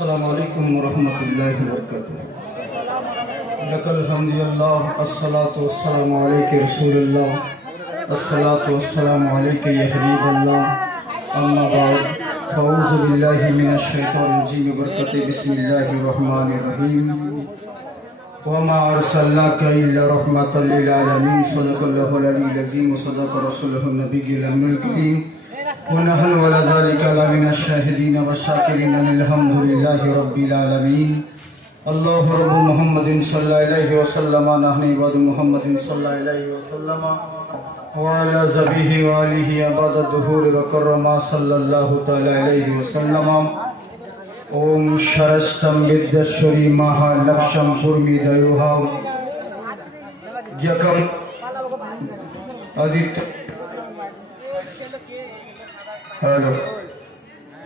अस्सलामु अलैकुम वरहमतुल्लाहि वबरकातुह। लकल हम्दुलिल्लाह अस्सलातु वस्सलामु अलैका रसूलुल्लाह अस्सलातु वस्सलामु अलैका या हबीबल्लाह अम्मा बाद फऊज़ु बिल्लाहि मिनश शैतानिर रजीम बरकते बिस्मिल्लाहिर रहमानिर रहीम वमा अरसलनाका इल्ला रहमतल लिल आलमीन सल्लल्लाहु अलैहि वसल्लम व सदक़ रसूलुहुन नबिय्युल अमीनुल करीम ونحن ولا ذلك لمن الشاهدين والشاكرين الحمد لله رب العالمين الله رب محمد صلى الله عليه وسلم نحن عباد محمد صلى الله عليه وسلم وعلى ذبيه وآله عباد الظهور وكرم صلى الله تعالى عليه وسلم ओम शरस्तम विद्यश्वरी महा लक्षम पूर्वी दयोहा यकम आदित्य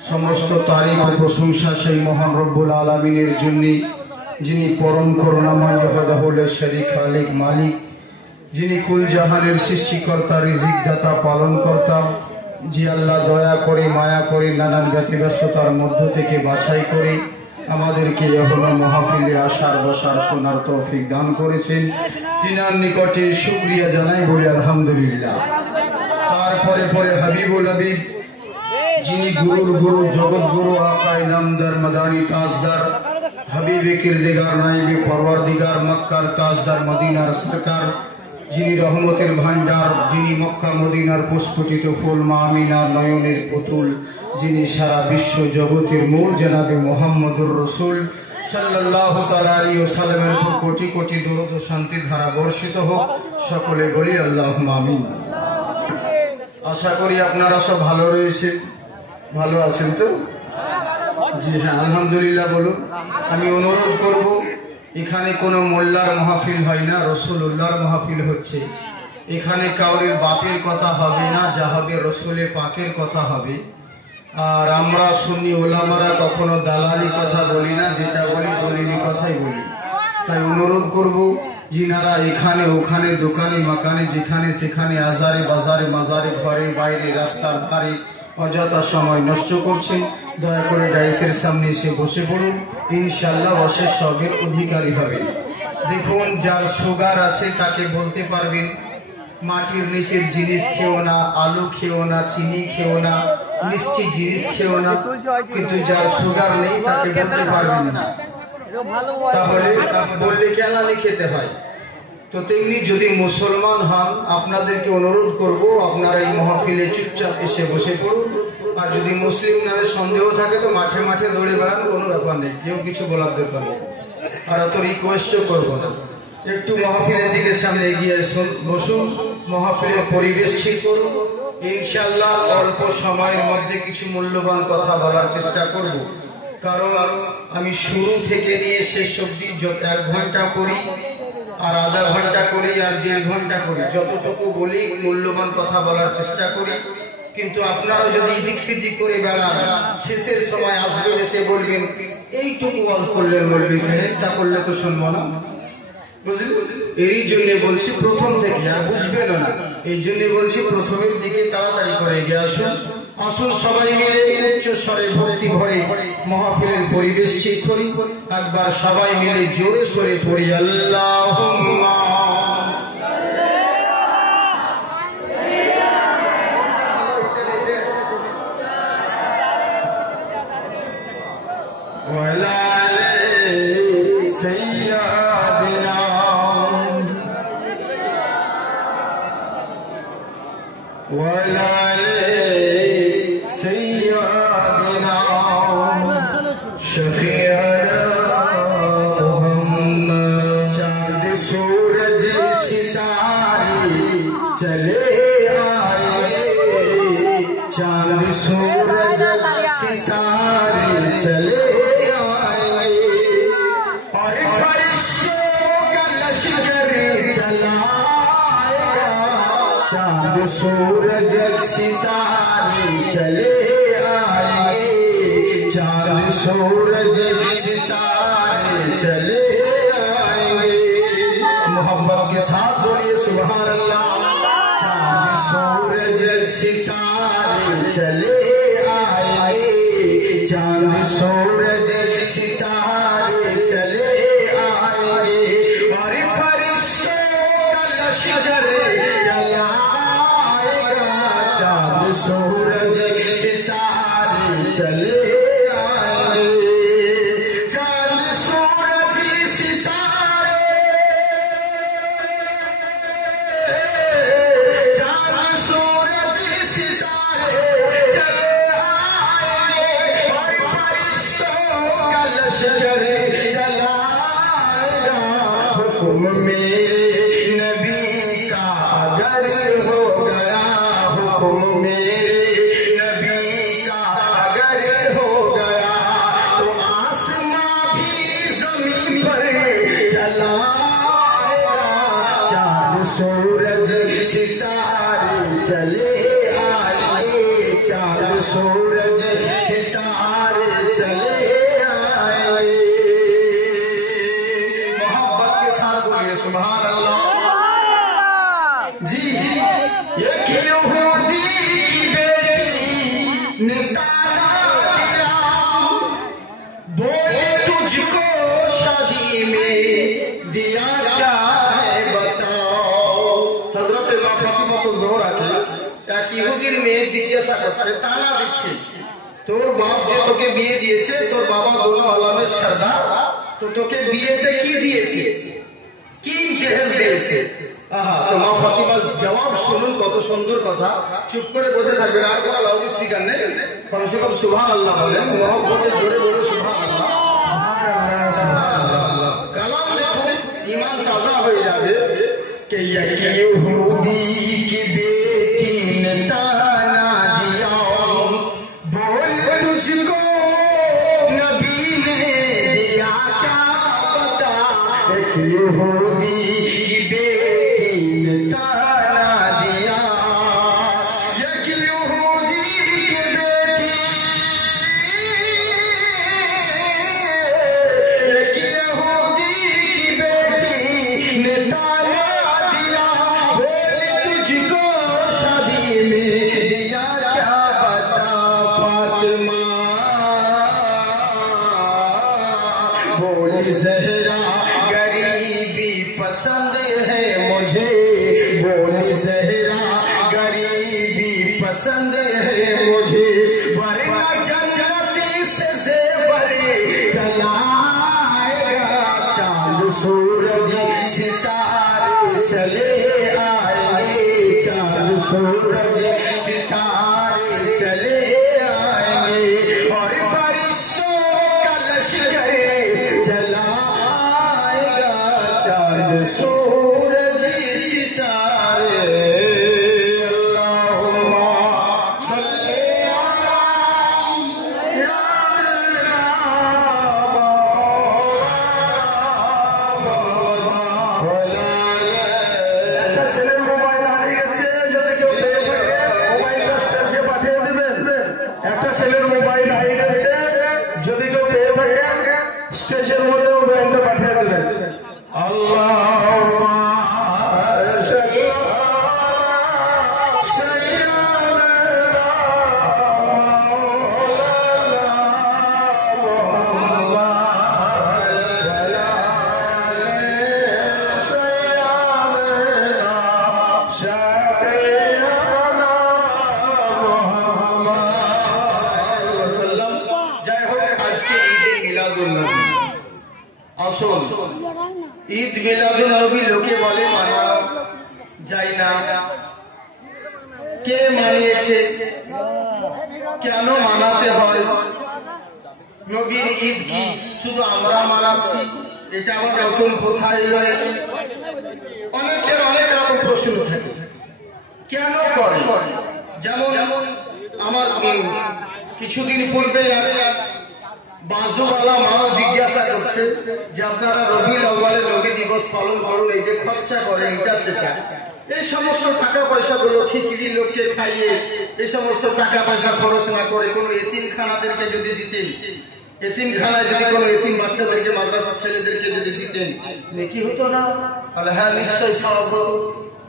समस्त तारीफ और प्रशंसा সেই মহান রব্বুল আলামিনের জন্য যিনি পরম করুণাময় ওয়াহদাহুল শরীক খালিক মালিক যিনি কুল জাহানের সৃষ্টিকর্তা রিজিক দাতা পালনকর্তা যে আল্লাহ দয়া করে মায়া করে নানান ব্যতিব্যস্ততার মধ্য থেকে বাছাই করে আমাদেরকে এখনো মাহফিলে আসার বসার শোনার তৌফিক দান করেছেন তিনার নিকটে শুকরিয়া জানাই বলি আলহামদুলিল্লাহ। তারপরে পরে হাবিবুল হাবিব যিনি গুরুর গুরু জগৎ গুরু আকাই নামদার মাদানী তাজদার হাবিবে কিরদিগার নাইবে পরওয়ারদিগার মক্কার তাজদার মদিনার সরকার যিনি রহমতের ভান্ডার যিনি মক্কা মদিনার পুষ্পটিত ফুল মা আমিনার নয়নের পুতুল যিনি সারা বিশ্ব জগতের মূল জনাবে মুহাম্মদুর রাসূল সাল্লাল্লাহু তাআলা আলাইহি ওয়াসাল্লামের উপর কোটি কোটি দরুদ ও শান্তির ধারা বর্ষিত হোক। সকলে বলি আল্লাহুম্মা আমিন। আশা করি আপনারা সব ভালো রয়েছেন, ভালো আছেন তো? জি হ্যাঁ আলহামদুলিল্লাহ বলুন। আমি অনুরোধ করব, এখানে কোনো মোল্লার মাহফিল হয় না, রাসূলুল্লাহর মাহফিল হচ্ছে। এখানে কাউরির বাপের কথা হবে না, যা হবে রাসূলে পাকের কথা হবে। আর আমরা সুন্নি ওলামারা কখনো দালালি কথা বলি না, যেটা বলি দলিলি কথাই বলি। তাই অনুরোধ করব, যিনারা এখানে ওখানে দোকানে মাকানে যেখানে সেখানে আজারে বাজারে মাজারে ঘরে বাইরে রাস্তার ধারে অযথা সময় নষ্ট করছেন, দয়া করে ডাইসের সামনে এসে বসে পড়ুন, ইনশাআল্লাহ অশেষ সবের অধিকারী হবে। দেখুন, যার সুগার আছে তাকে বলতে পারবেন মাটির নিচের জিনিস খেও না, আলু খেও না, চিনি খেও না, মিষ্টি জিনিস খেও না, কিন্তু যার সুগার নেই তাকে বলতে পারবেন না। তাহলে বললে কেলানি খেতে হয়। তো তেমনি যদি মুসলমান হন, আপনাদেরকে অনুরোধ করব আপনারা এই মাহফিলে চুপচাপ এসে বসে পড়ুন। আর যদি মুসলিম নামে সন্দেহ থাকে তো মাঠে মাঠে দৌড়ে বেড়ান, কোনো ব্যাপার নেই, কেউ কিছু বলার দরকার নেই। আর অত রিকোয়েস্টও করবো না, একটু মাহফিলের দিকে সামনে এগিয়ে বসুন, মাহফিলের পরিবেশ ঠিক করুন। ইনশাআল্লাহ অল্প সময়ের মধ্যে কিছু মূল্যবান কথা বলার চেষ্টা করব। কারণ আমি শুরু থেকে নিয়ে শেষ অবধি 1 ঘন্টা করি, আর আধা ঘন্টা করি, আর 1.5 ঘন্টা করি, যতটুকু বলি মূল্যবান কথা বলার চেষ্টা করি। কিন্তু আপনারা যদি এদিক সেদিক করে বেড়ান, শেষের সময় আসবেন, এসে বলবেন এইটুকু ওয়াজ করলেন বলবি, শেষটা করলে তো শুনবো না, বুঝলেন? এই জন্য বলছি প্রথম থেকে, আর বুঝবেন না, এই জন্য বলছি প্রথমের দিকে তাড়াতাড়ি করে এগিয়ে আসুন। আসুন সবাই মিলে উচ্চ স্বরে ভক্তি ভরে মাহফিলের পরিবেশ ঠিক করি। একবার সবাই মিলে জোরে সরে পড়ি আল্লাহুম্মা ওয়ালা আলি সাইয়্যিদিনা ওয়ালা शफीअना मुहम्मद चांद सूरज सूरज सितारे चले आएंगे, चांद सूरज सितारे चले आएंगे। मोहब्बत के साथ बोलिए सुभान अल्लाह। चांद सूरज सितारे चले आएंगे, चांद सूरज सितारे चले आएंगे, और फरिश्तों का लश्कर चला आएगा। चांद सूरज सितारे चले आएंगे, चांद सूरज सितारे, चांद सूरज सितारे चले आएंगे, और फरिश्तों का लश्कर चला आएगा। हुक्म मेरे नबी का अगर हो गया, हुक्म मेरे नबी का अगर हो गया, तो आसमां भी जमीन पर चला आएगा। चांद सूरज सितारे चले आएंगे, चांद सूरज सितारे चले आएंगे। मोहब्बत के साथ बोलिए सुभान अल्लाह। जी, एक यहूदी की बेटी ने ताना दिया, बोले तुझको शादी में दिया क्या है बताओ। हजरत फातिमा तो जोहरा के এক ইহুদির মেয়ে জিজ্ঞাসা করছে, তানা দিচ্ছে, তোর বাপ যে তোকে বিয়ে দিয়েছে, তোর বাবা দোনো আলমের সর্দার, তো তোকে বিয়েতে কি দিয়েছে, কি দেহেজ দিয়েছে। আহা, তো মা ফাতিমার জবাব শুনুন, কত সুন্দর কথা। চুপ করে বসে থাকবেন, আর কোনো লাউড স্পিকার নেই, কমসে কম সুবহান আল্লাহ বলেন, মহব্বতে জোরে বলে সুবহান আল্লাহ। কালাম দেখুন, ইমান তাজা হয়ে যাবে। कि यहूदी की बेटी ने ताना दिया, बोल तुझको नबी ने दिया क्या बता। एक यहूदी की बेटी ने ताना दिया, एक यहूदी की बेटी, एक यहूदी की बेटी ने ताना दिया, बोले तुझको शादी में दिया क्या बता। फातिमा बोली ज़हरा गरीबी पसंद है मुझे, बोली ज़हरा गरीबी पसंद है मुझे, वरना जन्नत से ज़ेवर चला आएगा। चांद सूरज सितारे चले आएंगे, चांद सूरज सितारे चले आएंगे, और फरिश्तों का लश्कर चला आएगा। चांद सूरज सितारे। अल्लाहुम्मा सल्ली अला একটা ছেলের মোবাইল হারিয়ে গেছে, যদি কেউ পেয়ে থাকে মোবাইলটা স্টেজে পাঠিয়ে দেবেন। একটা ছেলের মোবাইল হারিয়ে গেছে, যদি কেউ পেয়ে থাকে স্টেজের মধ্যে মোবাইলটা পাঠিয়ে দেবেন। আল্লাহুম্মা সাল্লি আসল ঈদ মিলাদুন নবী লোকে বলে মানানো যায় না। কে মানিয়েছে, কেন মানাতে হয়? নবীর ঈদ কি শুধু আমরা মানাচ্ছি? এটা আবার নতুন কোথায় এলো? অনেকের অনেক রকম প্রশ্ন থাকে, কেন করে? যেমন আমার কিছুদিন পূর্বে বাঁশুওয়ালা মা জিজ্ঞাসা করছে যে আপনারা রবিউল আউয়ালে নবী দিবস পালন করুন, এই যে খরচা করেন এটা সেটা, এই সমস্ত টাকা পয়সা গুলো খিচড়ি লোককে খাইয়ে এই সমস্ত টাকা পয়সা খরচ না করে কোনো এতিমখানাদেরকে যদি দিতেন, এতিমখানায় যদি কোনো এতিম বাচ্চাদেরকে, মাদ্রাসার ছেলেদেরকে যদি দিতেন, নেকি হতো না? তাহলে হ্যাঁ, নিশ্চয়ই সওয়াব হতো।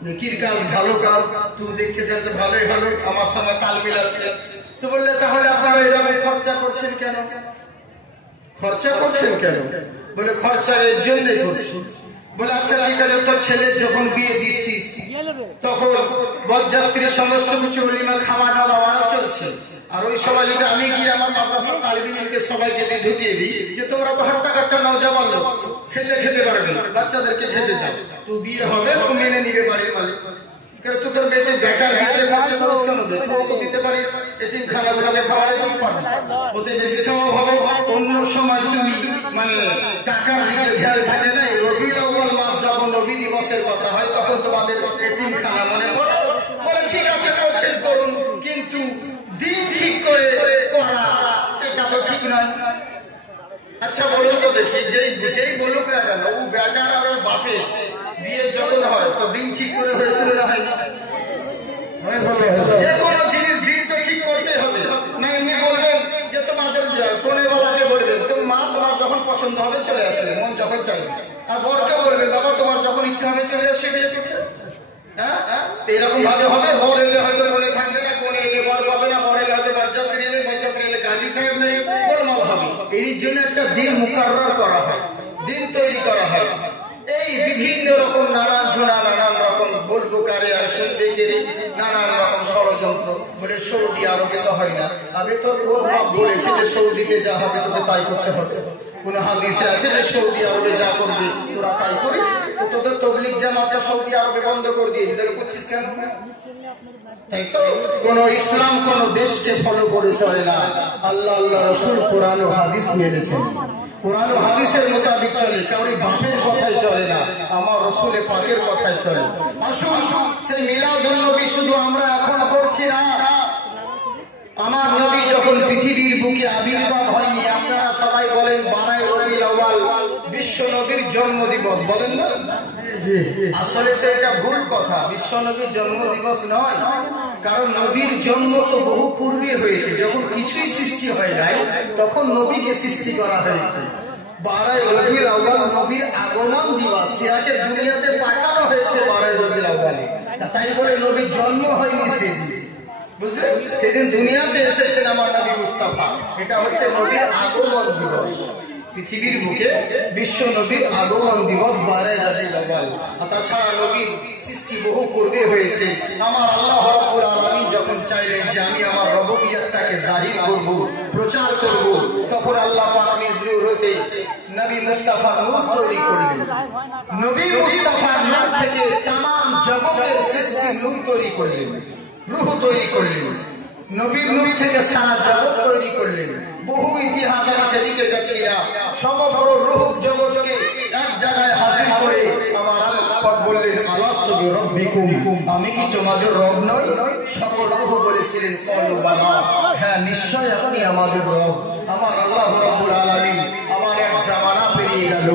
নেকির কাজ, ভালো কাজ। তুই দেখছে যাচ্ছে ভালোই ভালো, আমার সঙ্গে তাল মিলাচ্ছে। তো বললে তাহলে আপনারা এরকম খরচা করছেন কেন? খরচা করছেন কেন? বলে খরচা এর জন্যই করছি। বলে আচ্ছা ঠিক আছে, তোর ছেলের যখন বিয়ে দিচ্ছিস তখন বরযাত্রী সমস্ত কিছু অলিমা খাওয়া দাওয়া আমারও চলছে, আর ওই সময় যদি আমি গিয়ে আমার মাদ্রাসার তালিবিনকে সবাইকে দিয়ে ঢুকিয়ে দিই যে তোমরা তো হাট্টা কাট্টা নওজওয়ান লোক, খেতে পারবে না, বাচ্চাদেরকে খেতে দাও, তো বিয়ে হবে ও মেনে নিবে বাড়ির মালিক। তুই তোর বেতে বেকার বিয়েতে খরচা খরচ কেন দে? তুই তো দিতে পারিস এতিম খানাগুলোকে খাওয়ালে, তুমি পারবে ওতে বেশি সময় হবে। অন্য সময় তুমি মানে টাকার দিকে খেয়াল থাকে নাই, রবিউল আউয়াল মাস যখন নবী দিবসের কথা হয় তখন তোমাদের এতিম খানা মনে পড়ে। বলে ঠিক আছে করছেন করুন, কিন্তু দিন ঠিক করে করা এটা তো ঠিক নয়। আচ্ছা বলুন তো দেখি, যেই বলুক না কেন ও বেটার আর ওর বাপে বিয়ে যখন হয় তো দিন ঠিক করে হয়েছিল না হয়নি? যে কোনো জিনিস দিন তো ঠিক করতে হবে না। এমনি বলবেন যে তোমাদের কনেওয়ালাকে বলবেন তুমি মা তোমার যখন পছন্দ হবে চলে আসবে, মন যখন চাইবে, আর বরকে বলবেন বাবা তোমার যখন ইচ্ছা হবে চলে আসবে বিয়ে করতে। হ্যাঁ, এরকম ভাবে হবে। বর এলে হয়তো মনে থাকবে না, কোনে এলে বর পাবে না, বর এলে হয়তো বরযাত্রী এলে, বরযাত্রী এলে কাজী সাহেব নেই, গোলমাল হবে। এর জন্য একটা দিন মুকাররর করা হয়, দিন তৈরি করা হয়। এই বিভিন্ন রকম নানান ঝোনা, নানান রকম বলবো কারে আর শুনতে গেলে নানান রকম ষড়যন্ত্র। বলে সৌদি আরবে তো হয় না, আগে তো ওর বাপ বলেছে যে সৌদিতে যা হবে তোকে তাই করতে হবে। কোন হাদিসে আছে যে সৌদি আরবে যা করবে তোরা তাই করিস? তোদের তবলিগ জামাতটা সৌদি আরবে বন্ধ করে দিয়েছে, তাহলে করছিস কেন? তাই তো কোন ইসলাম কোন দেশকে ফলো করে চলে না, আল্লাহ আল্লাহ রাসূল কোরআন ও হাদিস মেনেছেন, কোরআন ও হাদিসের মোতাবেক চলে, কারণ বাপের কথায় চলে না, আমার রাসূলের পাকের কথায় চলে। আসুন সেই মিলাদুন নবী শুধু আমরা এখন করছি না, আমার নবী যখন পৃথিবীর বুকে আবির্ভাব হয়নি আপনারা সবাই বলেন 12 রবিউল আউয়াল বিশ্ব নবীর জন্ম দিবস, বলেন না? আসলে তো এটা ভুল কথা, বিশ্ব নবীর জন্ম দিবস নয়, কারণ নবীর জন্ম তো বহু পূর্বে হয়েছে, যখন কিছুই সৃষ্টি হয় নাই তখন নবীকে সৃষ্টি করা হয়েছে। 12 রবিউল আউয়াল নবীর আগমন দিবস, যাকে দুনিয়াতে পাঠানো হয়েছে 12 রবিউল আউয়ালে, তাই বলে নবীর জন্ম হয়নি সেদিন, বুঝলেন? সেদিন দুনিয়াতে এসেছেন আমার নবী মুস্তাফা, এটা হচ্ছে নবীর আগমন দিবস। পৃথিবীর বুকে বিশ্ব নবীর আগমন দিবস 12 রবিউল আউয়াল। তাছাড়া নবীর সৃষ্টি বহু পূর্বে হয়েছে। আমার আল্লাহ রাব্বুল আলামিন যখন চাইলেন যে আমি আমার রব্বুবিয়তটাকে জাহির করব, প্রচার করব, তখন আল্লাহ পাক নিজ নূর হতে নবী মুস্তাফার নূর তৈরি করলেন। নবী মুস্তাফার নূর থেকে तमाम জগতের সৃষ্টি নূর তৈরি করলেন, রূহ তৈরি করলেন, নবীর নূর থেকে সারা জগৎ তৈরি করলেন। বহু ইতিহাস আমি সেদিকে যাচ্ছি না, সমগ্র রূহ জগৎকে এক জায়গায় হাসিল করে আমার আল্লাহ বললেন আলাস্তু বিরাব্বিকুম, আমি কি তোমাদের রব নই? সকল রূহ বলেছিলেন ক্বালু বালা, হ্যাঁ নিশ্চয় আপনি আমাদের রব। আমার আল্লাহ রাব্বুল আলামিন আমার এক জামানা পেরিয়ে গেল,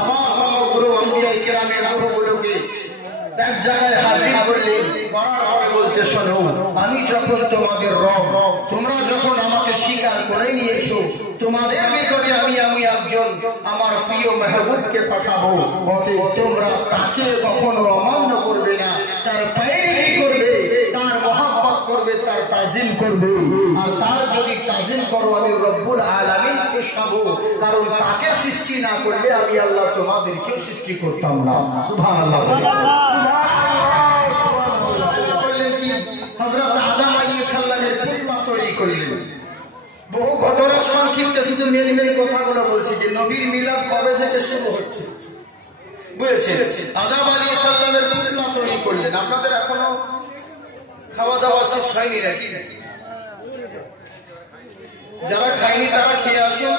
আমার সমগ্র আম্বিয়া কিরামের রূহগুলোকে এক জায়গায় হাসিল করলেন, করার পরে বলছে শোনো, আমি যখন তোমাদের রব, তোমরা যখন আমাকে স্বীকার করে নিয়েছো, তোমাদের নিকটে আমি একজন আমার প্রিয় মেহবুবকে পাঠাবো, অতএব তোমরা তাকে কখনো অমান্য করবে না, তার পায়রানি করবে, তার মহব্বত করবে, তার তাজিম করবে। আর তার যদি তাজিম করো আমি রব্বুল আলামিন পোষাবো, কারণ তাকে সৃষ্টি না করলে আমি আল্লাহ তোমাদেরকে সৃষ্টি করতাম না। সুবহানাল্লাহ। হযরত আদম আলাইহিস সালামের পুতলা তৈরি করলেন। বহু ঘটনা সংক্ষিপ্তে শুধু মেন কথাগুলো বলছি যে নবীর মিলাদ কবে থেকে শুরু হচ্ছে, বুঝেছেন? আদম আলাইহিস সালামের পুতলা তৈরি করলেন। আপনাদের এখনো খাওয়া দাওয়া শেষ হয়নি নাকি? যারা খায়নি তারা খেয়ে আসুন,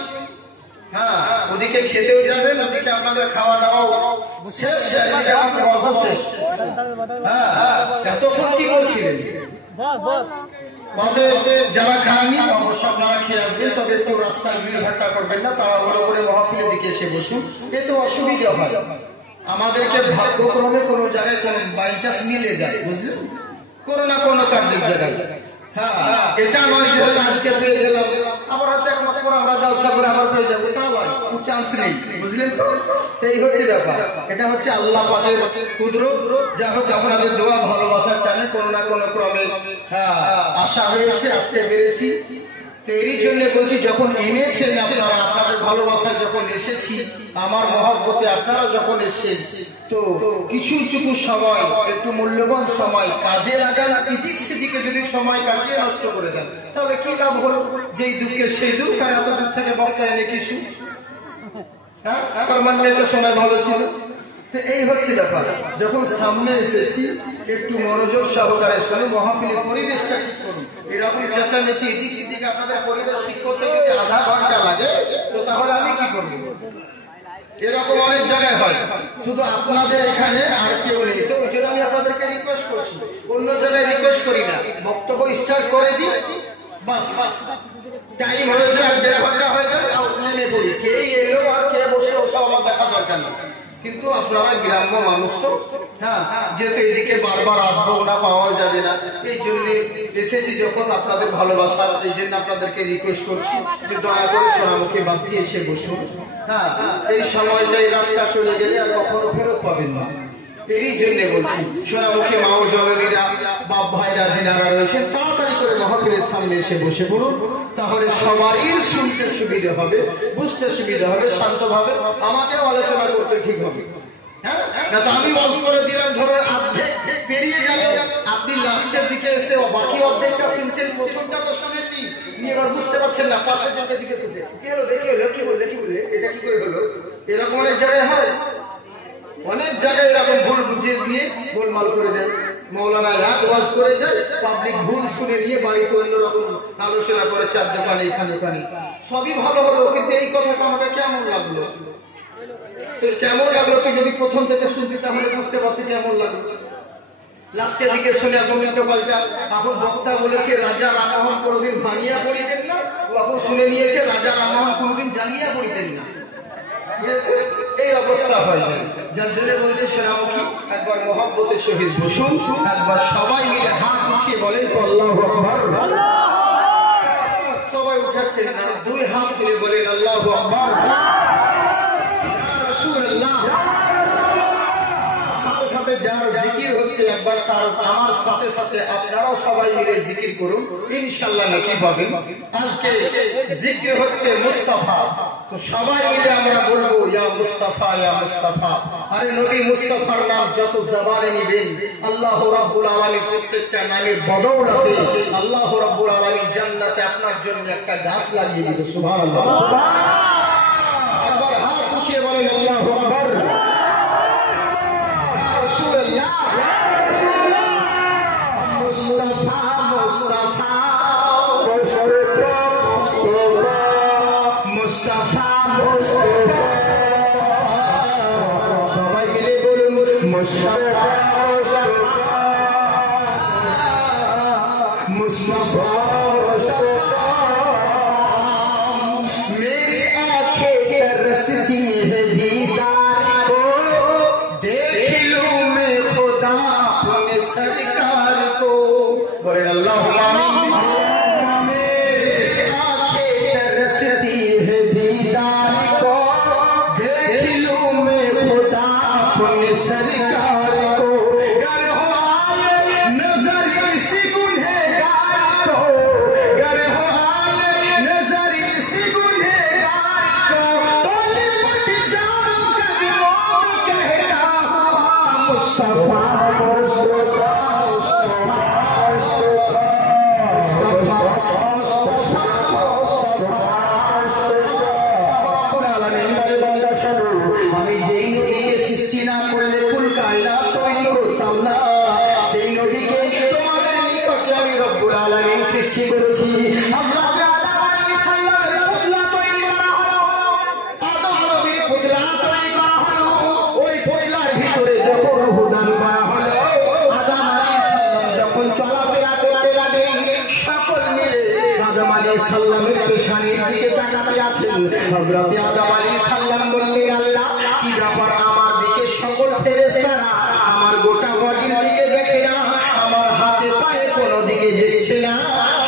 হ্যাঁ ওদিকে খেতেও যাবেন, ওদিকে আপনাদের খাওয়া দাওয়া শেষ, এদিকে আমাদের রসও শেষ। হ্যাঁ এতক্ষণ কি করছিলেন? যারা খাননি অবশ্য আপনারা খেয়ে আসবেন, তবে একটু রাস্তায় ভিড় ভাট্টা করবেন না, তাড়াহুড়ো করে মাহফিলের দিকে এসে বসুন, এতে অসুবিধা হয়। আমাদেরকে ভাগ্যক্রমে কোনো জায়গায় কোনো বাই চান্স মিলে যায়, বুঝলেন, কোনো না কোনো কাজের জায়গায়। হ্যাঁ, এটা নয় যে আজকে পেয়ে গেলাম আবার হয়তো এক মাস পর আমরা জলসা করে আবার পেয়ে যাবো, তা নয়, চান্স নেই, বুঝলেন তো। এই হচ্ছে ব্যাপার, এটা হচ্ছে আল্লাহ পাকের কুদরত। যা হোক আপনাদের দোয়া ভালোবাসার টানে কোনো না কোনো ক্রমে আশা হয়েছে, আজকে পেরেছি। তো এরই জন্য বলছি, যখন এনেছেন আপনারা, আপনাদের ভালোবাসায় যখন এসেছি, আমার মহব্বতে আপনারা যখন এসেছেন, তো কিছুটুকু সময়, একটু মূল্যবান সময় কাজে লাগান। এদিক সেদিকে যদি সময় কাটিয়ে নষ্ট করে দেন, তাহলে কি লাভ হলো? যেই দুঃখের সেই দুঃখ, আর এত দূর থেকে বক্তা এনে কিছু, হ্যাঁ, তো সময় ভালো ছিল। তো এই হচ্ছে ব্যাপার, যখন সামনে এসেছি একটু মনোযোগ সহকারে শুনে মহাপিলের পরিবেশটা ঠিক করুন। এরকম চেঁচামেচি এদিক এদিকে আপনাদের পরিবেশ ঠিক করতে যদি আধা ঘন্টা লাগে, তো তাহলে আমি কি করবো? এরকম অনেক জায়গায় হয়, শুধু আপনাদের এখানে আর কেউ নেই। তো ওই জন্য আমি আপনাদেরকে রিকোয়েস্ট করছি, অন্য জায়গায় রিকোয়েস্ট করি না, বক্তব্য স্টার্ট করে দিই, বাস টাইম হয়ে যায়, 1.5 ঘন্টা হয়ে যায়, নেমে পড়ি। কে এলো আর কে বসে, ওসব আমার দেখা দরকার নেই। কিন্তু আপনারা গ্রাম্য মানুষ তো, হ্যাঁ, যেহেতু এদিকে বারবার আসবো না, পাওয়া যাবে না, এই জন্য এসেছি যখন আপনাদের ভালোবাসা, এই জন্য আপনাদেরকে রিকোয়েস্ট করছি যে দয়া করে সোনামুখী বাপজি এসে বসুন। হ্যাঁ, এই সময়টা, এই রাতটা চলে গেলে আর কখনো ফেরত পাবেন না। এরই জন্য বলছি, সোনামুখী মা ও জননীরা, বাপ ভাইরা যিনারা রয়েছেন, তাড়াতাড়ি করে মহাপীরের সামনে এসে বসে পড়ুন। তাহলে সবারই শুনতে সুবিধা হবে, বুঝতে সুবিধা হবে, শান্তভাবে আমাকেও আলোচনা করতে ঠিক হবে। হ্যাঁ, না তো আমি মত করে দিলাম, ধরো অর্ধেক পেরিয়ে গেল, আপনি লাস্টের দিকে এসে বাকি অর্ধেকটা শুনছেন, প্রথমটা তো শুনেননি, এবার বুঝতে পারছেন না, পাশের দিকে শুনতে কি হলো, দেখে এলো, কি বললে, এটা কি করে হলো। এরকম অনেক জায়গায় হয়, অনেক জায়গায় এরকম ভুল বুঝিয়ে দিয়ে গোলমাল করে দেয়। মৌলানা লাখ ওয়াজ করে যায়, পাবলিক ভুল শুনে নিয়ে বাড়িতে অন্যরকম আলোচনা করে, চার দোকানে এখানে ওখানে। সবই ভালো হলো, কিন্তু এই কথাটা আমাকে কেমন লাগলো, কেমন লাগলো? তুই যদি প্রথম থেকে শুনবি তাহলে বুঝতে পারতি কেমন লাগলো। লাস্টের দিকে শুনে এখন পাল্টা, এখন বক্তা বলেছে রাজা রামমোহন কোনোদিন ভাঙিয়া পড়িতেন না, ও এখন শুনে নিয়েছে রাজা রামমোহন কোনোদিন জানিয়া পড়িতেন না। এই অবস্থা হয়, যার জন্য বলছে সোনামুখী একবার মহব্বতের সহিত বসুন, একবার সবাই মিলে হাত উঠিয়ে বলেন তো আল্লাহু আকবার। সবাই উঠাচ্ছেন না, 2 হাত তুলে বলেন আল্লাহু আকবার। সাথে সাথে যার জিকির হচ্ছে, একবার তার আমার সাথে সাথে আপনারাও সবাই মিলে জিকির করুন, ইনশাআল্লাহ নাকি পাবেন। আজকে জিকির হচ্ছে মুস্তাফা, তো সবাই মিলে আমরা বলবো ইয়া মুস্তাফা, ইয়া মুস্তাফা। আরে নবী মুস্তাফার নাম যত জবানে নিবেন, আল্লাহ রাব্বুল আলামিন প্রত্যেকটা নামের বদৌলতে আল্লাহ রাব্বুল আলামিন জান্নাতে আপনার জন্য একটা গাছ লাগিয়ে দিবে। সুবহানাল্লাহ, একবার হাত উঠিয়ে বলেন আল্লাহু আকবার। রাসূলুল্লাহ মুস্তাফা, মুস্তাফা মুস্তাফা, সবাই মিলে বলুন মুস্তাফা, মুস্তাফা, मेरी आंखें तरसती है दीदार को, देख लूं मैं खुदा अपने सरकार को। बोले अल्लाह आमीन। मेरी आंखें तरसती है दीदार को, देख लूं मैं खुदा अपने सरकार को। गर हो आए नजर इसी गुनहगार को, गर हो आए नजर इसी गुनहगार को, तो लिपट जाऊं कदमों में कहता हुआ मुस्तफा, मुस्तफा, আমি যেই নদীকে সৃষ্টি না করলে কুল কায়নাত তৈরি করতাম না, সেই নদীকে তোমাদের নিকটে আমি রব্বুল আলামিন সৃষ্টি করেছি। হযরত আদম আলাইহিস সালামের পুতলা তৈরি করা হলো, আদম নবীর পুতলা তৈরি করা হলো, ওই পুতলার ভিতরে যখন রূহদান করা হলো, আদম আলাইহিস সালাম যখন চলাফেরা করতে লাগলেন, সকল মিলে আদম আলাইহিস সালামের পেশানির দিকে তাকাতে আছেন। হযরত আদম আলাইহিস সালাম বললেন, আল্লাহ কি ব্যাপার, আমার দিকে সকল ফেরেশতারা আমার গোটা বডির দিকে দেখে না, আমার হাতে পায়ে কোনো দিকে দেখছে না,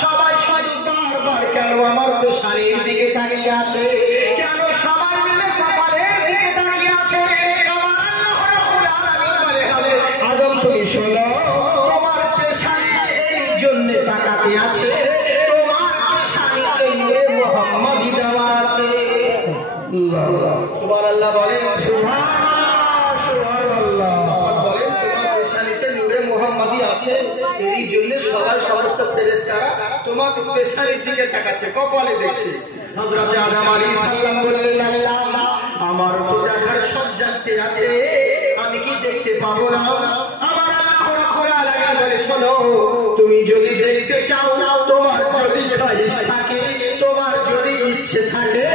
সবাই শুধু বারবার কেন আমার পেশানির দিকে তাকিয়ে আছে, কেন সবাই মিলে কপালের দিকে তাকিয়ে আছে। আমার আল্লাহ রাব্বুল আলামিন বলে, আদম তুমি শোনো, তোমার পেশানিতে এই জন্য তাকাতে আছে, তোমার পেশানিতে নূরে মুহাম্মাদি দেওয়া আছে। সুবহানাল্লাহ বলেন, সুবহানাল্লাহ বলেন, তোমার পেশানিতে নূরে মুহাম্মাদি আছে, এই জন্য সবাই সমস্ত ফেরেশতারা তোমার পেশানির দিকে তাকাচ্ছে, কপালে দেখছে। হযরত আদম আলাইহিস সালাম বললেন, আল্লাহ আমার তো দেখার সব জানতে আছে, আমি কি দেখতে পাবো না? আমার আল্লাহ রাব্বুল আলামিন বলে, শোনো, তুমি যদি দেখতে চাও, তোমার যদি খায়েশ থাকে, তোমার যদি ইচ্ছে থাকে,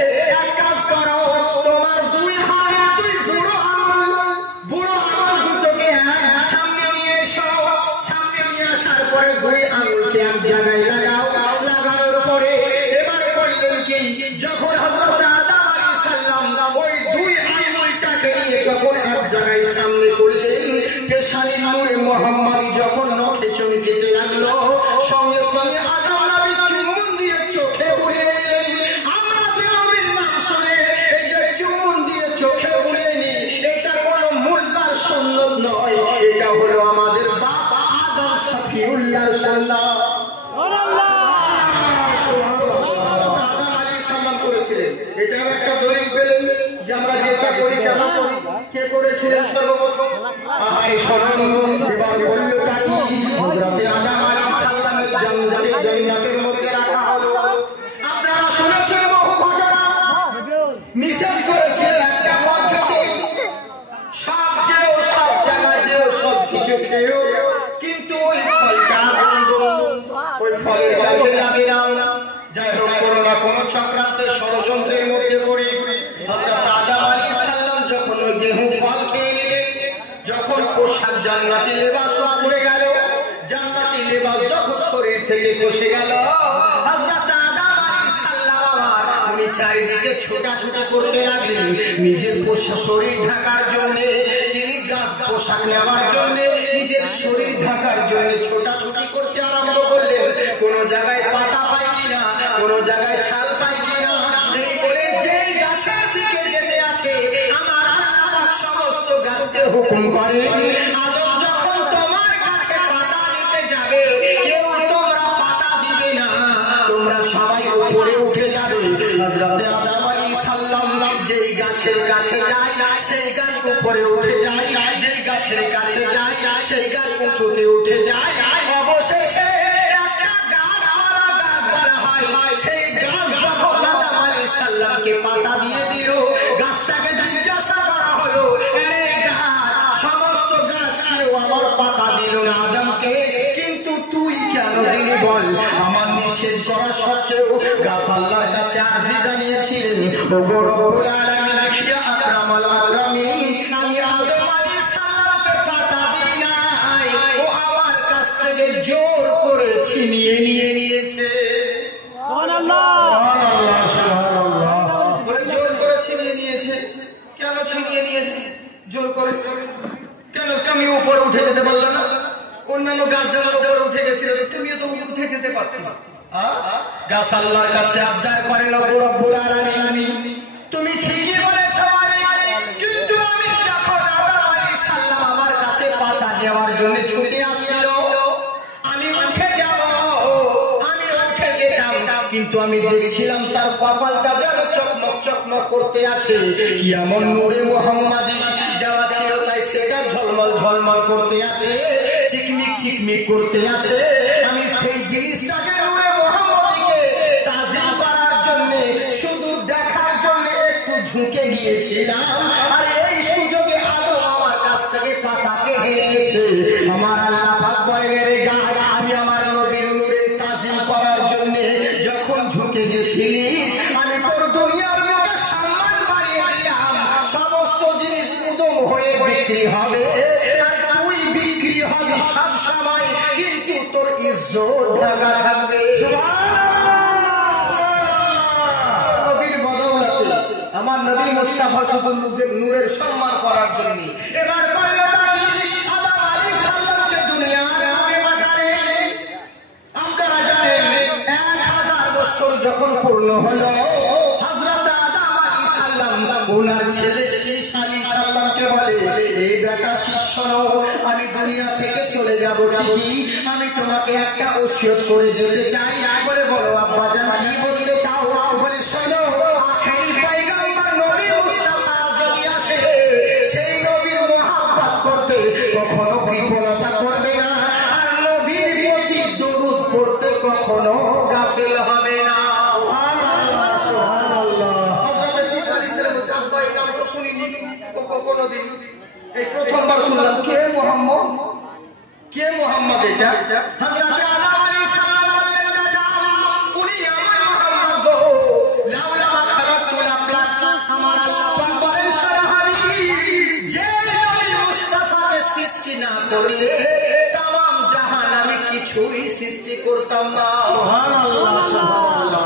এক কাজ করো, তোমার দুই হাতে দুই বুড়ো আঙুল দুটোকে এক সামনে নিয়ে এসো, সামনে নিয়ে আসার পরে দুই আঙুলকে এক জায়গায় লাগাও, লাগানোর পরে এবার করলেন কি, যখন হযরত আদম আলাইহিস সালাম ওই দুই আঙুলটাকে নিয়ে যখন এক জায়গায় সামনে করলেন, পেশানি নূরে মুহাম্মাদি যখন নখে চমকেতে লাগলো, সঙ্গে সঙ্গে আদম নবী চুম্বন দিয়ে চোখে বুলিয়ে নিলেন। আমরা যে নবীর নাম শুনে এই যে চুম্বন দিয়ে চোখে বুলিয়ে নি, এটা কোনো মোল্লার সুন্নত নয়, এটা হলো আমাদের বাবা আদম শফিউল্লাহর সুন্নাত। এটাও একটা দলিল পেলেন যে আমরা যেটা করি কেন করি, কে করেছিলেন সর্বপ্রথম? এবার বলল হযরত আদম আলাইহিস সালামের জান্নাতের মধ্যে রাখা হলো। আপনারা শুনেছেন বহু ঘটনা, নিষেধ করেছিল একটা পদ্ধতি, সব যেও, সব জায়গা যেও, সব কিছু খেয়েও, কিন্তু ওই ফলটা ওই ফলের কাছে যাবে না। যাই হোক, কোনো না কোনো চক্রান্তের ষড়যন্ত্রের মধ্যে পড়ে হযরত আদম আলাইহিস সালাম যখন ওই গেহু ফল খেয়ে নিলেন, যখন পোশাক জান্নাতি লেবাস পরে গেল, জান্নাতি লেবাস যখন শরীর থেকে খসে গেল, হযরত আদম আলাইহিস সালাম উনি চারিদিকে ছোটাছুটি করতে লাগলেন নিজের শরীর ঢাকার জন্য। তিনি পোশাক নেওয়ার জন্য, নিজের শরীর ঢাকার জন্য ছোটাছুটি করতে আরম্ভ করলেন। কোন জায়গায় পাতা পাই কিনা, কোন জায়গায় ছাল পাই কিনা, সেই বলে যেই গাছের দিকে যেতে আছে, আমার আল্লাহ সমস্ত গাছকে হুকুম করেন, আদম যখন তোমার কাছে পাতা নিতে যাবে, কেউ তোমরা পাতা দিবে না, তোমরা সবাই উপরে উঠে যাবে। হযরত আদম আলাইহিস সালাম যেই গাছের কাছে যায়, সেই গাছ উপরে উঠে যায়, যেই গাছের কাছে যায়, সেই গাছ উঁচুতে উঠে যায়। অবশেষে একটা গাছ বলা হয়, সেই গাছ যখন আদম আলাইহিস সালামকে পাতা দিয়ে দিল, গাছটাকে জিজ্ঞাসা করা হলো, আরে গাছ, সমস্ত গাছ কেউ আমার পাতা দিল না আদমকে, কিন্তু তুই কেন দিলি বল? আমার নিষেধ করা সত্ত্বেও গাছ আল্লাহর কাছে আরজি জানিয়েছিলেন, ওগো রব্বুল আলামিন, ইয়া আকরামাল আকরামিন, আমি আদম আলাইহিস সালামকে পাতা দিই নাই, ও আমার কাছ থেকে জোর করে ছিনিয়ে নিয়েছে। সুবহানাল্লাহ, সুবহানাল্লাহ, সুবহানাল্লাহ, বলে জোর করে ছিনিয়ে নিয়েছে। কেন ছিনিয়ে নিয়েছে জোর করে? কেন তুমি উপরে উঠে যেতে পারলে না? অন্যান্য গাছ যেমন উপরে উঠে গেছিল, তুমিও তো উঠে যেতে পারতে। গাছ আল্লাহর কাছে আবদার করে, রব্বুল আলামিন, তুমি ঠিকই বলেছ মালিক, কিন্তু আমি যখন আদম আলাইহিস সালাম আমার কাছে পাতা নেওয়ার জন্য ছুটে আসছিল, আমি উঠে যাব, আমি উঠে যেতাম, কিন্তু আমি দেখছিলাম তার কপালটা যেন চকমক চকমক করতে আছে, কি এমন নূরে মুহাম্মাদি দেওয়া ছিল, তাই সেটা ঝলমল ঝলমল করতে আছে, চিকমিক চিকমিক করতে আছে। আমি সেই জিনিসটাকে নূরে মুহাম্মাদিকে তাজিম করার জন্য, শুধু দেখার জন্য একটু ঝুঁকে গিয়েছিলাম, আর এই সুযোগে আদম আমার কাছ থেকে পাতাকে হেরিয়েছে। আমার আল্লাহ পাক বলে, রে গাছ, আমি আমার নবীর নূরের তাজিম করার জন্য যখন ঝুঁকে গেছিলিস, আমি তোর দুনিয়ার বুকে সম্মান বাড়িয়ে দিলাম, সমস্ত জিনিস উদম হয়ে বিক্রি হবে, আর তুই বিক্রি হবি সব সময়, কিন্তু তোর ইজ্জত ঢাকা থাকবে। নবীর বদৌলতে আমার নবী মুস্তাফা শুধু নূরের সম্মান করা করার জন্য। এবার করলো আদম আলাইহিস সালামকে দুনিয়ার আগে পাঠালেন। আপনারা জানেন 1000 বছর যখন পূর্ণ হলো, হযরত আদম আলাইহিস সালাম ওনার ছেলে ঈসা আলাইহিস সালামকে বলে, এই বেটা শিষ্য, আমি দুনিয়া থেকে চলে যাব ঠিকই, আমি তোমাকে একটা ওসিয়ত করে যেতে চাই। বলে, বলো আব্বাজান, কি বলতে চাও? বলে, শোনো, আখেরি পয়গম্বর নবী মুস্তাফা যদি আসে, সেই নবীর মুহাব্বত করতে কখনো বিফলতা করবে না, আর নবীর প্রতি দরুদ পড়তে কখনো গাফিল হবে না। সুবহানাল্লাহ, সুবহানাল্লাহ। হযরত ঈসা আলাইহিস সালাম বলছে, আব্বা এই নাম তো শুনিনি কোনোদিন, এই প্রথমবার শুনলাম। কে মুহাম্মদ? কে মুহাম্মদ? এটা হযরত আদম আলাইহিস সালাম বললেন, বেটা উনি আমার মুহাম্মদ গো। লাউলা মা খালাকুল আফলাক, আমার আল্লাহ পাক বলেন সরাসরি, যে নবী মুস্তাফাকে সৃষ্টি না করলে तमाम জাহান আমি কিছুই সৃষ্টি করতাম না। সুবহানাল্লাহ, সুবহানাল্লাহ।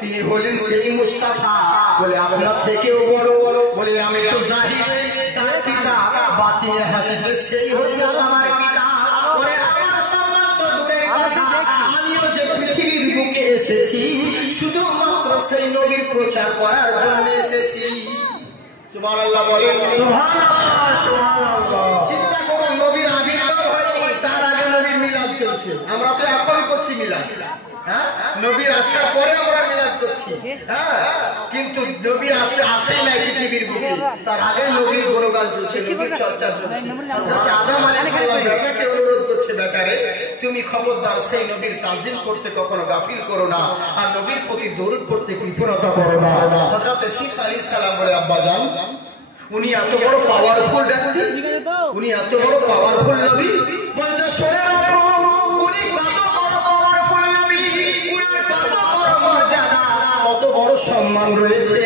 তিনি হলেন সেই মুস্তাফা। বলে, আপনার থেকেও বড়। বলে, আমি তো জাহিরে তার পিতা, বাতিনে হাকিকতে সেই হচ্ছে আমার পিতা। বলে, আমার সম্মান তো দূরের কথা, আমিও যে পৃথিবীর বুকে এসেছি শুধুমাত্র সেই নবীর প্রচার করার জন্য এসেছি। সুবহানাল্লাহ বলেন। সুবহানাল্লাহ, সুবহানাল্লাহ। চিন্তা করুন, নবীর আবির্ভাব হয়নি, তার আগে নবীর মিলাদ চলছে। আমরা তো এখন করছি মিলাদ, হ্যাঁ, নবীর আসার পরে আমরা মিলাদ করছি, হ্যাঁ, কিন্তু নবী আসেই নাই পৃথিবীর বুকে, তার আগে নবীর গুণগান চলছে, নবীর চর্চা চলছে। আদম আলাইহিস সালাম বেটাকে অনুরোধ করছে, বেটারে তুমি খবরদার সেই নবীর তাজিম করতে কখনো গাফিল করো না, আর নবীর প্রতি দরুদ পড়তে কৃপণতা করো না। হযরত ঈসা আলাইহিস সালাম বলে, আব্বাজান উনি এত বড় পাওয়ারফুল ব্যক্তি, উনি এত বড় পাওয়ারফুল নবী। বলছে, শোনে রাখো, উনি কত বড় পাওয়ারফুল নবী, উনার কত বড় মর্যাদা, কত বড় সম্মান রয়েছে।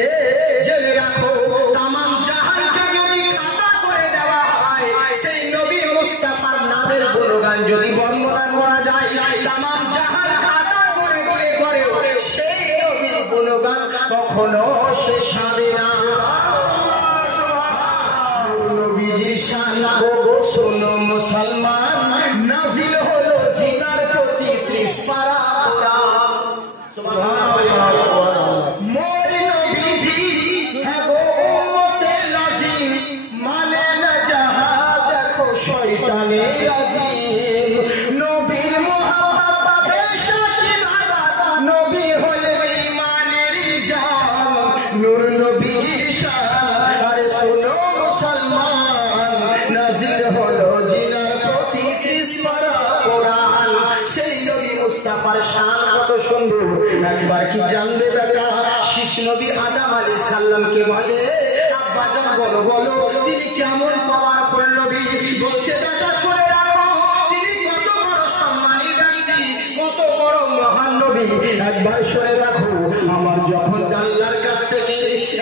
জেনে রাখো, তামাম জাহানকে যদি খাতা করে দেওয়া হয়, সেই নবী মুস্তাফার নামের গুণগান যদি বর্ণনা করা যায়, তামাম জাহান খাতা করে দিয়ে করে সেই নবীর গুণগান কখনো শেষ হবে না। শোনো মুসলমান, নাজিল হলো জিনার প্রতি 30 পারা কোরআন। সুবহানাল্লাহ। মোর নবীজি হ্যাঁ গো উম্মতে লাজিম, মানে না যাহা দেখো শয়তানে আজিম। নবীর মুহাব্বত পাবে শাশি বাদাত, নবী হলে ঈমানের জান, নূর নবীর শান। আরে শোনো মুসলমান, নাজিল হলো জিনার প্রতি 30 পারা কোরআন। সেই নবী মুস্তাফার শান কত সুন্দর, একবার কি জানলে বেটা? শিশ নবী আদম আলাইহিস সালামকে বলে, আব্বাজান বলো বলো তিনি কেমন পাওয়ারফুল নবী? বলছে, বেটা শুনে রাখো, তিনি কত বড় সম্মানী ব্যক্তি, কত বড় মহান নবী। একবার শুনে রাখো, আমার যখন আল্লাহর কাছ থেকে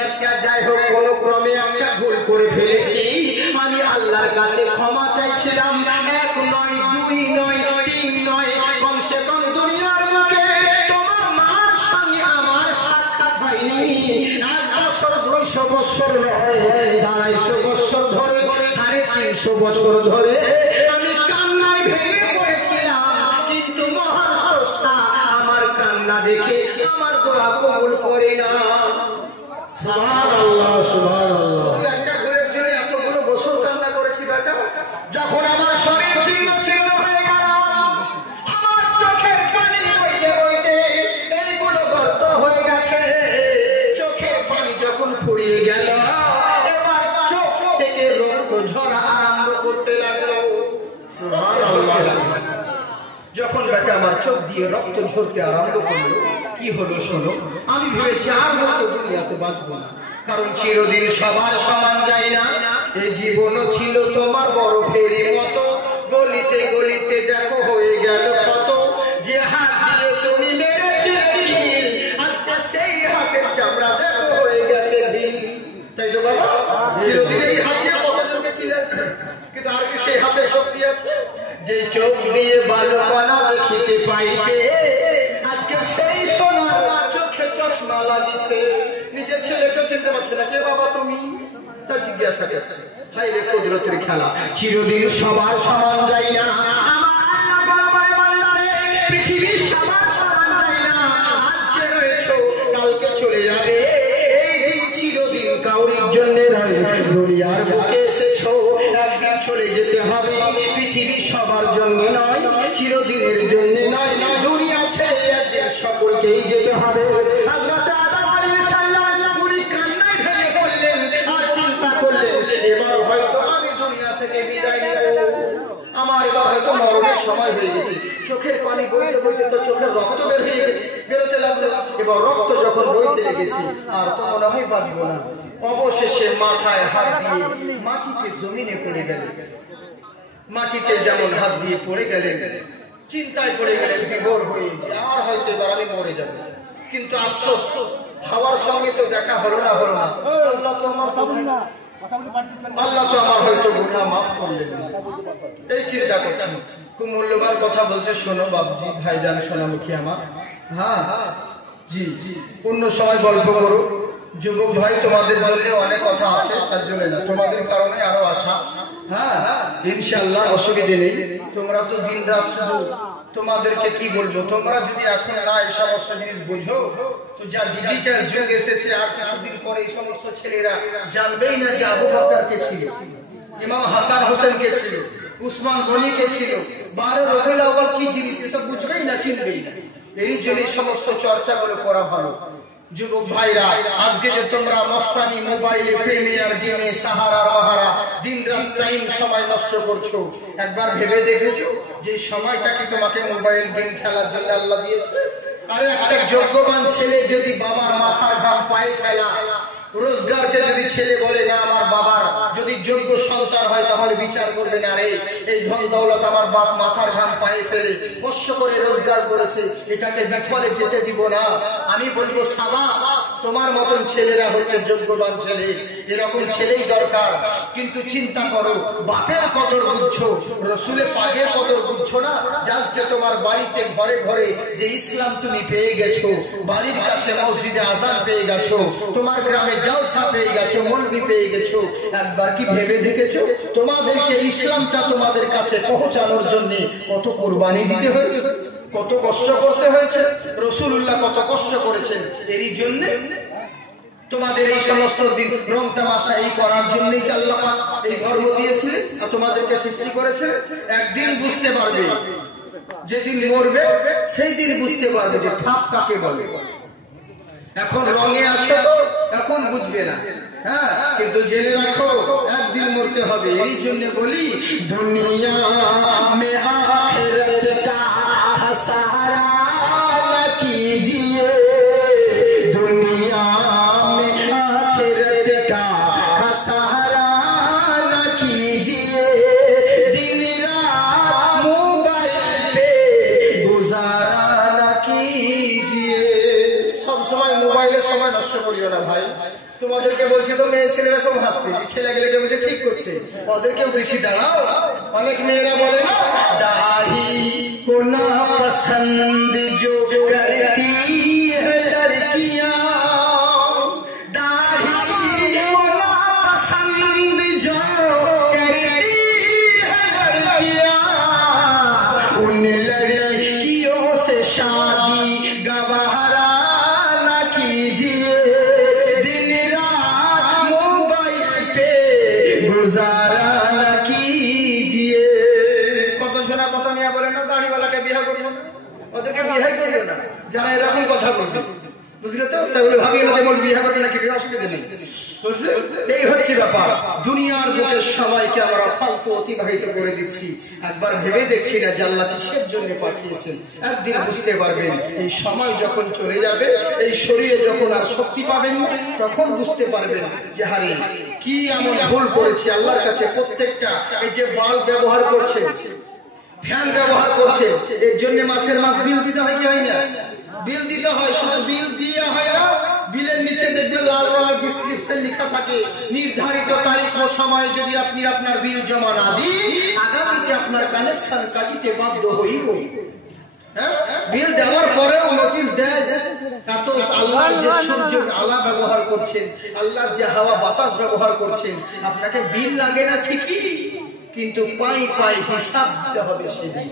একটা যাই হোক কোনো ক্রমে একটা ভুল করে ফেলেছি, আমি আল্লাহর কাছে ক্ষমা চাইছিলাম। 1 নয়, 2 নয়, 3 নয়, কমসে কম দুনিয়ার বুকে তোমার মার সঙ্গে আমার সাক্ষাৎ হয়নি। 1 বছর, 200 বছর ধরে, 250 বছর ধরে, 350 বছর ধরে আমি কান্নায় ভেঙে পড়েছিলাম, কিন্তু মহান স্রষ্টা আমার কান্না দেখে আমার দোয়া কবুল করে না। সুবহানাল্লাহ, সুবহানাল্লাহ। একটা ঘরের জন্য এতগুলো বছর কান্না করেছি বেটা, যখন আমার শরীর ছিন্ন ছিন্ন হয়ে গেল, আমার চোখের পানি বইতে বইতে এইগুলো গর্ত হয়ে গেছে, চোখের পানি যখন ফুরিয়ে গেল, এবার চোখ থেকে রক্ত ঝরা আরম্ভ করতে লাগলো। সুবহানাল্লাহ। যখন বেটা আমার চোখ দিয়ে রক্ত ঝরতে আরম্ভ করলো, কি হলো শোনো, আমি ভেবেছি আর হয়তো দুনিয়াতে বাঁচবো না, কারণ চিরদিন সবার সমান যায় না। এই জীবনও ছিল তোমার বড় ফেরির মতো, গলিতে গলিতে দেখো হয়ে গেল কত। যে হাত দিয়ে তুমি মেরেছিলে ঢিল, আজকে সেই হাতের চামড়া দেখো হয়ে গেছে ঢিল। তাই তো বাবা, চিরদিন এই হাত দিয়ে কতজনকে খিলাচ্ছে, কিন্তু আর কি সেই হাতে শক্তি আছে? যে চোখ দিয়ে বালুকণা দেখিতে পাইতে, আজকে সেই সোনার চোখে চশমা লাগিয়েছে। নিজের ছেলেকে চিনতে পারছে না, কে বাবা তুমি? তা জিজ্ঞাসা করছে। হায় রে কুদরতের খেলা, চিরদিন সবার সমান যায় না। পৃথিবীর সবার সমান যায় না। আজকে রয়েছো, কালকে চলে যাবে, এই দিন চিরদিন কাউরির জন্য নয়। দুনিয়ার বুকে এসেছো, একদিন চলে যেতে হবে। পৃথিবী সবার জন্য নয়, চিরদিনের জন্য নয়। দুনিয়া ছেড়ে একদিন সকলকেই যেতে হবে। হযরত আদম আলাইহিস সালাম উনি কান্নায় ভেঙে পড়লেন আর চিন্তা করলেন, এবার হয়তো আমি দুনিয়া থেকে বিদায় নেব, আমার এবার হয়তো মরণের সময় হয়ে গেছে। চোখের পানি বইতে বইতে তো চোখের রক্ত বের হয়ে গেছে, বেরোতে লাগলো। এবার রক্ত যখন বইতে লেগেছে আর তো মনে হয় বাঁচবো না। অবশেষে মাথায় হাত দিয়ে মাটিতে জমিনে পড়ে গেলেন। মাটিতে যেমন হাত দিয়ে পড়ে গেলেন, চিন্তায় পড়ে গেলেন, বিভোর হয়ে যে আর হয়তো এবার আমি মরে যাবো। কিন্তু আফসোস, হাওয়ার সঙ্গে তো দেখা হলো না। আল্লাহ তো আমার হয়তো গুনাহ মাফ করলেন না, এই চিন্তা করছেন। খুব মূল্যবান কথা বলছে, শোনো বাবজি, ভাইজান, সোনামুখী আমার। হ্যাঁ জি, অন্য সময় গল্প করো। যুবক ভাই, তোমাদের জন্য অনেক কথা আছে, তার জন্য না, তোমাদের কারণে আরো আশা। হ্যাঁ ইনশাআল্লাহ, অসুবিধে নেই। তোমরা তো দিন রাত শুধু, তোমাদেরকে কি বলবো, তোমরা যদি এখন না এই সমস্ত জিনিস বুঝো, তো যা ডিজিটাল যুগ এসেছে, আর কিছুদিন পরে এই সমস্ত ছেলেরা জানবেই না যে আবু বকর কে ছিল, ইমাম হাসান হোসেন কে ছিল, উসমান গনি কে ছিল, 12 রবিউল আউয়াল কি জিনিস, এসব বুঝবেই না, চিনবেই না। এই জন্য সমস্ত চর্চাগুলো করা ভালো। যুবক ভাইরা, আজকে যে তোমরা মস্তানি, মোবাইলে, প্রেমে আর গেমে সাহারা বাহারা দিন রাত টাইম সময় নষ্ট করছো, একবার ভেবে দেখেছো যে সময়টা কি তোমাকে মোবাইল গেম খেলার জন্য আল্লাহ দিয়েছে? আরে একটা যোগ্যবান ছেলে যদি বাবার মাথার ঘাম পায়ে ফেলা, রোজগারকে যদি ছেলে বলে না আমার বাবার যদি যোগ্য সন্তান হয়, তাহলে বিচার করবে না, রে এই ধন দৌলত আমার বাপ মাথার ঘাম পায়ে ফেলে কষ্ট করে রোজগার করেছে, এটাকে বিফলে যেতে দিব না। আমি বলবো সাবাস, তোমার মতন ছেলেরা হচ্ছে যোগ্যবান ছেলে, এরকম ছেলেই দরকার। কিন্তু চিন্তা করো, বাপের কদর বুঝছো, রসুলের পাগের কদর বুঝছো না? আজকে তোমার বাড়িতে ঘরে ঘরে যে ইসলাম তুমি পেয়ে গেছো, বাড়ির কাছে মসজিদে আজান পেয়ে গেছো, তোমার গ্রামে জলসা পেয়ে গেছো, মলবি পেয়ে গেছো, একবার কি ভেবে দেখেছো তোমাদেরকে ইসলামটা তোমাদের কাছে পৌঁছানোর জন্য কত কুরবানি দিতে হয়েছে, কত কষ্ট করতে হয়েছে? রাসূলুল্লাহ কত কষ্ট করেছেন এরই জন্য। তোমাদের এই সমস্ত দিন রং তামাশা এই করার জন্যই আল্লাহ পাক এই ধর্ম দিয়েছিলেন আর তোমাদেরকে সৃষ্টি করেছে। একদিন বুঝতে পারবে, যেদিন মরবে সেই দিন বুঝতে পারবে যে ঠাপ কাকে বলে। এখন রঙে আছে তো এখন বুঝবে না, হ্যাঁ, কিন্তু জেনে রাখো একদিন মরতে হবে। এই জন্য বলি, দুনিয়া মে আখিরাত কা খাসারা না কিজিয়ে, দুনিয়া মে আখিরাত কা খাসারা না কিজিয়ে, দিন রাত মোবাইল পে গুজারা না কিজিয়ে। সব সময় মোবাইলে সময় নষ্ট করিও না ভাই। তোমাদেরকে বলছি তো, মেয়ে ছেলেরা সব হাসছে, ছেলেগুলোকে বলছে ঠিক করছে, ওদেরকেও বেশি দাঁড়াও। অনেক মেয়েরা বলে না, দাহি কোনা পছন্দ জো করতি है लड़कियां, दाढ़ी कोना पसंद जो करती है लड़कियां, उन लड़कियों से शादी गवारा ना कीजिए, दिन रात मोबाइल पे गुजारा ना कीजिए। কত জনা কত নিয়ে বলে না, দাড়িওয়ালাকে বিয়ে করবো না, ওদেরকে বিয়ে করিও না, যারা এরকম কথা বলবে, বুঝলে তো? তাহলে ভাবিয়ে না যেমন বিয়ে করবে নাকি, অসুবিধা নেই, বুঝলে? এই হচ্ছে ব্যাপার। দুনিয়ার বুকে সবাইকে আমরা ফালতু অতিবাহিত করে দিচ্ছি, একবার ভেবে দেখছি না যে আল্লাহ কিসের জন্য পাঠিয়েছেন। একদিন বুঝতে পারবেন, এই সময় যখন চলে যাবে, এই শরীরে যখন আর শক্তি পাবেন না, তখন বুঝতে পারবেন যে হারে কি এমন ভুল করেছি আল্লাহর কাছে। প্রত্যেকটা এই যে বাল্ব ব্যবহার করছে, ফ্যান ব্যবহার করছে, এর জন্য মাসের মাস বিল দিতে হয় কি হয় না? বিল দিতে হয়। শুধু বিল দিয়ে হয় না, বিলের নিচে দেখবে লাল রঙের ডিসক্রিপশন লেখা থাকে, নির্ধারিত তারিখ ও সময়ে যদি আপনি আপনার বিল জমা না দিন, আগামীতে আপনার কানেকশন কাটিতে বাধ্য হইব। বিল দেওয়ার পরেও নোটিশ দেয় এত আল্লাহর যে সূর্য আলা ব্যবহার করছেন, আল্লাহর যে হাওয়া বাতাস ব্যবহার করছেন, আপনাকে বিল লাগে না ঠিকই, কিন্তু পাই পাই হিসাব দিতে হবে সেদিন।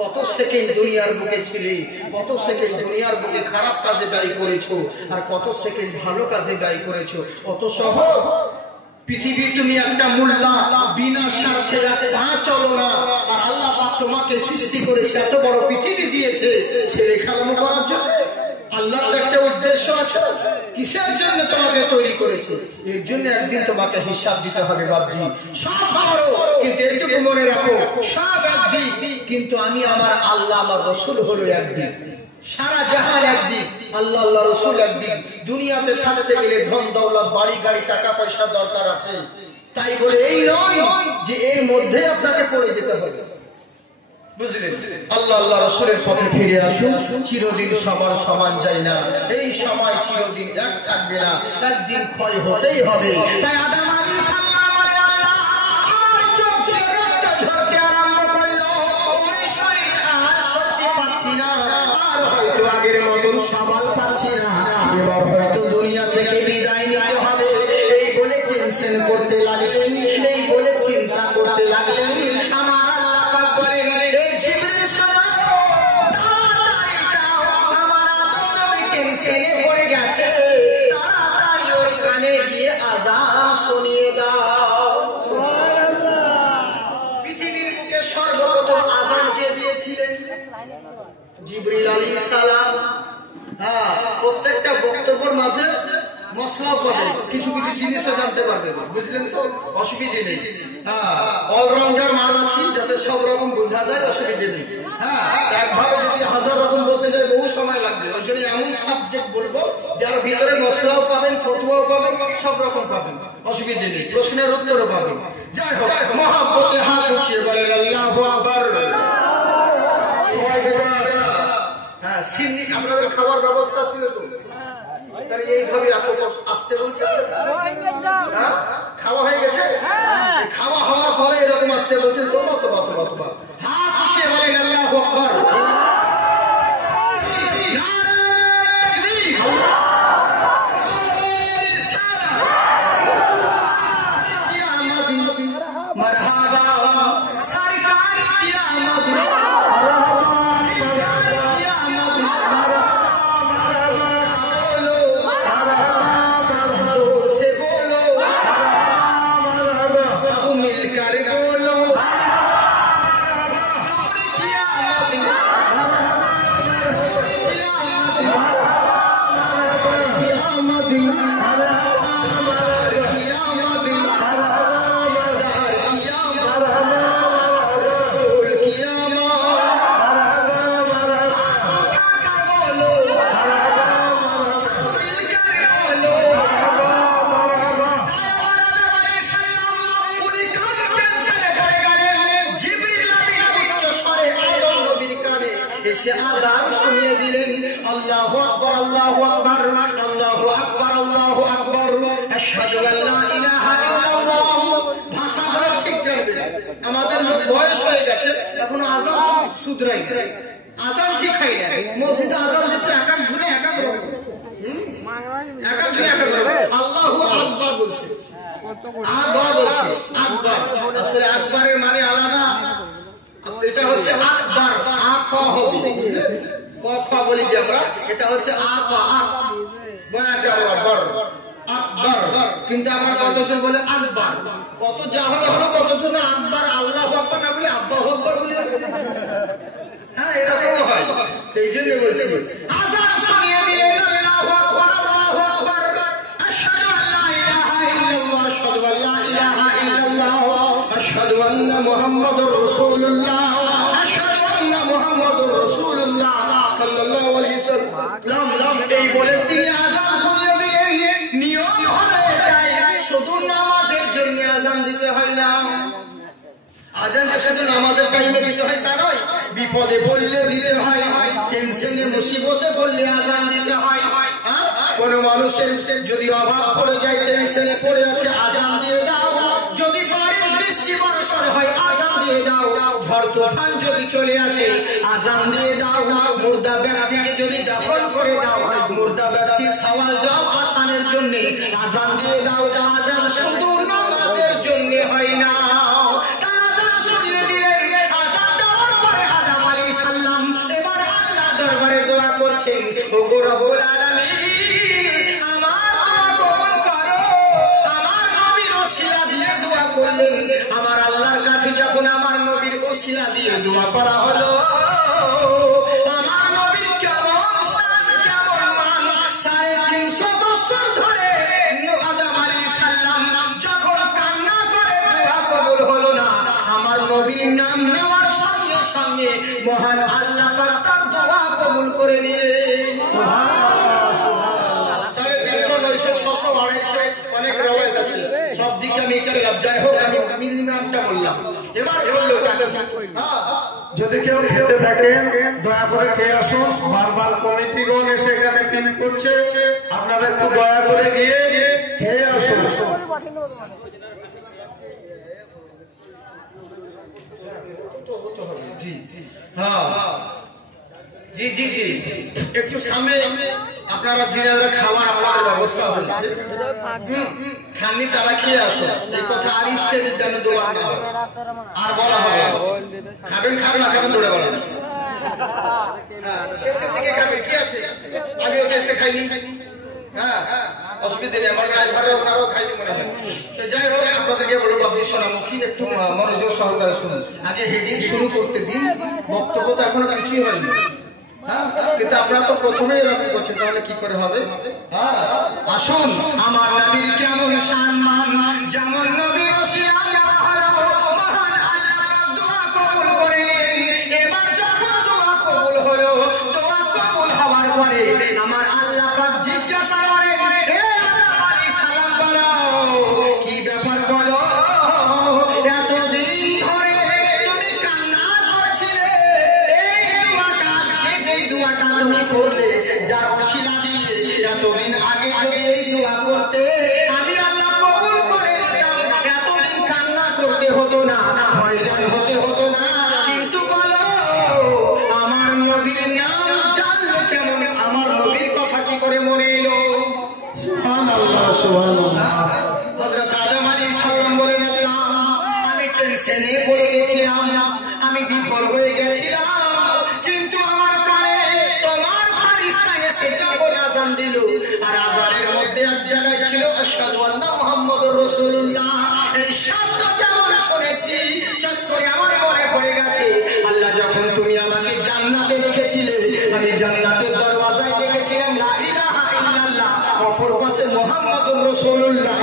কত সেকেন্ড দুনিয়ার বুকে ছিলে, কত সেকেন্ড দুনিয়ার বুকে খারাপ কাজে ব্যয় করেছো, আর কত সেকেন্ড ভালো কাজে ব্যয় করেছো। কত সহজ পৃথিবী, তুমি একটা মোল্লা, বিনা স্বার্থে পা চলো না, আর আল্লাহ পাক তোমাকে সৃষ্টি করেছে, এত বড় পৃথিবী দিয়েছে ছেলে খেলানো করার জন্য। আল্লাহর তো একটা উদ্দেশ্য আছে, কিসের জন্য তোমাকে তৈরি করেছে, এর জন্য একদিন তোমাকে হিসাব দিতে হবে বাবজি। সব করো, কিন্তু এইটুকু মনে রাখো, সব একদিন, কিন্তু আমি আমার আল্লাহ আমার রসুল হলো একদিন। সারা জাহান একদিন, আল্লাহ আল্লাহ রসুল একদিন। দুনিয়াতে থাকতে গেলে ধন দৌলত, বাড়ি গাড়ি, টাকা পয়সা দরকার আছে, তাই বলে এই নয় যে এর মধ্যে আপনাকে পড়ে যেতে হবে, বুঝলেন? আল্লাহ আল্লাহ রসুলের পথে ফিরে আসুন। চিরদিন সবার সমান যায় না, এই সময় চিরদিন এক থাকবে না, একদিন ক্ষয় হতেই হবে। তাই আদম আলাইহিস সালাম বলে, আল্লাহ আমার চোখ দিয়ে রক্ত ঝরতে আরম্ভ করলো, ওই শরীর আর সহ্য পাচ্ছি না, আর হয়তো আগের মতন সবল পাচ্ছি না, এবার হয়তো দুনিয়া থেকে বিদায় নিতে হবে। এই বলে টেনশন করতে লাগলেন, এই বলে চিন্তা করতে লাগলেন। আমার আল্লাহ পাক বলেন, এই জিবরিল শোনো, তাড়াতাড়ি যাও, আমার আদম নবী টেনশনে পড়ে গেছে, তাড়াতাড়ি ওর কানে গিয়ে আযান শুনিয়ে দাও। পৃথিবীর বুকে সর্বপ্রথম আযান যে দিয়েছিলেন জিবরিল আলাইহিস সালাম। প্রত্যেকটা বক্তব্যের মাঝে মশলা পাবে, কিছু কিছু জিনিসও জানতে পারবে, বুঝলেন তো? অসুবিধে নেই। অলরাউন্ডার মাল আছি, যাতে সব রকম বোঝা যায়, অসুবিধে নেই। একভাবে যদি 1000 রকম বলতে যায় বহু সময় লাগবে, ওই জন্য এমন সাবজেক্ট বলবো যার ভিতরে মশলাও পাবেন, ফতোয়াও পাবেন, সব রকম পাবেন, অসুবিধে নেই, প্রশ্নের উত্তরও পাবেন। যাই হোক, মহব্বতে হাত উঠিয়ে বলেন আল্লাহু আকবার। সিন্নি আপনাদের খাবার ব্যবস্থা ছিল তো, এইভাবে আসতে বলছে, খাওয়া হয়ে গেছে, খাওয়া হওয়ার পরে এরকম আসতে বলছেন, তোমা তোমা তোমা তোমা হাত উঠিয়ে বলেন আল্লাহু আকবার। এসে আযান শুনিয়ে দিলেন, আল্লাহু আকবার আল্লাহু আকবার আল্লাহু আকবার আল্লাহু আকবার আশহাদু আল্লা ইলাহা ইল্লাল্লাহ। ভাষাগুলো ঠিক জানবেন, আমাদের লোক বয়স হয়ে গেছে, এখনো আযান শুধরাই, আযান ঠিক হয় না। মসজিদে আযান দিচ্ছে এক এক ঝুনে এক এক রকম, এক এক ঝুনে এক এক রকম। আল্লাহু আকবার বলছে, আকবার বলছে, আকবার, আসলে আকবরের মানে আলাদা, এটা হচ্ছে আকবার, আকা হবে, কথা বলি যে আমরা, এটা হচ্ছে আকা, আকবার, কিন্তু আমরা কতজন বলে আকবার, কত যা হলো হলো, কতজন আকবার আল্লাহু আকবার না বলে আব্বাহু আকবার বলি, হ্যাঁ এরকম হয়। এই জন্য বলছি আযান শুনিয়ে দিলেন, আল্লাহু আকবার আল্লাহু আকবার আশহাদু আল্লা ইলাহা ইল্লাল্লাহ আশহাদু আল্লা ইলাহা ইল্লাল্লাহ আশহাদু আন্না মুহাম্মাদুর রাসূলুল্লাহ আশহাদু আন্না মুহাম্মাদুর রাসূলুল্লাহ সাল্লাল্লাহু আলাইহি ওয়াসাল্লাম। এই বলে তিনি আযান শুনিয়ে দিলেন। নিয়ম হলো এটাই, শুধু নামাজের জন্য আযান দিতে হয় না, আযানটা শুধু নামাজের টাইমে দিতে হয় তা নয়, বিপদে পড়লে দিতে হয়, টেনশনে মুসিবতে পড়লে আযান দিতে হয়। কোন মানুষের যদি অভাব পড়ে যায়, টেনশনে পড়ে আছে, আযান দিয়ে দাও। যদি বারিশ বৃষ্টি বর্ষণ হয়, আযান দিয়ে দাও। ঝড় তুফান যদি চলে আসে আজান দিয়ে দাও, মুর্দা ব্যক্তিকে যদি দাফন করে দাও, মুর্দা ব্যক্তির সওয়াল জবাব আসানের জন্য আজান দিয়ে দাও। আজান শুধু নামাজের জন্য হয় না, আজান শুনিয়ে দিলেন। আজান দেওয়ার পরে আদম আলাইহিস সালাম এবার আল্লাহর দরবারে দোয়া করছেন, ওগো রব্বুল আলামিন আমার দোয়া কবুল করো। আমার নবীর ওসিলা দিয়ে দোয়া করলেন। আমার আল্লাহর কাছে যখন আমার নবীর ওসিলা দিয়ে দোয়া করা হলো, আমার নবীর কেমন শান কেমন মান। 350 বছর ধরে আদম আলাইহিস সালাম যখন কান্না করে দোয়া কবুল হলো না, আমার নবীর নাম নেওয়ার সঙ্গে সঙ্গে মহান আল্লাহ পাক তার দোয়া কবুল করে নিলেন। সুবহানাল্লাহ, সুবহানাল্লাহ। 350, 900, 600, 250 অনেক রওয়ায়াত আছে। সব দিকে আমি একটু যাই হোক, আমি মিনিমামটা বললাম। এবার বললো যদি কেউ খেতে থাকেন দয়া করে খেয়ে আসুন। বারবার কমিটিগণ এসে এখানে পিন করছে, আপনারা একটু দয়া করে গিয়ে খেয়ে আসুন। জি জি জি জি, একটু সামনে আপনারা জিনারা খাবার আপনাদের ব্যবস্থা হয়েছে, খাননি তারা খেয়ে আসো। এই কথা আর স্টেজের জন্য দোয়া না হয়, আর বলা হবে খাবেন খাবেন না খাবেন দৌড়ে বলেন শেষের দিকে খাবেন। কি আছে আমি ওকে এসে খাইনি, হ্যাঁ অসুবিধা নেই, আমার ড্রাইভারে ওনারও খাইনি মনে হয়। তো যাই হোক, আপনাদেরকে বলবো আপনি সোনামুখী একটু মনোযোগ সহকারে শুনুন। আগে হেডিং শুরু করতে দিন, বক্তব্য তো এখনো কিছুই হয়নি। কিন্তু আপনারা তো প্রথমেই এরকম করছেন, তাহলে কি করে হবে? আসুন, আমার নবীর কেমন সম্মান, যেমন নবীর ওসিলা দেওয়া হলো, মহান আল্লাহ দোয়া কবুল করেন। এবার যখন দোয়া কবুল হলো, দোয়া কবুল হওয়ার পরে আমার আল্লাহ পাক জিজ্ঞাসা করেন, হে আদম আলাইহিস সালাম বলো কি ব্যাপার, বলো এতদিন ধরে তুমি কান্না করছিলে, এই দোয়াটা আজকে যেই দোয়াটা তুমি করলে, যার ওসিলা দিয়ে এতদিন আগে যদি এই দোয়া করতে আমি আল্লাহ কবুল করে নিতাম, এতদিন কান্না করতে হতো না, হয়রান হতে হতো না। কিন্তু বলো আমার নবীর নাম জানলে কেমন, আমার নবীর কথা কি করে মনে এলো? সুবহানাল্লাহ, সুবহানাল্লাহ। হযরত আদম আলাইহিস সালাম বলেন, আমি টেনশনে পড়ে গেছিলাম, আমি বিফল হয়ে গেছিলাম, কিন্তু আমার কানে তোমার ফেরেশতা এসে যখন আযান দিল, আর আযানের মধ্যে এক জায়গায় ছিল আশহাদু আন্না মুহাম্মাদুর রাসূলুল্লাহ, এই শব্দ যেমন শুনেছি চট করে আমার মনে পড়ে গেছে, আল্লাহ যখন তুমি আমাকে জান্নাতে রেখেছিলে, আমি জান্নাতের দরওয়াজায় দেখেছিলাম লা ইলাহা ইল্লাল্লাহ, অপর পাশে মুহাম্মাদুর রাসূলুল্লাহ।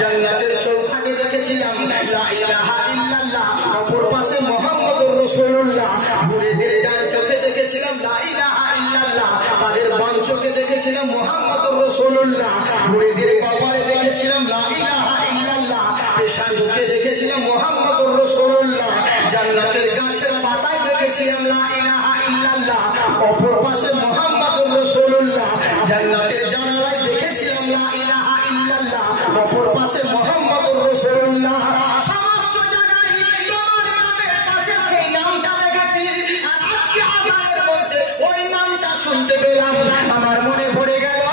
জান্নাতের চৌখাটে দেখেছিলাম লা ইলাহা ইল্লাল্লাহ, অপর পাশে মুহাম্মাদুর রাসূলুল্লাহ। বুড়িদের ডান চোখে দেখেছিলাম লা ইলাহা ইল্লাল্লাহ, তাদের বাম চোখে দেখেছিলাম মুহাম্মাদুর রাসূলুল্লাহ। বুড়িদের কপালে দেখেছিলাম লা ইলাহা ইল্লাল্লাহ, পেশায় ঢুকে দেখেছিলাম মুহাম্মাদুর রাসূলুল্লাহ। জান্নাতের গাছের পাতায় দেখেছিলাম লা ইলাহা ইল্লাল্লাহ, অপর পাশে মুহাম্মাদুর রাসূলুল্লাহ। জান্নাতের জানালায় দেখেছিলাম লা ইলাহা ইল্লাল্লাহ, অপর পাশে মুহাম্মাদুর রাসূলুল্লাহ। সমস্ত জায়গায় তোমার নামের পাশে সেই নামটা দেখেছি, আর আজকে আযানের মধ্যে ওই নামটা শুনতে পেলাম, আমার মনে পড়ে গেল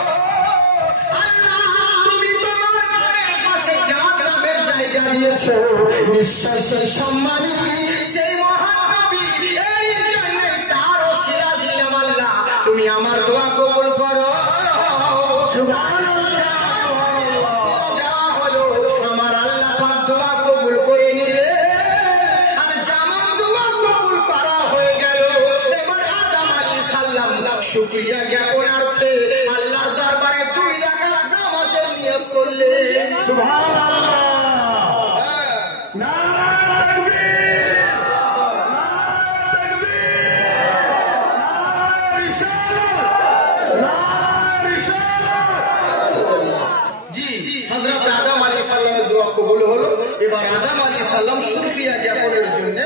আল্লাহ তুমি তোমার নামের পাশে যার নামের জায়গা দিয়েছো, নিশ্চয় সেই সম্মানী সেই মহান নবী, এই জন্য তার ওসিলা দিলাম আল্লাহ তুমি আমার দোয়া কবুল করো। সুবহানাল্লাহ, দেওয়া হলো, আমার আল্লাহ পাক দোয়া কবুল করে নিলেন। আর যেমন দোয়া কবুল করা হয়ে গেল, এবার আদম আলাইহিস সালাম শুকরিয়া জ্ঞাপনার্থে আল্লাহর দরবারে 2 রাকাত নামাজের নিয়ত করলেন। সুবহানাল্লাহ, নারায়ে তাকবীর, নারায়ে তাকবীর, নারায়ে রিসালাত, নারায়ে রিসালাত। জি, হযরত আদম আলাইহিস সালামের দোয়া কবুল হলো। এবার আদম আলাইহিস সালাম শুকরিয়া জ্ঞাপনের জন্য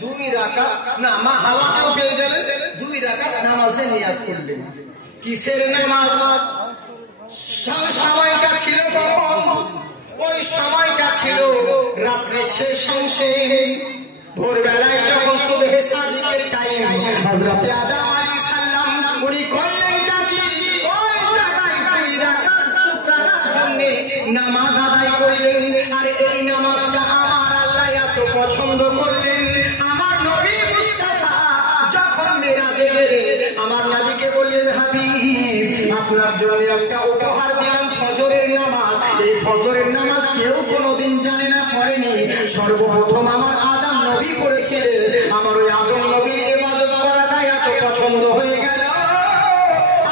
2 রাকাত না মা হাওয়াকেও পেয়ে গেলেন, 2 রাকাত নামাজে নিয়ত করলেন। কিসের নামাজ? সময়টা ছিল কখন? ওই সময়টা ছিল রাত্রে শেষ অংশে, ভোরবেলায় যখন সুবহে সাদিকের টাইম, হযরত আদম আলাইহিস সালাম উনি করলেন কি ওই জায়গায় 2 রাকাত শুকরানার জন্য নামাজ আদায় করলেন। আর এই নামাজটা আমার আল্লাহ এত পছন্দ করলেন। আমার নবী মুস্তাফা যখন মেরাজে গেলেন, আমার নবীকে বললেন, হাবিব আপনার জন্য একটা উপহার দিলাম, ফজরের নামাজ। এই ফজরের নামাজ কেউ কোনোদিন জানে না, পড়েনি। সর্বপ্রথম আমার আদম নবী পড়েছিলেন। আমার ওই আদম নবীর ইবাদত করাটা এত পছন্দ হয়ে গেল,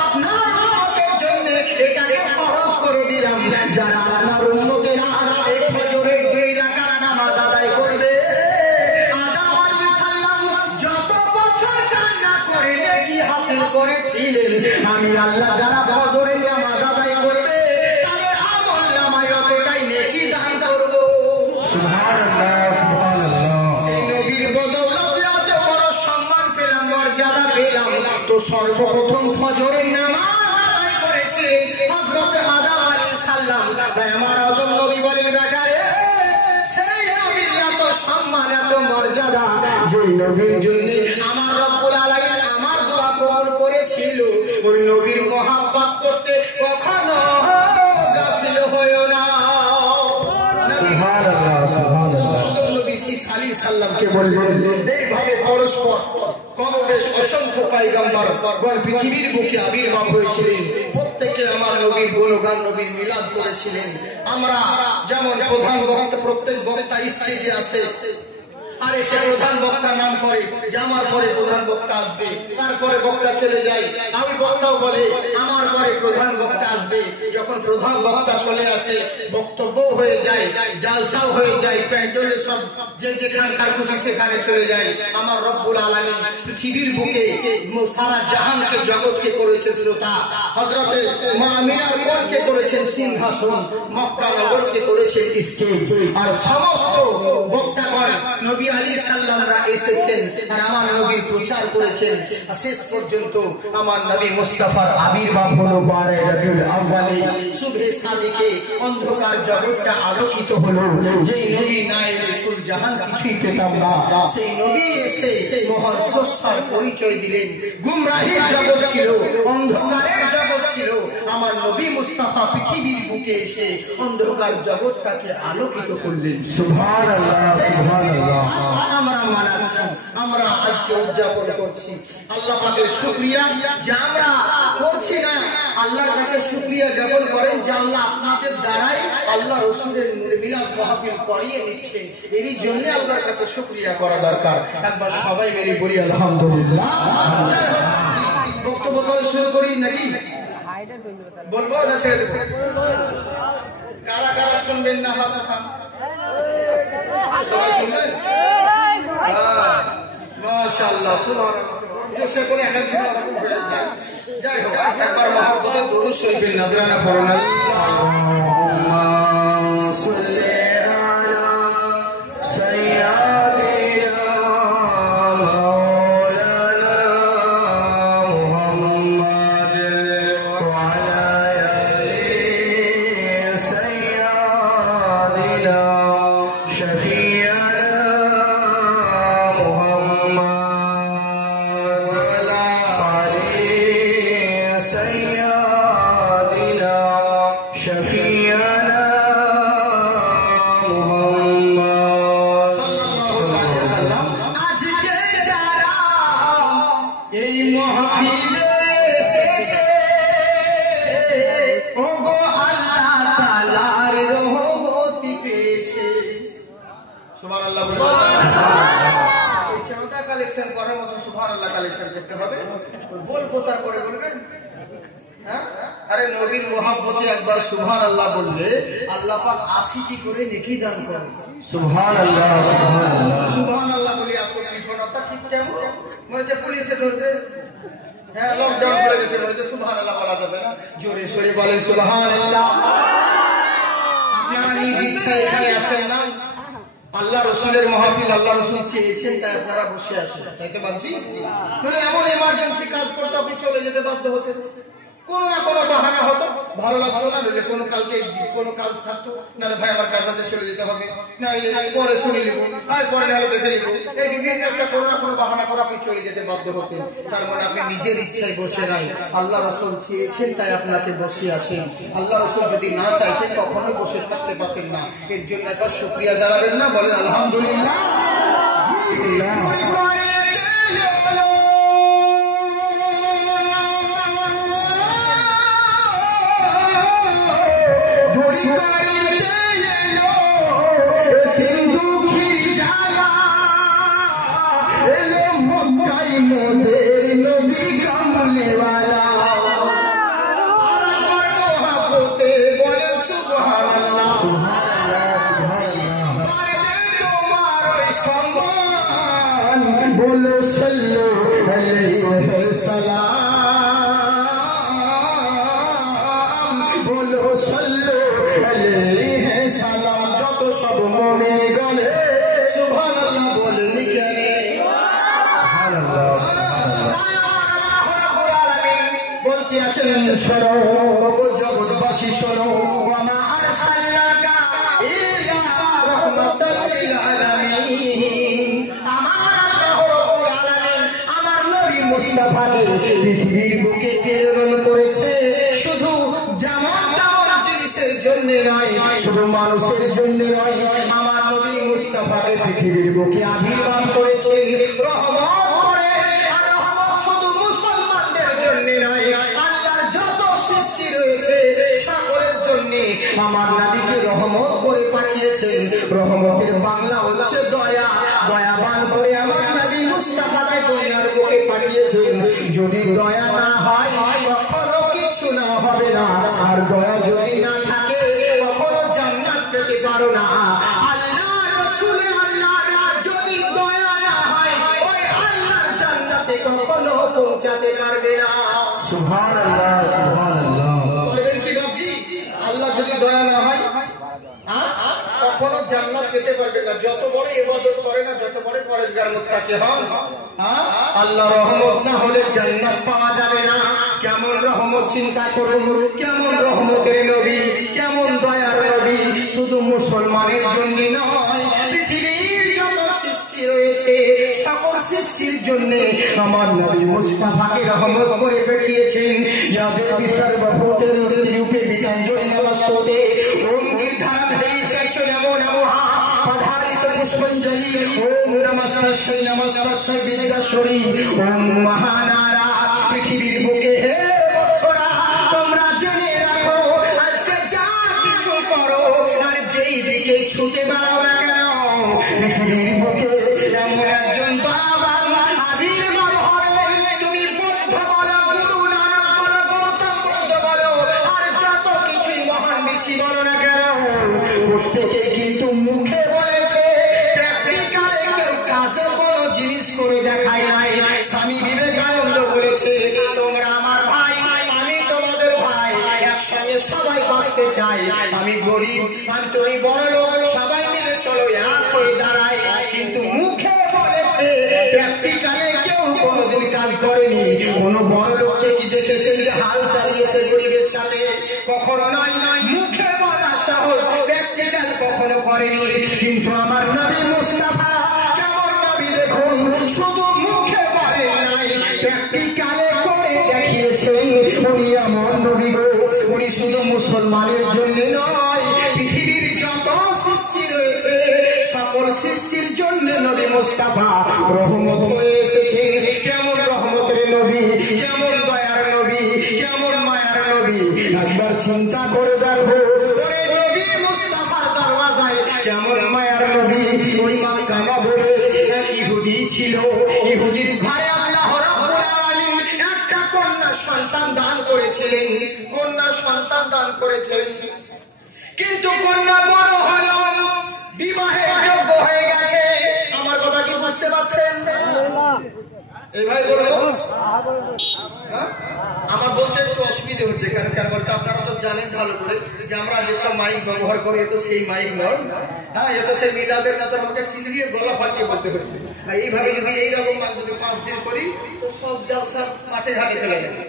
আপনার উম্মতের জন্য এটাকে ফরজ করে দিলাম। যারা আপনার উম্মতেরা এই ফজরের 2 রাকাত নামাজ আদায় করবে, আদম আলাইহিস সালাম যত বছর কান্না করে নেকি হাসিল করেছিলেন, আমি আল্লাহ যারা ফজরের নামাজ আদায় করবে তাদের আমলনামায় অতটাই নেকি দান করব। সুবহানাল্লাহ, সুবহানাল্লাহ। সেই নবীর বদৌলতে এত বড় সম্মান পেলাম, মর্যাদা পেলাম। তো সর্বপ্রথম ফজরের নামাজ আদায় করেছিলেন হযরত আদম আলাইহিস সালাম। তাই আমার আদম নবী বলেন, বেটারে সেই নবীর এত সম্মান, এত মর্যাদা, যে নবীর জন্য আমার রব্বুল আলামিন আমার দোয়া কবুল করেছিল। ওই নবীর মহব্বত করতে কখনো গাফিল হয়ো না। সুবহানাল্লাহ, সুবহানাল্লাহ। সাল্লামকে বললেন, এইভাবে পরস্পর কমবেশ অসংখ্য পয়গম্বর পৃথিবীর বুকে আবির্ভাব হয়েছিলেন। প্রত্যেকে আমার নবীর গুণগান, নবীর মিলাদ করেছিলেন। আমরা যেমন প্রধান বক্তা, প্রত্যেক বক্তা স্টেজে আসে, আর এসে প্রধান বক্তার নাম করে যে আমার পরে প্রধান বক্তা আসবে, তারপরে বক্তা চলে যায়। ওই বক্তাও বলে আমার পরে প্রধান বক্তা আসবে। যখন প্রধান বক্তা চলে আসে, বক্তব্য হয়ে যায়, জালসাও হয়ে যায়, প্যান্ডেলে সব যে যেখানকার খুশি সেখানে চলে যায়। আমার রব্বুল আলামিন পৃথিবীর বুকে সারা জাহানকে, জগৎকে করেছেন শ্রোতা। হযরতে মা আমিনার কোলকে করেছেন সিংহাসন, মক্কা নগরকে করেছেন স্টেজ। আর সমস্ত বক্তাগণ নবী আলাইহিস সালামরা এসেছেন আর আমার নবীর প্রচার করেছেন। শেষ পর্যন্ত আমার নবী মুস্তাফার আবির্ভাব হলো 12 রবিউল আউয়ালে, সুবহে সাদিকে। অন্ধকার জগৎটা আলোকিত হলো। যেই নবী না এলে কুল জাহান কিছুই পেতাম না। সেই নবী এসে মহান স্রষ্টার পরিচয় দিলেন। গুমরাহির জগৎ ছিল, অন্ধকারের জগৎ ছিল। আমার নবী মুস্তাফা পৃথিবীর বুকে এসে অন্ধকার জগৎটাকে আলোকিত করলেন। সুবহানাল্লাহ, সুবহানাল্লাহ। আমরা মানাচ্ছি, আমরা আজকে উদযাপন করছি। আল্লাহ পাকের শুকরিয়া যে আমরা করছি না, আল্লাহর কাছে শুকরিয়া জ্ঞাপন করেন যে আল্লাহ আপনাদের দ্বারাই আল্লাহ রাসূলের মিলাদ মাহফিল করিয়ে নিচ্ছেন। এরই জন্য আল্লাহর কাছে শুকরিয়া করা দরকার। একবার সবাই মিলে বলি আলহামদুলিল্লাহ। বক্তব্য তাহলে শুরু করি নাকি? বলবো না ছেড়ে দেবো? কারা কারা শুনবেন না হাত উঠান। সবাই শুনবেন? মাশাআল্লাহ, সুবহানাল্লাহ। করে এনার্জি ওরকম হয়ে যায়। যাই হোক, একবার মহব্বতের দরুদ শরীফের নজরানা পড়ুন। আল্লাহুম্মা সাল্লি আলা সাইয়্যিদিনা মাওলানা মুহাম্মাদ ওয়া আলা আলি সাইয়্যিদিনা শাফিয়ানা মুহাম্মাদ কালেকশন করার মতো সুবহানাল্লাহ কালেকশন করতে হবে। বলবো তারপরে বলবেন। হ্যাঁ, আরে নবীর মহব্বতে একবার সুবহানাল্লাহ বললে আল্লাহ পাক 80টি করে নেকি দান করেন। সুবহানাল্লাহ, সুবহানাল্লাহ, সুবহানাল্লাহ বলি আপনার বিপন্নতা ঠিক কেমন? মনে হচ্ছে পুলিশে ধরবে। হ্যাঁ, লকডাউন পড়ে গেছে, মনে হচ্ছে সুবহানাল্লাহ বলা যাবে না। জোরে সোরে বলেন সুবহানাল্লাহ। আপনারা নিজ ইচ্ছা এখানে আসেন না, আল্লাহ রসুলের মাহফিল, আল্লাহ রসুল চেয়েছেন তাই আপনারা বসে আছেন, তাই তো ভাবছি। এমন এমার্জেন্সি কাজ করতে আপনি চলে যেতে বাধ্য হতেন। কোনো না কোনো বাহানা হতো, ভালো লাগতো না, নইলে কোনো কালকে কোনো কাজ থাকতো, নাহলে ভাই আমার কাজ আছে চলে যেতে হবে, নাহলে পরে শুনে নেব, আর পরে নাহলে দেখে নেব, এই বিভিন্ন একটা কোনো না কোনো বাহানা করে আপনি চলে যেতে বাধ্য হতেন। তার মানে আপনি নিজের ইচ্ছায় বসে নাই, আল্লাহ রাসূল চেয়েছেন তাই আপনাকে বসে আছেন। আল্লাহ রাসূল যদি না চাইতেন কখনোই বসে থাকতে পারতেন না। এর জন্য একবার শুকরিয়া জানাবেন না, বলেন আলহামদুলিল্লাহ। बोलो सल्लु अलैहि सलाम, बोलो सल्लु अलैहि सलाम। যত সব মুমিন গলে সুবহানাল্লাহ বলেন কেন? সুবহানাল্লাহ। বলতে আছেন শোনো ও জগৎবাসী শোনো, ওয়া মা আরসালনাকা ইল্লা রাহমাতাল লিল আলামিন। পৃথিবীর বুকে প্রেরণ করেছে শুধু যেমন তেমন জিনিসের জন্য নয়, শুধু মানুষের জন্য নয়। আমার নবী মুস্তাফাকে পৃথিবীর বুকে আবির্ভাব করেছেন রহমত করে। আর রহমত শুধু মুসলমানদের জন্য নয়, আল্লাহর যত সৃষ্টি রয়েছে সকলের জন্য আমার নবীকে রহমত করে পাঠিয়েছেন। রহমতের বাংলা হচ্ছে দয়া, দয়াবান করে আমার নবী মুস্তাফাকে দুনিয়ার বুকে পাঠিয়েছেন। যদি দয়া না হয় কখনো কিছু না হবে না, আর দয়া যদি না থাকে কখনো জান্নাত পেতে পারো না। আল্লাহ রাসূল আল্লাহর যদি দয়া না হয় ওই আল্লাহর জান্নাতে কখনো পৌঁছাতে পারবে না। সুবহানাল্লাহ, সুবহানাল্লাহ। বলবেন কি বাবজি, আল্লাহ যদি দয়া না হয় কখনো জান্নাত পেতে পারবে না। যত বড় ইবাদত করে না, যত বড় পরেশগার মুত্তাকি হন, আল্লাহ রহমত না হলে জান্নাত পাওয়া যাবে না। কেমন রহমত চিন্তা করুন, কেমন রহমতের নবী, কেমন দয়ার নবী। শুধু মুসলমানের জন্য নয়, পৃথিবীর যত সৃষ্টি রয়েছে সকল সৃষ্টির জন্য আমার নবী মুস্তাফাকে রহমত করে পাঠিয়েছেন। ইয়াদের বিসর্বভূতের রূপে বিকাঞ্জলি নমস্তে ওম নির্ধারণ হয়েছে চলে নমঃ পধারিত পুষ্পঞ্জলি ওম নমস্তে নমস্তে বিদ্যাশ্বরী ওম মহানারা। পৃথিবীর বুকে হে বৎসরা তোমরা জেনে রাখো, আজকে যা কিছু করো আর যেই দিকে ছুটে বেড়াও না কেন, পৃথিবীর বুকে এমন একজন দয়াবান আবির্ভাব হবে। তুমি বুদ্ধ বলো, গুরু নানক বলো, গৌতম বুদ্ধ বলো, আর যত কিছুই মহান ঋষি বলো না কেন, প্রত্যেকে কিন্তু মুখে বলেছে, প্র্যাকটিক্যালে কেউ কাছে কোনো জিনিস করে দেখায় নাই। স্বামী বিবেকানন্দ বলেছে, তোমরা আমার ভাই, আমি তোমাদের ভাই, একসঙ্গে সবাই বাঁচতে চাই। আমি গরিব, আমি তুমি বড় লোক, সবাই মিলে চলো এক হয়ে দাঁড়াই। কিন্তু মুখে বলেছে, প্র্যাকটিক্যালে কেউ কোনোদিন কাজ করেনি। কোনো বড় লোককে কি দেখেছেন যে হাল চালিয়েছে গরিবের সাথে? কখনো নয়। মুখে বলা সহজ, প্র্যাকটিক্যাল কখনো করেনি। কিন্তু আমার নবী মুস্তাফা কেমন নবী দেখুন, শুধু মুখে বলেন নাই, প্র্যাকটিক্যালে করে দেখিয়েছেন। উনি এমন নবী গো, উনি শুধু মুসলমানের জন্য নয়, পৃথিবীর যত সৃষ্টি রয়েছে সকল সৃষ্টির জন্য নবী মুস্তাফা রহমত হয়ে এসেছেন। কেমন রহমতের নবী, কেমন দয়ার নবী, কেমন মায়ার নবী। একবার চিন্তা করে দেখো, ওরে নবী মুস্তাফার দরওয়াজায় কেমন মায়ার নবী। ওই মক্কা নগরে এক ইহুদি ছিল, ইহুদির ঘরে আল্লাহ রাব্বুল আলামিন একটা কন্যা সন্তান দান করেছিলেন, কন্যা সন্তান দান করেছেন। কিন্তু কন্যা বড় হলো, বিবাহের যোগ্য হয়ে গেছে। আমার কথা কি বুঝতে পারছেন? এই ভাই বলবো, আমার বলতে একটু অসুবিধা হচ্ছে। কেন বলতে আপনারা তো জানেন ভালো করে যে আমরা যেসব মাইক ব্যবহার করি এ তো সেই মাইক নয়। হ্যাঁ, এ তো সেই মিলাদের মতো আমাকে চিলিয়ে গলা ফাটিয়ে বলতে হচ্ছে। এইভাবে যদি এইরকম যদি 5 দিন করি তো সব জালসা মাঠে ঘাটে চলে যাবে।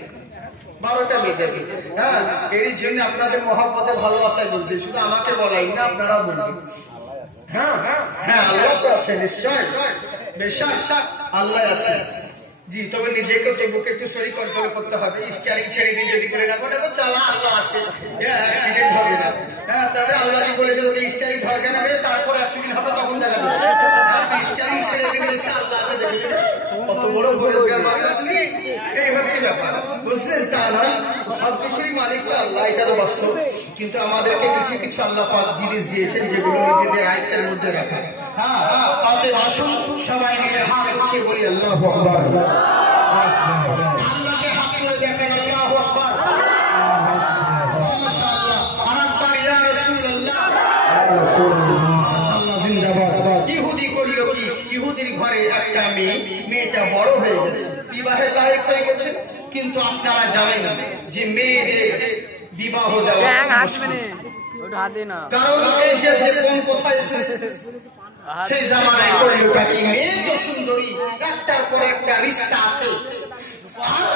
12টা বেজে যাবে। হ্যাঁ, এর জন্য আপনাদের মহব্বতে ভালোবাসায় বলছি, শুধু আমাকে বলাই না, আপনারা বলবেন। হ্যাঁ হ্যাঁ, আল্লাহ তো আছে নিশ্চয়, বেশক আল্লাহ আছে। জি, তবে নিজেকে বুকে একটু শরীর কন্ট্রোল করতে হবে। স্টিয়ারিং ছেড়ে দিয়ে যদি করে রাখো না, চালা আল্লাহ আছে, অ্যাক্সিডেন্ট হবে না। হ্যাঁ, তবে আল্লাহ জি বলেছে তোকে স্টিয়ারিং ধরকে নেবে, তারপর অ্যাক্সিডেন্ট হবে, তখন দেখা যাবে। তুই স্টিয়ারিং ছেড়ে দিয়ে বলেছে আল্লাহ আছে, দেখে নেবে। কত বড় পরিষ্কার মানলা তুমি, এই হচ্ছে ব্যাপার, বুঝলেন? তা নয়, সবকিছুরই মালিক তো আল্লাহ, এটা তো বাস্তব। কিন্তু আমাদেরকে কিছু কিছু আল্লাহ পাক জিনিস দিয়েছেন যেগুলো নিজেদের আয়ত্তের মধ্যে রাখা। হ্যাঁ হ্যাঁ, অতএব আসুন সবাই মিলে হাত উঠিয়ে বলি আল্লাহু আকবার। আল্লাহকে হাত তুলে দেখেন, আল্লাহু আকবার, মাশাআল্লাহ, আরেকবার ইয়া রাসূলুল্লাহ, মাশাআল্লাহ, জিন্দাবাদ। ইহুদি করলো কি? ইহুদির ঘরে একটা মেয়েটা বড় হয়ে গেছে, বিবাহের লায়ক হয়ে গেছে। কিন্তু আপনারা জানেন যে মেয়েদের বিবাহ দেওয়া মুশকিল, কারণ এই যে কোন কোথায় এসেছে সেই জামানায় করলো কি? মেয়ে তো সুন্দরী, একটার পর একটা রিশতা আসে,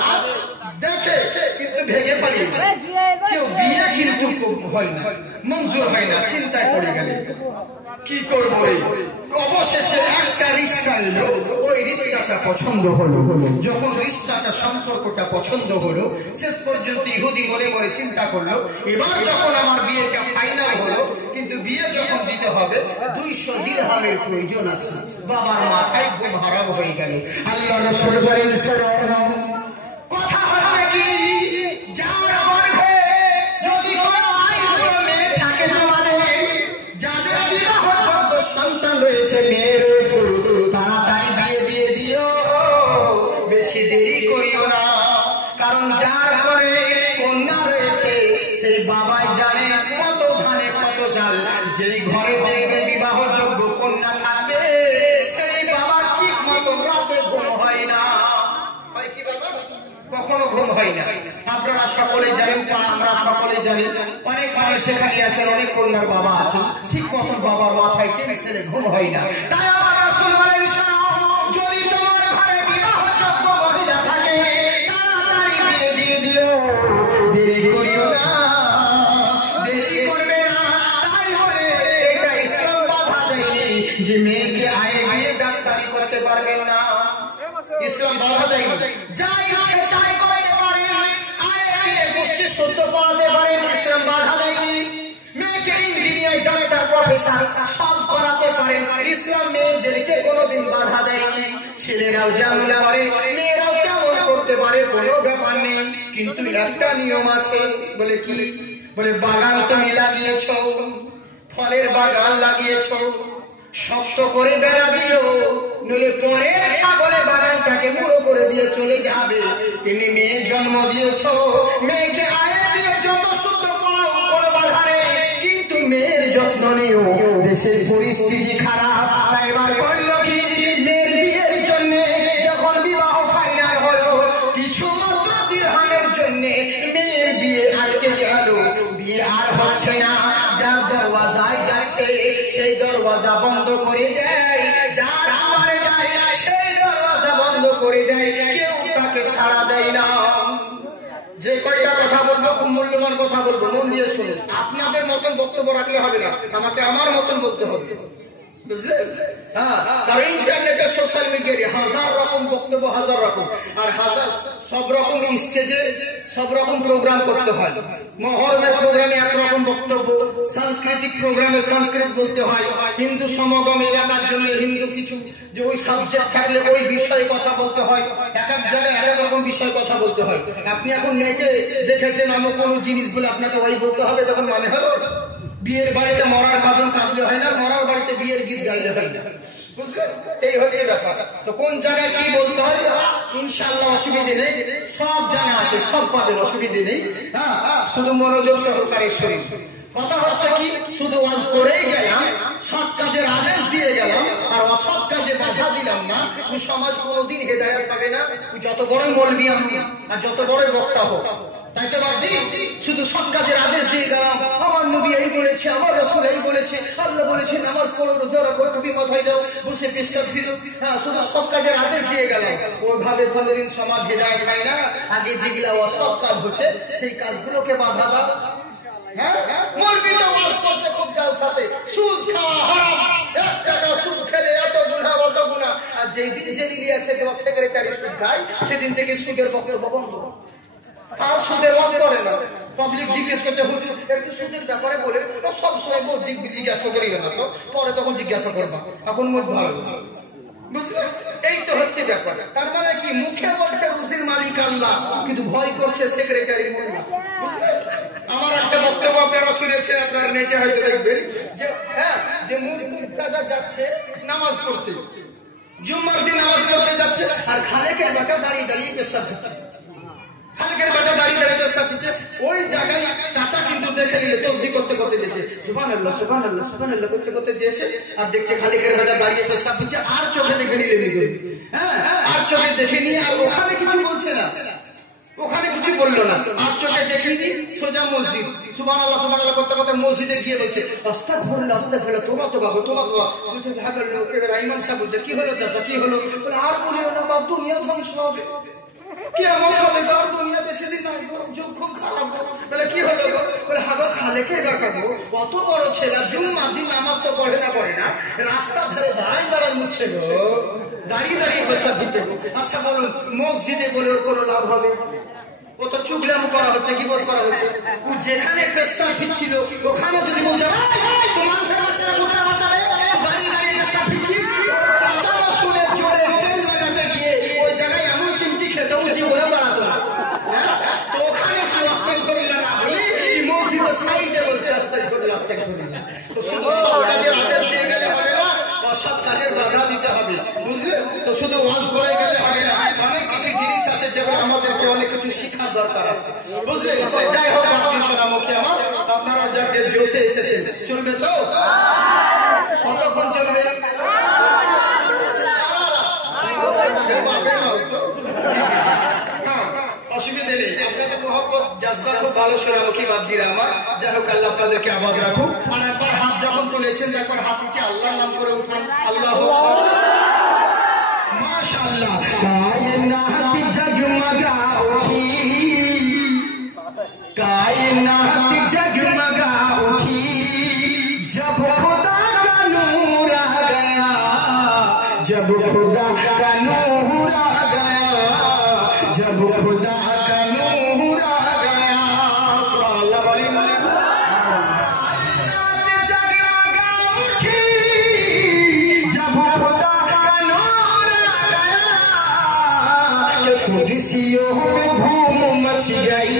আর দেখে কিন্তু ভেঙে পালিয়ে যায়। কেউ বিয়ে কিন্তু হয় না, মঞ্জুর হয় না, চিন্তায় পড়ে গেলে কি করবো রে? অবশেষে একটা রিশতা এলো, ওই রিশতাটা পছন্দ হলো। যখন রিশতাটা সম্পর্কটা পছন্দ হলো, শেষ পর্যন্ত ইহুদি মনে মনে চিন্তা করলো, এবার যখন আমার বিয়েটা ফাইনাল হলো, কিন্তু বিয়ে যখন দিতে হবে 200 দিরহামের প্রয়োজন আছে। বাবার মাথায় ঘুম হারাম হয়ে গেল। আল্লাহ রাসূল বলেন, কথা হচ্ছে কি, যার গর্ভে যদি কোনো আইবুড়ো মেয়ে থাকে, তোমাদের যাদের বিবাহযোগ্য সন্তান রয়েছে, মেয়ে রয়েছে, তাড়াতাড়ি বিয়ে দিয়ে দিও, বেশি দেরি করিও না। কারণ যার ঘরে কন্যা রয়েছে সেই বাবাই জানে কত ধানে কত চাল। যেই ঘরে দেখবে বিবাহযোগ্য কন্যা থাকবে, সেই বাবার ঠিক মতো রাতে ঘুম হয় না। হয় কি বাবা? কখনো ঘুম হয় না। আপনারা সকলে জানেন, আমরা সকলে জানি, অনেক মানুষ সেখানে আসেন, অনেক কন্যার বাবা আছেন, ঠিক মতন বাবার মাথায় টেনশনে ঘুম হয় না। তাই আমার রাসূল বলেন, যদি তোমার ঘরে বিবাহযোগ্য মহিলা থাকে, তাড়াতাড়ি বিয়ে দিয়ে দিও, দেরি করিও না, দেরি করবে না। তাই বলে এটা ইসলাম বাধা দেয়নি যে মেয়েকে আয়ে বিয়ে ডাক্তারি করতে পারবেন না, ইসলাম বাধা দেয়নি। যাই ইচ্ছে তাই করতে পারেন, আয়ে বিয়ে গোষ্ঠী সত্য পড়াতে পারেন, ইসলাম বাধা দেয়নি। মেয়েকে ইঞ্জিনিয়ার, ডাক্তার, প্রফেসর সব করাতে পারেন, ইসলাম মেয়েদেরকে কোনোদিন বাধা দেয়নি। ছেলেরাও যেমন করে মেয়েরাও তেমন করতে পারে, কোনো ব্যাপার নেই। কিন্তু একটা নিয়ম আছে। বলে কি? বলে বাগান তুমি লাগিয়েছ, ফলের বাগান লাগিয়েছ, শক্ত করে বেড়া দিও, নইলে পরে ছাগলে বাগানটাকে মুড়ো করে দিয়ে চলে যাবে। তুমি মেয়ে জন্ম দিয়েছ, মেয়েকে আয়ে দিয়ে যত শুদ্ধ করো, কোনো বাধা নেই, কিন্তু মেয়ের যত্ন নিও। দেশের পরিস্থিতি খারাপ, এবার করলো কি? মেয়ের বিয়ের জন্য যখন বিবাহ ফাইনাল হলো, কিছু মাত্র দিরহামের জন্য মেয়ের বিয়ে আটকে গেল, বিয়ে আর হচ্ছে না। যার দরওয়াজায় যাচ্ছে সেই দরওয়াজা বন্ধ করে দেয়, যার আমারে যায় সেই দরওয়াজা বন্ধ করে দেয়, কেউ তাকে সাড়া দেয় না। যে কয়টা কথা বলবো খুব মূল্যবান কথা বলবো, মন দিয়ে শুনুন। আপনাদের মতন বক্তব্য রাখলে হবে না, আমাকে আমার মতন বলতে হবে, বুঝলেন? হ্যাঁ, কারণ ইন্টারনেটে, সোশ্যাল মিডিয়ায় হাজার রকম বক্তব্য, হাজার রকম, আর হাজার সব রকম স্টেজে সব রকম প্রোগ্রাম করতে হয়। মহরমের প্রোগ্রামে একরকম বক্তব্য, সাংস্কৃতিক প্রোগ্রামে সংস্কৃত বলতে হয়, হিন্দু সমাগম এলাকার জন্য হিন্দু কিছু যে ওই সাবজেক্ট থাকলে ওই বিষয়ে কথা বলতে হয়, এক এক জায়গায় এক এক রকম বিষয় কথা বলতে হয়। আপনি এখন নেটে দেখেছেন এমন কোনো জিনিসগুলো আপনাকে ওই বলতে হবে, তখন মানে হলো বিয়ের বাড়িতে মরার বাদন কাঁদলে হয় না, মরার বাড়িতে বিয়ের গীত গাইলে হয় না, বুঝলেন? এই হচ্ছে ব্যাপার। তো কোন জায়গায় কি বলতে হয় ইনশাআল্লাহ অসুবিধে নেই, সব জানা আছে, সব পাবেন, অসুবিধে নেই। হ্যাঁ, শুধু মনোযোগ সহকারে শরীর। কথা হচ্ছে কি, শুধু ওয়াজ করেই গেলাম, সৎ কাজের আদেশ দিয়ে গেলাম, আর অসৎ কাজে বাধা দিলাম না, সমাজ কোনোদিন হেদায়েত পাবে না। যত বড়ই মৌলবি আমি আর যত বড়ই বক্তা হোক, তাই তো বাবজি শুধু সৎ কাজের আদেশ দিয়ে গেলাম, আমার নবী এই বলেছে, আমার রাসূল এই বলেছে, আল্লাহ বলেছে নামাজ পড়ো, রোজা রাখো, টুপি মাথায় দাও, বসে পেশাব দিও, হ্যাঁ শুধু সৎ কাজের আদেশ দিয়ে গেলাম। ওইভাবে কোনোদিন সমাজ হেদায়েত হয় না। আগে যেগুলা অসৎ কাজ হচ্ছে সেই কাজগুলোকে বাধা দাও। হ্যাঁ মৌলবি তো ওয়াজ করছে খুব জালসাতে, সুদ খাওয়া হারাম, 1 টাকা সুদ খেলে এত গুনাহ অত গুনাহ। আর যেই দিন জেনে নিয়েছে যে সেক্রেটারি সুদ খায়, সেদিন থেকে সুদের বক্তব্য বন্ধ। আর সুদের ওয়াজ করে না। পাবলিক জিজ্ঞেস করছে হুজুর একটু সুদের ব্যাপারে বলেন, সবসময় জিজ্ঞাসা করি না, তো পরে তখন জিজ্ঞাসা করবা, এখন মোট ভালো বুঝলেন। এই তো হচ্ছে ব্যাপার। তার মানে কি মুখে বলছে রুজির মালিক আল্লাহ, কিন্তু ভয় করছে সেক্রেটারি মোল্লা, বুঝলেন। আমার একটা বক্তব্য আপনারা শুনেছেন, আপনারা নেটে হয়তো দেখবেন যে হ্যাঁ যে মুরতুর চাচা যাচ্ছে নামাজ পড়তে, জুম্মার দিন নামাজ পড়তে যাচ্ছে, আর খালেকের বেটা দাঁড়িয়ে দাঁড়িয়ে পেশাব দিচ্ছে, খালেকের বেটা দাঁড়িয়ে দাঁড়িয়ে পেশাব দিচ্ছে। ওই জায়গায় চাচা কিন্তু দেখে নিলে তসবিহ করতে করতে যেছে, সুবহানাল্লাহ সুবহানাল্লাহ সুবহানাল্লাহ করতে করতে যেছে, আর দেখছে খালেকের বেটা দাঁড়িয়ে পেশাব দিচ্ছে, আর চোখে দেখে নিলে হ্যাঁ আর চোখে দেখে নিয়ে আর ওখানে কিছু বলছে না, ওখানে কিছু বললো না, আর চোখে দেখেনি সোজা মসজিদ, সুবহানাল্লাহ সুবহানাল্লাহ করতে করতে মসজিদে গিয়ে বলছে আস্তাগফিরুল্লাহ আস্তাগফিরুল্লাহ, তোবা তোবা তোবা তোবা। বলছে ভাগল লোক, এবার ইমাম সাহেব বলছে কি হলো চাচা কি হলো? বলে আর বলিও না বাপ, দুনিয়া ধ্বংস হবে, কিয়ামত হবে, আর দুনিয়া বেশি দিন নাই, যুগ খুব খারাপ। বলে কি হলো গো? বলে হাগো খালেকে দেখাবো, কত বড় ছেলে, জুম্মার দিন নামাজ তো পড়ে না, রাস্তা ধারে দাঁড়ায় মুছছে গো, দাঁড়িয়ে দাঁড়িয়ে পেশাব দিচ্ছে। আচ্ছা বলুন মসজিদে বলে ওর কোনো লাভ হবে? ও তো চুগলাম করা হচ্ছে, গীবত করা হচ্ছে। ও যেখানে পেশাব দিচ্ছিল ওখানে যদি বলতে তোমার বাচ্চারা কোথায় বাঁচাবে, দাঁড়িয়ে দাঁড়িয়ে পেশাব দিচ্ছিস, চাচা শুনে জোরে তেল লাগাতে গিয়ে ওই জায়গায় এমন চিমটি খেতে উঠি বলে দাঁড়াতো না। তো ওখানে আস্তাগফিরুল্লাহ না বলে মসজিদের সাইডে বলছে আস্তাগফিরুল্লাহ আস্তাগফিরুল্লাহ। তো শুধু সৎ কাজের আদেশ দিয়ে গেলে হবে না, অসৎ কাজের বাধা দিতে হবে, বুঝলে। তো শুধু ওয়াজ করে গেলে হবে না, অনেক কিছু জিনিস আছে যেগুলো আমাদেরকে অনেক কিছু শেখার দরকার আছে, বুঝলে। যাই হোক আপনি সোনামুখী আমার, আপনারা যাকে জোশে এসেছেন, চলবে তো? কতক্ষণ চলবে? অসুবিধা নেই, আপনাদের মোহব্বত জাজবা খুব ভালো সোনামুখী বাপজিরা আমার। যাই হোক আল্লাহ আপনাদেরকে আবাদ রাখুন। আর একবার হাত যখন তুলেছেন একবার হাত উঠে আল্লাহর নাম করে উঠান, আল্লাহু আকবার, মাশাআল্লাহ। কায়নাত জগমগা উঠি, कायनात जगमगा उठी, जब खुदा का नूर आ गया, जब खुदा का नूर आ गया, जब खुदा का नूर आ गया। सुभान अल्लाह। कायनात जगमगा उठी, जब खुदा का नूर आ गया, कुर्सियों पे धूम मच गई,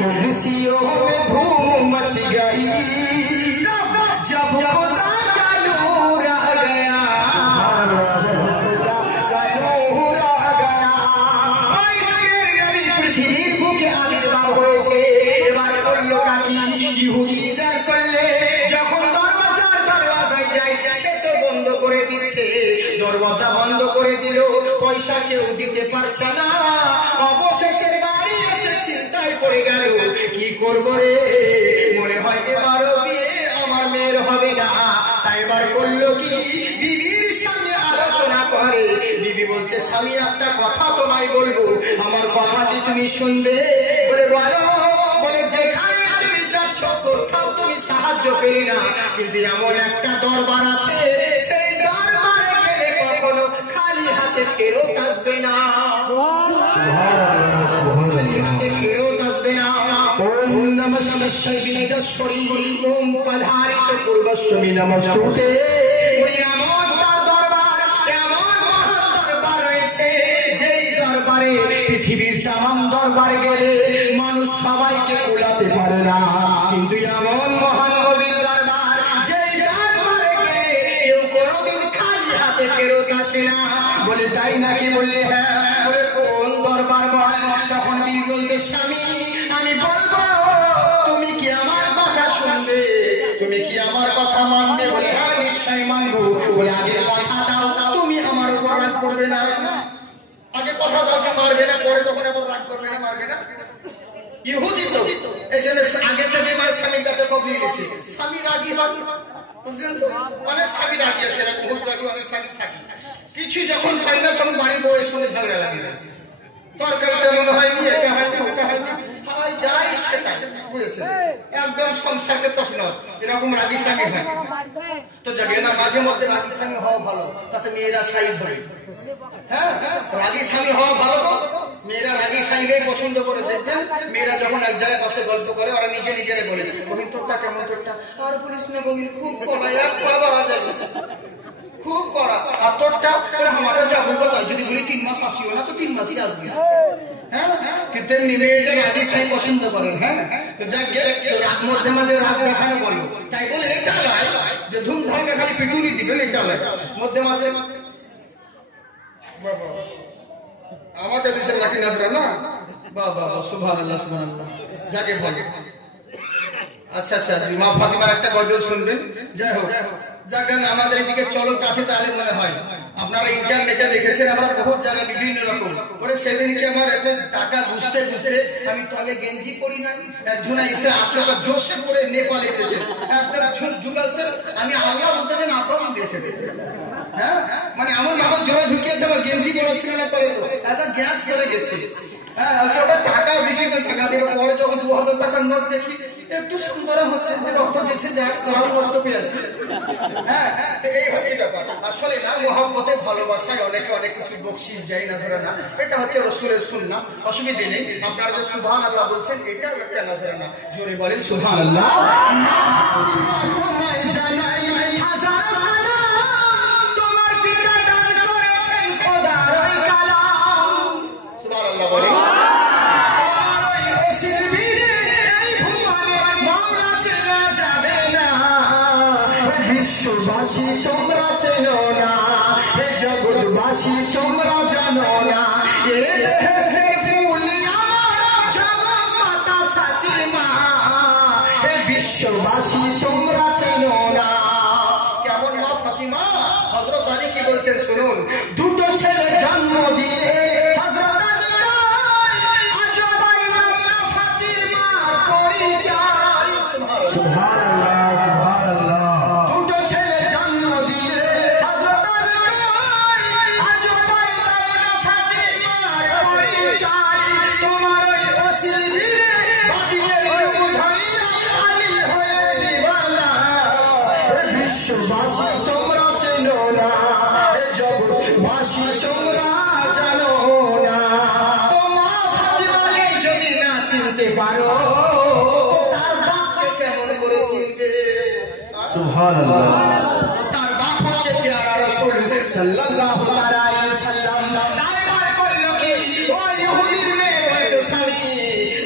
कुर्सियों में धूम मच गई, जब खुदा का नूर आ गया, जब खुदा का नूर आ गया। পৃথিবীর বুকে আবির্ভাব হয়েছে। এবার বলল কাকি ইহুদিদের করলে যখন দরওয়াজায় যায় সে তো বন্ধ করে দিচ্ছে, দরওয়াজা বন্ধ করে দিল, পয়সা কেউ দিতে পারছে না। অবশেষে বাড়ি এসে চিন্তায় পড়ে গেল কি করবো রে, মনে হয় এবারও বিয়ে আমার মেয়ের হবে না। তাই এবার বললো কি বিবির সাথে আলোচনা করে। বিবি বলছে স্বামী একটা কথা তোমায় বলবো, আমার কথাটি তুমি শুনবে? বলে বলো। বলে যেখানে তুমি যাচ্ছ কোথাও তুমি সাহায্য পেলে না, কিন্তু এমন একটা দরবার আছে সেই দরবারে গেলে কখনো খালি হাতে ফেরত আসবে না, খালি হাতে ফেরত আসবে না। ওম নমঃ শিবায় ওম পধারিত পূর্বস্মি নমস্তুতে। এমন তার দরবার, এমন মহান দরবার রয়েছে যেই দরবারে পৃথিবীর তামাম দরবারে গেলে মানুষ সবাইকে কুলাতে পারে না, কিন্তু এমন মহান নবীর দরবার যেই দরবারে গেলে কেউ কোনোদিন খালি হাতে ফেরত আসে না। বলে তাই নাকি? বললে হ্যাঁ। বলে কোন দরবার বল? তখন বিবি বলছে স্বামী আমি বলবো, তুমি কি আমার কথা শুনবে, তুমি কি আমার কথা মানবে? বলে হ্যাঁ নিশ্চয় মানবো। বলে আগে কথা দাও তুমি আমার উপর রাগ করবে না, আগে কথা দাও মারবে না, পরে তখন আবার রাগ করবে না, মারবে না। ইহুদি তো এই জন্য আগে থেকে মানে স্বামীর কাছে কবি দিয়েছে, স্বামী রাগী হয়, বুঝলেন তো? অনেক স্বামী রাগী আছে, বহুত রাগী অনেক স্বামী থাকে, কিছু যখন পাই না তখন বাড়ির বউয়ের সঙ্গে ঝগড়া লাগে না, তরকারিটা মনে হয়নি, এটা হয়নি, ওটা হয়নি, হয় যা ইচ্ছে তাই, বুঝেছেন? একদম সংসারকে তছনছ, এরকম রাগী স্বামী হয়। তো জাগে না, মাঝে মধ্যে রাগী স্বামী হওয়া ভালো, তাতে মেয়েরা সাইজ হয়। হ্যাঁ, রাগী স্বামী হওয়া ভালো তো, মেয়েরা রাগী স্বামীকে পছন্দ করে। দেখবেন মেয়েরা যখন এক জায়গায় বসে গল্প করে, ওরা নিজে নিজেরে বলে, বহিন তোরটা কেমন, তোরটা আর বলিস না বহিন, খুব কড়া, এক পা বাড়া যায়, খুব কড়া, আর তোরটা আমাকে যাবো কোথায়, যদি বলি 3 মাস আসিও না তো 3 মাসই আসবি। হ্যাঁ, কিন্তু এমনি মেয়েদের রাগী স্বামী পছন্দ করেন। হ্যাঁ, তো যাক মধ্যে মাঝে রাগ দেখানো বলো, তাই বলে এটা নয় যে ধুমধামকে খালি পিটুনি দিবেন, এটা নয়, মধ্যে মাঝে আমাকে দিচ্ছেন নাকি নাজরা না, বাবা সুবহানাল্লাহ সুবহানাল্লাহ, যাকে ভাগে। আচ্ছা আচ্ছা, জি মা ফাতিমার একটা গজল শুনবেন। যাই হোক, যাক আমাদের এদিকে চলক আছে, তাহলে মনে হয় আপনারা ইন্টারনেটে দেখেছেন, আমরা বহু জায়গায় বিভিন্ন রকম ওরে। সেদিনকে আমার একটা টাকা বুঝতে বুঝতে আমি তলে গেঞ্জি পরি না, একজনা এসে আচরটা জোশে করে নেপালে গেছেন, একদম ঝুঁকালছে, আমি আল্লাহ বলতেছেন আতম দিয়েছে। হ্যাঁ, মানে এমন ভাবে জোরে ঢুকিয়েছে, আমার গেঞ্জি পরা ছিল না, পরে তো এত গ্যাস করে গেছে। হ্যাঁ, ওটা টাকা দিচ্ছে, তো টাকা দেবে। পরে যখন 2000 টাকার নোট দেখি, একটু সুন্দর হচ্ছে, যে রক্ত যেছে, যাক লাল রক্ত পেয়েছে। হ্যাঁ, এই হচ্ছে ব্যাপার। আসলে না, মহব্বতে ভালোবাসায় অনেকে অনেক কিছু বকশিস দেয় নাজরানা, এটা হচ্ছে রসুলের সুন্নাহ, অসুবিধে নেই। আপনারা যে সুবহানাল্লাহ বলছেন, এটাও একটা নাজরানা, জোরে বলেন সুবহানাল্লাহ। তোমায় জানাই হাজার সালাম, তোমার পিতা দান করেছেন খোদার ওই কালাম, সুবহানাল্লাহ বলেন। বিশ্ববাসী তোমরা চেনো না, হে জগৎবাসী তোমরা জানো না, এ বেহেশতের ফুল আমার জগৎ মাতা ফাতিমা, হে বিশ্ববাসী তোমরা চেনো না। কেমন মা ফাতিমা? হযরত আলী কি বলছেন শুনুন, দুটো ছেলে জন্ম দিয়ে হযরত আলী আজ পাইলাম না ফাতিমার পরিচয়, সুবহানাল্লাহ সুবহানাল্লাহ। তার বাপ হচ্ছে প্যারা রাসূল সাল্লাল্লাহু আলাইহি ওয়াসাল্লাম। তাইবার করল কি, ওই ইহুদির মেয়ে বলছে, স্বামী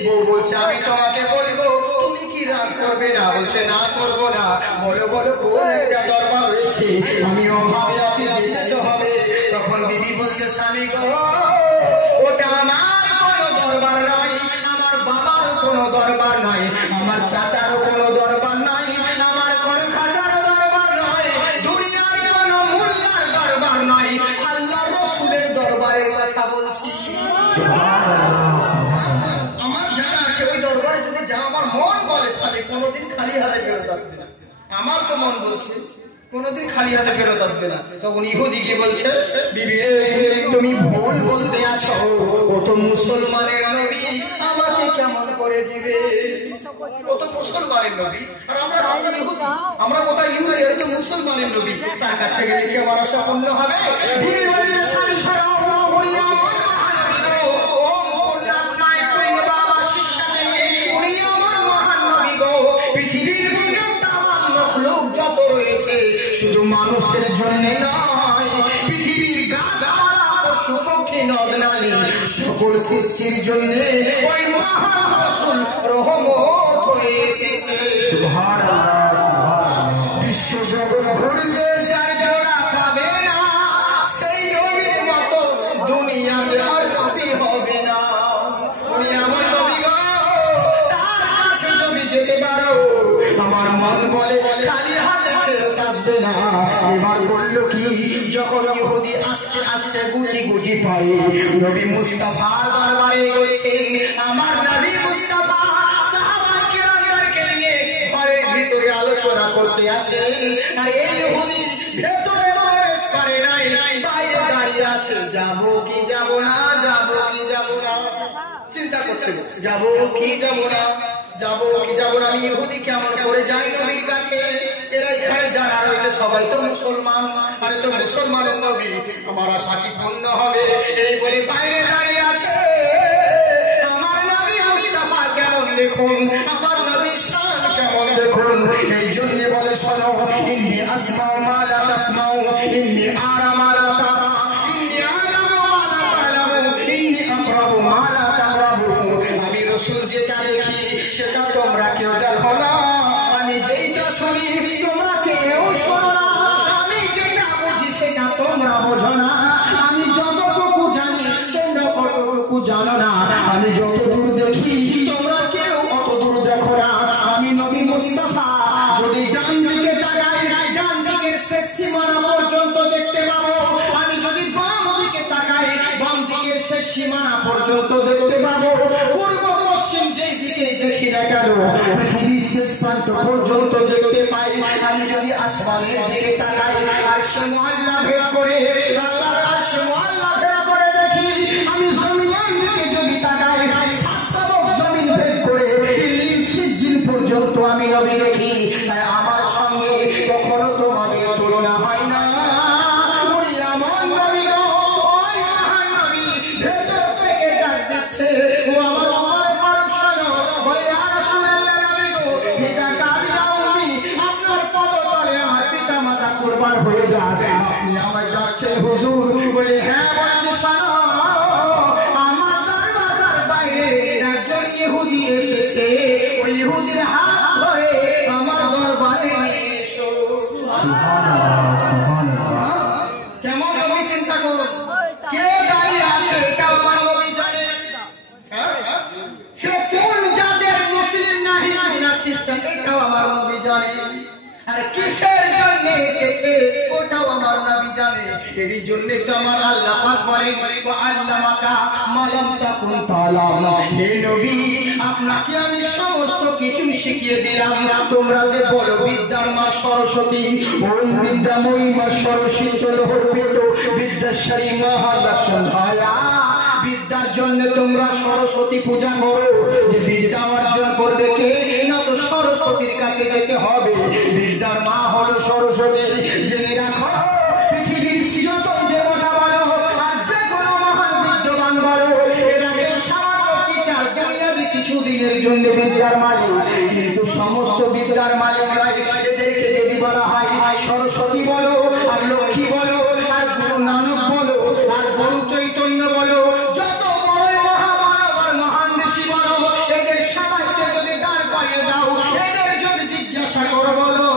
বউ বলছে আমি তোমাকে বলবো, তুমি কি রাগ করবে না? বলছে না করব না। বলো বলো কোন একটা দরবার রয়েছে, আমি অভাবে আছি, যেতে তো হবে। তখন বিবি বলছে, স্বামী গো, ওটা আমার কোনো দরবার নাই, আমার বাবার কোনো দরবার নাই, আমার চাচারও কোনো দরবার নাই, আমার কোনো খাজারও দরবার নয়, দুনিয়ার কোনো মুল্লার দরবার নয়, আল্লাহ রসুলের দরবারের কথা বলছি। আমার জানা আছে ওই দরবারে যদি যা আমার মন বলে, সালে কোনোদিন খালি হাতে ফেরত আসবে না। আমার তো মন বলছে কোনোদিন খালি হাতে ফেরত আসবে না। তখন ইহুদি কি বলছে, বিবি তুমি ভুল বলতে আছো, ও তো মুসলমানের নবী, আমাকে কেমন করে দিবে? ও তো মুসলমানের নবী, আর আমরা ইহুদি, আমরা কোথায় ইহুদি? এর তো মুসলমানের নবী, তার কাছে গেলে কি আমার আশা পূর্ণ হবে? বিবি বলছে, সারি সারা বলিয়া শুধু মানুষের জন্য নয়, পৃথিবীর গাছপালা পশু পক্ষী নদ নালী সকল সৃষ্টির জন্য ওই মহান রাসূল রহমত হয়ে এসেছে। সুবহানাল্লাহ। বিশ্ব জগৎ ঘুরলে যার জোড়া পাবে না, সেই নবীর মতো দুনিয়াতে আর নবী হবে না। উনি এমন নবী গো, তার কাছে যদি যেতে পারো, আমার মন বলে খালি হাতে ফেরত আসবে না। এবার বলল কি, যখন ইহুদি আস্তে আস্তে গুটি গুটি পায়ে নবী মুস্তাফার দরবারে গেছেন, আমার নবী মুস্তাফা পড়াশোনা করতে আছেন, আর এই ইহুদি ভেতরে প্রবেশ করে নাই, বাইরে দাঁড়িয়ে আছে। যাব কি যাব না, যাব কি যাব না, চিন্তা করছে, যাব কি যাব না, যাব কি যাব না। আমি ইহুদি কেমন করে যাই নবীর কাছে? এরা এখানে যারা রয়েছে সবাই তো মুসলমান, আরে তো মুসলমানের নবী, আমার আশা কি পূর্ণ হবে? এই বলে বাইরে দাঁড়িয়ে আছে। আমার নবী মুস্তাফা কেমন দেখুন, আমার নবীর শান কেমন দেখুন। এই জন্য বলে শোনো, ইন্নী আসমাউ মা লা তাসমাউ, ইন্নী আরা মা লা তারা, ইন্নী আ'লামু মা লা তা'লামু, ইন্নী আকরাবু মা লা তাকরাবু। আমি রাসূল যেটা দেখি সেটা তোমরা কেউ দেখো না, আমি যেইটা শুনি তোমরা কেউ শোনো না, আমি যেটা বুঝি সেটা তোমরা বোঝো না, আমি যতটুকু জানি তোমরা কতটুকু জানো না, আমি যত দূর দেখি তোমরা কেউ অত দূর দেখো না। আমি নবী মুস্তাফা যদি ডান দিকে তাকাই, ডান দিকের শেষ সীমানা পর্যন্ত দেখতে পাবো, আমি যদি বাম দিকে তাকাই, বাম দিকের শেষ সীমানা পর্যন্ত দেখতে পাবো। পূর্ব পশ্চিম যেই দিকে দেখি না কেন পৃথিবীর শেষ প্রান্ত পর্যন্ত দেখতে পাই। আমি যদি আসমানের দিকে তাকাই, আরশ মুআল্লা ভেদ করে, আল্লাহর আরশ মুআল্লা ভেদ করে দেখি। আমি জমিনের দিকে যদি তাকাই, সাতটা জমিন ভেদ করে সিজিল পর্যন্ত আমি নবী দেখি। আমার সঙ্গে কখনো তোমাদের তুলনা হয় না। হয়ে যাক, আপনি আমায় ডাকছেন হুজুর বলে, হ্যাঁ বলছি শোনো, আমার দরওয়াজার বাইরে একজন ইহুদি এসেছে, ওই ইহুদির হাত ধরে আমার দরবারে নিয়ে এসো। কেমন নবী চিন্তা করুন, কে দাঁড়িয়ে আছে এটা আমার নবী জানে। সে কোন জাতের মুসলিম নাহি না খ্রিস্টান এটাও আমার নবী জানে, আর কিসের জন্য এসেছে ওটাও আমার নবী জানে। এই জন্য তো আমার আল্লাহ পাক বলেন, ওয়া আল্লামাকা মা লাম তাকুন তা'লাম। হে নবী, আপনাকে আমি সমস্ত কিছু শিখিয়ে দিলাম। তোমরা যে বলো বিদ্যার মা সরস্বতী, ওম বিদ্যাময়ী মা সরস্বতী চন্দ্রহর্পিত বিদ্যাশ্বরী মহালক্ষ্মী, বিদ্যার জন্য তোমরা সরস্বতী পূজা করো। যে বিদ্যা অর্জন করবে কে, না তো সরস্বতীর কাছে যেতে হবে। বিদ্যার মা হলো সরস্বতী। জেনে রাখো, পৃথিবীর যত দেবতা বলো আর যে কোনো মহান বিদ্যমান বলো, এরা কেউ সামান্য টিচার, দুনিয়াবি কিছু দিনের জন্য বিদ্যার মালিক, কিন্তু সমস্ত বিদ্যার মালিক নয়। এদেরকে যদি বলা হয় সরস্বতী বলো, আর লক্ষ্মী বলো, আর গুরু নানক বলো, আর গুরু চৈতন্য বলো, যত বড় মহামানব আর মহান ঋষি বলো, এদের সবাইকে যদি দাঁড় করিয়ে দাও, এদের যদি জিজ্ঞাসা করো, বলো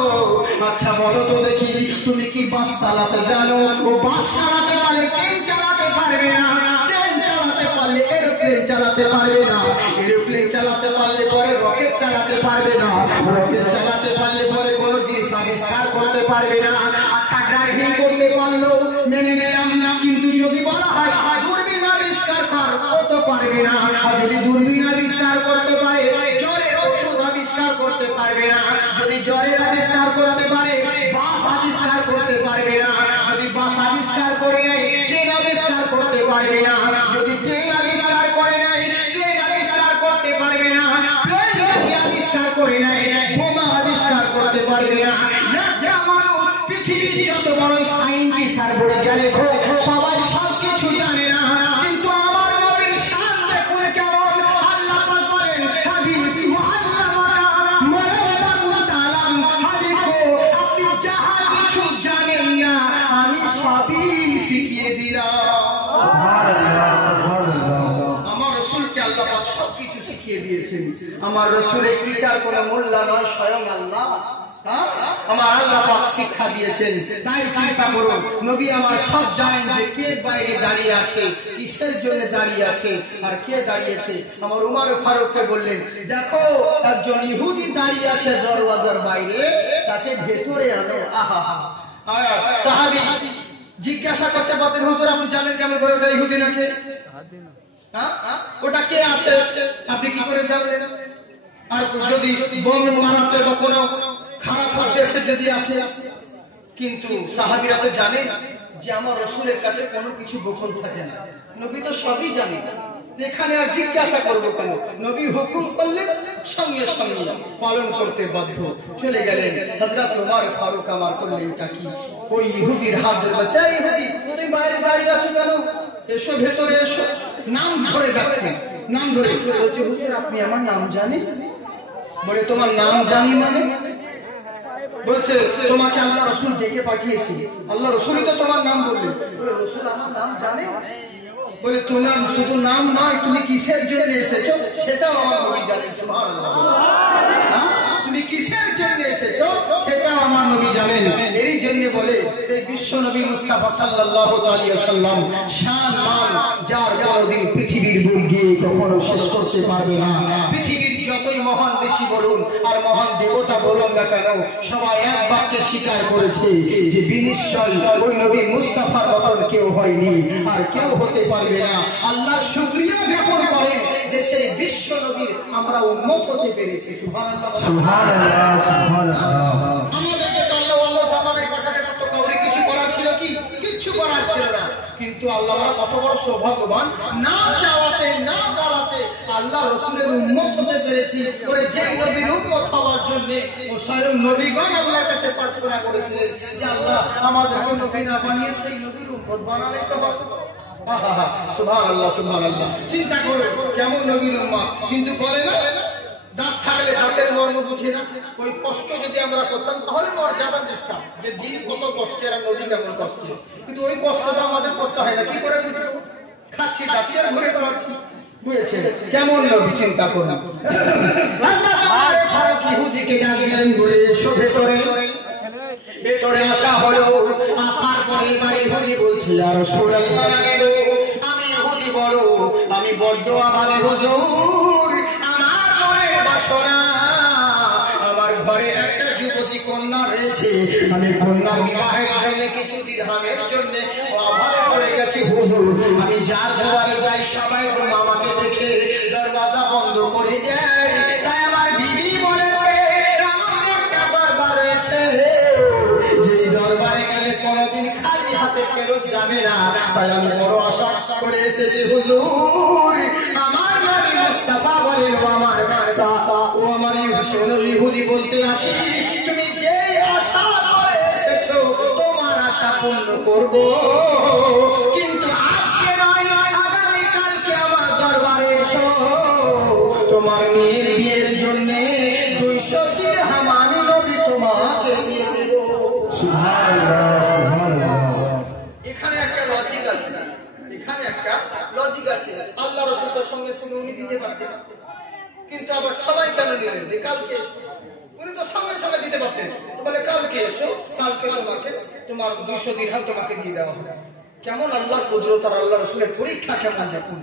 আচ্ছা বলো তো দেখি, তুমি কি বাস চালাতে জানো? ও বাস চালাতে পারে, ট্রেন চালাতে পারবে না। ট্রেন চালাতে পারলে এরোপ্লেন চালাতে পারবে না। এরোপ্লেন চালাতে পারলে পরে রকেট চালাতে পারবে না। রকেট চালাতে পারলে পরে কোনো জিনিস আবিষ্কার করতে পারবে না। আচ্ছা ড্রাইভিং করতে পারলো মেনে নিলাম না, কিন্তু যদি বলা হয় দূরবীন আবিষ্কার করতে পারবে না। আর যদি দূরবীন আবিষ্কার করতে পারে, জ্বরের ওষুধ আবিষ্কার করতে পারবে না। যদি জ্বরের আবিষ্কার করতে পারে, বাস আবিষ্কার করতে পারবে না। যদি বাস আবিষ্কার করে নেয়, ট্রেন আবিষ্কার করতে পারবে না। যদি ট্রেন আবিষ্কার করে নেয়, ট্রেন আবিষ্কার করতে পারবে না। প্লেন যদি আবিষ্কার করে নেয়, বোমা আবিষ্কার করতে পারবে না। পৃথিবীর যত বড় সাইন্টিস্ট আর বৈজ্ঞানিক হোক, সবাই সব কিছু জানে না। কিন্তু আমার নবীর শান দেখুন কেমন। আল্লাহ পাক বলেন, হাবিব মুআল্লামাকা মা লাম তাকুন তা'লাম। হাবিব গো, আপনি যাহা কিছু জানেন না আমি সবই শিখিয়ে দিলাম। আমার রাসূলকে আল্লাহ পাক সবকিছু শিখিয়ে দিয়েছেন। আমার রাসূলের টিচার কোনো মোল্লা নয়, স্বয়ং আল্লাহ। আমার আল্লাহ পাক শিক্ষা দিয়েছেন। তাই চিন্তা করুন, নবী আমার সব জানেন যে কে বাইরে দাঁড়িয়ে আছে, কিসের জন্য দাঁড়িয়ে আছে, আর কে দাঁড়িয়েছে। আমার উমর ফারুককে বললেন, দেখো একজন ইহুদি দাঁড়িয়ে আছে দরওয়াজার বাইরে, তাকে ভেতরে আনো। আহা, সাহাবী জিজ্ঞাসা করতে পারতেন, হুজুর আপনি জানেন কেমন করে ওটা ইহুদি নাকি? ওটা কে আছে আপনি কি করে জানলেন? আর যদি বোম মারাতে বা কোনো খারাপ উদ্দেশ্যে যদি আসে, কিন্তু সাহাবীরা তো জানে যে আমার রাসূলের কাছে কোনো কিছু গোপন থাকে না, নবী তো সবই জানে। এখানে আর জিজ্ঞাসা করবো কেন, নবী হুকুম করলেন সঙ্গে সঙ্গে পালন করতে বাধ্য। চলে গেলেন হযরত ওমর ফারুক। আমার করলেনটা কি, ওই ইহুদির হাত ধরে বলছে, এই ইহুদি তুমি বাইরে দাঁড়িয়ে আছো কেন, এসো ভেতরে এসো। নাম ধরে যাচ্ছে, নাম ধরে বলছে, হুজুর আপনি আমার নাম জানেন? বলে তোমার নাম জানি মানে? বলছে তোমাকে আল্লাহ রাসূল ডেকে পাঠিয়েছি। আল্লাহ রাসূলই তো তোমার নাম বললেন। বলে রাসূল আমার নাম জানে? বলে তোমার শুধু নাম নয়, তুমি কিসের জন্য এসেছো সেটাও আমার নবী জানেন। সুবহানাল্লাহ। তুমি কিসের জন্য এসেছো সেটাও আমার নবী জানেন। এই জন্য বলে সেই বিশ্ব নবী মুস্তাফা সাল্লাল্লাহু আলাইহি ওয়াসাল্লাম শান মান যার কোনদিন পৃথিবীর বুক গিয়ে কখনো শেষ করতে পারবে না। পৃথিবীর যতই মহান ঋষি বলুন আর মহান দেবতা বলুন না কেন, সবাই এক বাক্যে স্বীকার করেছে যে বিনিশ্চয় ওই নবী মুস্তাফার মতন কেউ হয়নি আর কেউ হতে পারবে না। আল্লাহর শুকরিয়া জ্ঞাপন করেন যে সেই বিশ্ব নবীর আমরা উম্মত হতে পেরেছি। সুবহানাল্লাহ, সুবহানাল্লাহ, সুবহানাল্লাহ। আমাদেরকে তো আল্লাহ সামানের পাঠাতে পারতো, কাউরে কিছু করার ছিল কি? কিচ্ছু করার ছিল না। কিন্তু আল্লাহ কত বড় সৌভাগ্যবান, না চাওয়াতে না বলাতে আল্লাহ রাসূলের উম্মত হতে পেরেছি। করে যে নবীর উম্মত হওয়ার জন্য ও স্বয়ং নবীগণ আল্লাহর কাছে প্রার্থনা করেছিলেন যে আল্লাহ আমাদেরকে নবী না বানিয়ে সেই নবীর উম্মত বানালে তো হতো। সুবহানাল্লাহ, সুবহানাল্লাহ। চিন্তা করো কেমন নবীর উম্মত। কিন্তু বলে না দাঁত থাকলে দাঁতের মর্ম বুঝে না। ওই কষ্ট যদি আমরা করতাম তাহলে মর্যাদা বুঝতাম যে দিন কত কষ্টে আর নবী কেমন কষ্টে। কিন্তু ওই কষ্টটা আমাদের করতে হয় না। কি করে বুঝবো? খাচ্ছি খাচ্ছি আর ঘুরে বেড়াচ্ছি। বুঝেছেন কেমন নবী? চিন্তা করুন। ইহুদিকে ডাক দিলেন, বলে এসো ভেতরে। ভেতরে আসা হলো। আসার পরে বাড়ি ঘুরে বলছি, আর রাসূলুল্লাহ আমি ইহুদি বড়, আমি বড্ড অভাবে হুজুর, আমার ঘরে বাসনা, আমার ঘরে একটা যুবতী কন্যা রয়েছে, আমি কন্যার বিবাহের জন্য কিছু দিরহামের জন্য অভাবে পড়ে গেছি হুজুর। আমি যার দুয়ারে যাই সবাই আমাকে দেখে দরওয়াজা বন্ধ করে দেয়। তাই আমার বিবি বলেছে এমন একটা দরবার রয়েছে যে দরবারে গেলে কোনোদিন খালি হাতে ফেরত যাবে না। তাই আমি বড় আশা করে এসেছি হুজুর, আমার নবী মুস্তাফা বলেন ও আমার ও আমার ইহুদি বলতে আছি, তুমি যে আশা করে এসেছো তোমার আশা পূর্ণ করব, কিন্তু আজকে নয় আগামীকালকে আমার দরবারে এসো। তোমার মেয়ের বিয়ের জন্য 200 দিরহাম আমি নবী তোমাকে দিয়ে দেব। সুবহানাল্লাহ, সুবহানাল্লাহ। এখানে একটা লজিক আছে, এখানে একটা লজিক আছে। আল্লাহ রাসূলের সঙ্গে সঙ্গে উনি দিতে পারতেন, কিন্তু আবার সবাই কেন দিলেন যে কালকে এসো? উনি তো সঙ্গে সঙ্গে দিতে পারতেন। বলে কালকে এসো, কালকে তোমাকে তোমার 200 দিরহাম তোমাকে দিয়ে দেওয়া হবে। কেমন আল্লাহর কুদরত আর আল্লাহ রাসূলের পরীক্ষা কেমন দেখুন।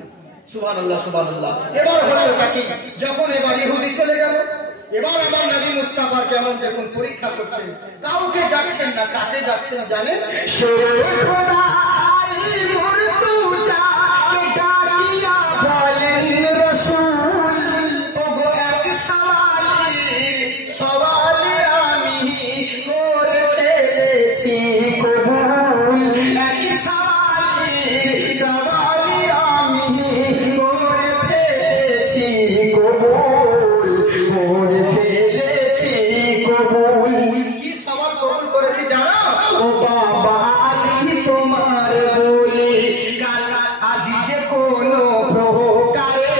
সুবহানাল্লাহ, সুবহানাল্লাহ। এবার হলো কি, যখন এবার ইহুদি চলে গেল, এবার আমার নবী মুস্তাফার কেমন দেখুন পরীক্ষা করছেন। কাউকে যাচ্ছেন না, কাকে যাচ্ছেন জানেন? খোদা আলিমুর তুজা কে ডাকিয়া বলেন রাসূল, ওগো এক সওয়াল আমি করে ফেলেছি কবুল, এক সওয়াল আমি করে ফেলেছি কবুল, করে ফেলেছি কবুল। কি সওয়াল কবুল করেছি জানো? ও বাবা আলী তোমার বলে কাল আজি যে কোনো প্রকারে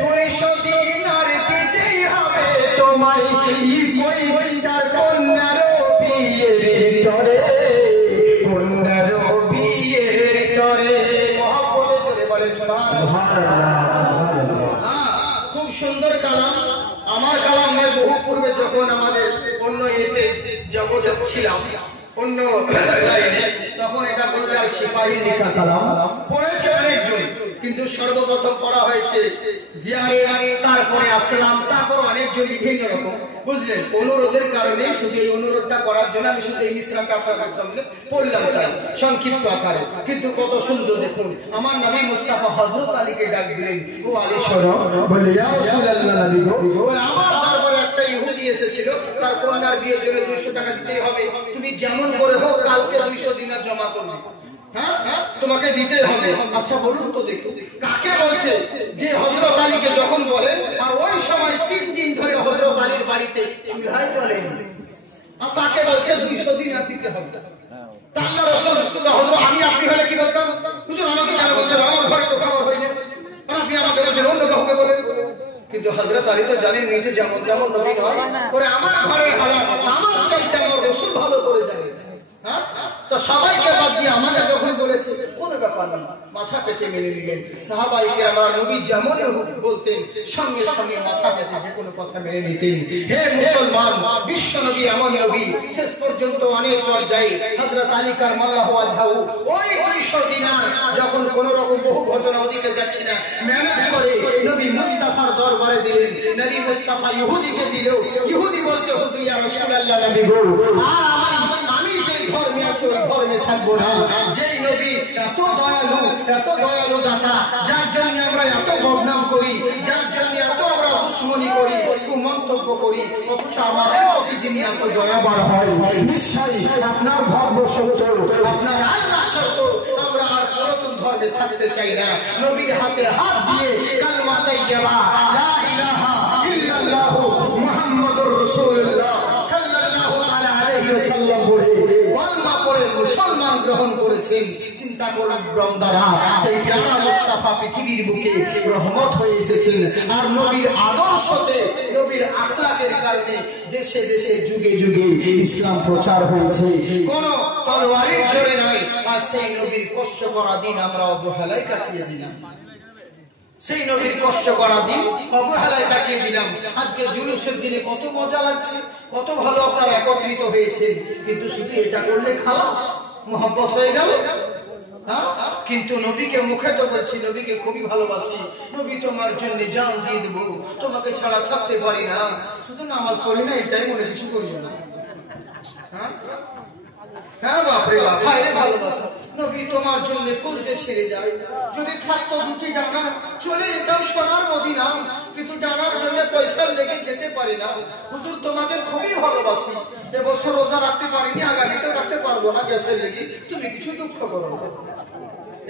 200 দিনার দিতেই হবে তোমায়, ওই তার কন্যার বিয়ের তরে, কন্যার বিয়ের তরে। মহব্বতে চলে বলে সুবহানাল্লাহ, সুবহানাল্লাহ। খুব সুন্দর কালাম। আমার কালামের বহু পূর্বে যখন আমাদের অন্য এতে জগতে ছিলাম, অন্য লাইনে, তখন এটা বলতে আর সিপাহী লেখা কালাম পড়েছে অনেকজন, কিন্তু সর্বপ্রথম পড়া হয়েছে জিয়ারে, তারপরে আসলাম, তারপর অনেকজন বিভিন্ন রকম। বুঝলেন, অনুরোধের কারণে শুধু এই অনুরোধটা করার জন্য আমি শুধু এই ইসলামটা আপনার সামনে পড়লাম, তাই সংক্ষিপ্ত আকারে। কিন্তু কত সুন্দর দেখুন, আমার নবী মুস্তাফা হযরত আলীকে ডাক দিলেন, ও আলী শোনো, বলে ইয়া রাসূলুল্লাহ নবী গো, আমার দরবারে একটা ইহুদি এসেছিল, তার কন্যার বিয়ের জন্য 200 টাকা দিতেই হবে, তুমি যেমন করে হোক কালকে 200 দিনার জমা করবে, হ্যাঁ তোমাকে দিতে হবে। আচ্ছা বলুন তো দেখো কাকে বলছে? যে হযরত আলীকে যখন বলেন, আর ওই সময় 3 দিন ধরে হযরত আলীর বাড়িতে চুলহাই চলে, আর তাকে বলছে 200 দিনার দিতে হবে। আল্লাহ রাসূল হযরত আমি আপনি হলে কি বলতাম? হুজুর আমাকে কেন বলছেন, আমার ঘরে তো খাবার হয়নি, আর আপনি আমাকে বলছেন অন্য কাউকে বলেন। কিন্তু হযরত আলী তো জানেন নিজে যেমন যেমন নবী হয়, ওরে আমার ঘরের হালাত আমার চাইতে আমার রাসূল ভালো করে জানেন। হ্যাঁ, তো সবাইকে বাদ দিয়ে আমাকে যখন বলেছে কোনো ব্যাপার না, মাথা পেতে মেনে নিলেন। সাহাবাইকে আমার নবী যেমন বলতেন সঙ্গে সঙ্গে মাথা পেতে যে কোনো কথা মেনে নিতেন। হে মুসলমান, বিশ্ব নবী এমন নবী, শেষ পর্যন্ত অনেক পর্যায়ে হযরত আলী কাররামাল্লাহু ওয়াজহাহু ওই 200 দিনার যখন কোন রকম বহু ঘটনা ওদিকে যাচ্ছে না, ম্যানেজ করে নবী মুস্তাফার দরবারে দিলেন। নবী মুস্তাফা ইহুদিকে দিল। ইহুদি বলছে, হুজুর ইয়া রাসূলুল্লাহ, নবী গো, আমি যে ধর্মে আছি ওই ধর্মে থাকবো না। যেই নবী এত দয়ালু দাতা, যার জন্য আমরা এত বদনাম করি, যার জন্য এত আমরা দুশ্মনী করি, মন্তব্য করি, অথচ আমাদের প্রতি যিনি এত দয়াবান হয়, নিশ্চয়ই আপনার ধর্ম সত্য, আপনার আল্লাহ সত্য, আমরা আর নতুন ধর্মে থাকতে চাই না। নবীর হাতে হাত দিয়ে কালেমা তাইয়্যিবা লা ইলাহা ইল্লাল্লাহু মুহাম্মাদুর রাসূলুল্লাহ সাল্লাল্লাহু আলাইহি ওয়াসাল্লাম বলে কলেমা পড়ে মুসলমান গ্রহণ করেছেন। চিন্তা করুন বান্দারা, সেই প্যারা মুস্তাফা পৃথিবীর বুকে রহমত হয়ে এসেছেন। আর নবীর আদর্শতে, নবীর আখলাকের কারণে দেশে দেশে যুগে যুগে ইসলাম প্রচার হয়েছে, কোন তলোয়ারের জোরে নয়। আর সেই নবীর কষ্ট করা দিন আমরা অবহেলায় কাটিয়ে দিলাম, সেই নবীর কষ্ট করা দিন অবহেলায় কাটিয়ে দিলাম। আজকে জুলুসের দিনে কত মজা লাগছে, কত ভালো আপনারা একত্রিত হয়েছে, কিন্তু শুধু এটা করলে খালাস মোহাম্মত হয়ে গেল। কিন্তু নবীকে মুখে তো বলছি, নবীকে খুবই ভালোবাসি, নবী তোমার জন্য জান দিয়ে দেবো, তোমাকে ছাড়া থাকতে পারি না, শুধু নামাজ পড়ি না, এটাই মনে কিছু করি না। হ্যাঁ বাপরে বাপ, ভাইরে ভালোবাসা, নবী তোমার জন্য কলজে ছেড়ে যায়, যদি থাকতো 2টি ডানা চলে যেতাম সোনার মদিনা, কিন্তু ডানার জন্য পয়সার লেগে যেতে পারি না। হুজুর তোমাকে খুবই ভালোবাসি, এবছর রোজা রাখতে পারিনি, আগামীতে রাখতে পারবো না গ্যাসের লেগে, তুমি কিছু দুঃখ করো না।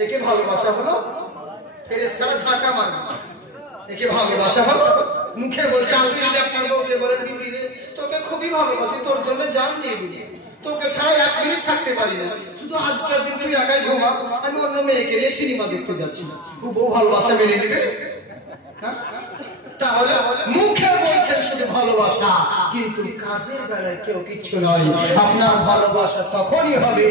একে ভালোবাসা হলো? ফেরেশতারা ঝাঁকা মারবে, একে ভালোবাসা হলো? মুখে বলছে, আপনি যদি আপনার বউকে বলেন, বিবি রে তোকে খুবই ভালোবাসি, তোর জন্য জান দিয়ে দিবি, তোকে ছাড়া 1 মিনিট থাকতে পারি না, শুধু আজকের দিন তুই একাই ঘুমা, আমি অন্য মেয়েকে নিয়ে সিনেমা দেখতে যাচ্ছি, বউ ভালোবাসা মেনে নেবে? তাহলে মুখে বলছেন শুধু ভালোবাসা, কিন্তু কাজের বেলায় কেউ কিচ্ছু নয়। আপনার ভালোবাসা তখনই হবে,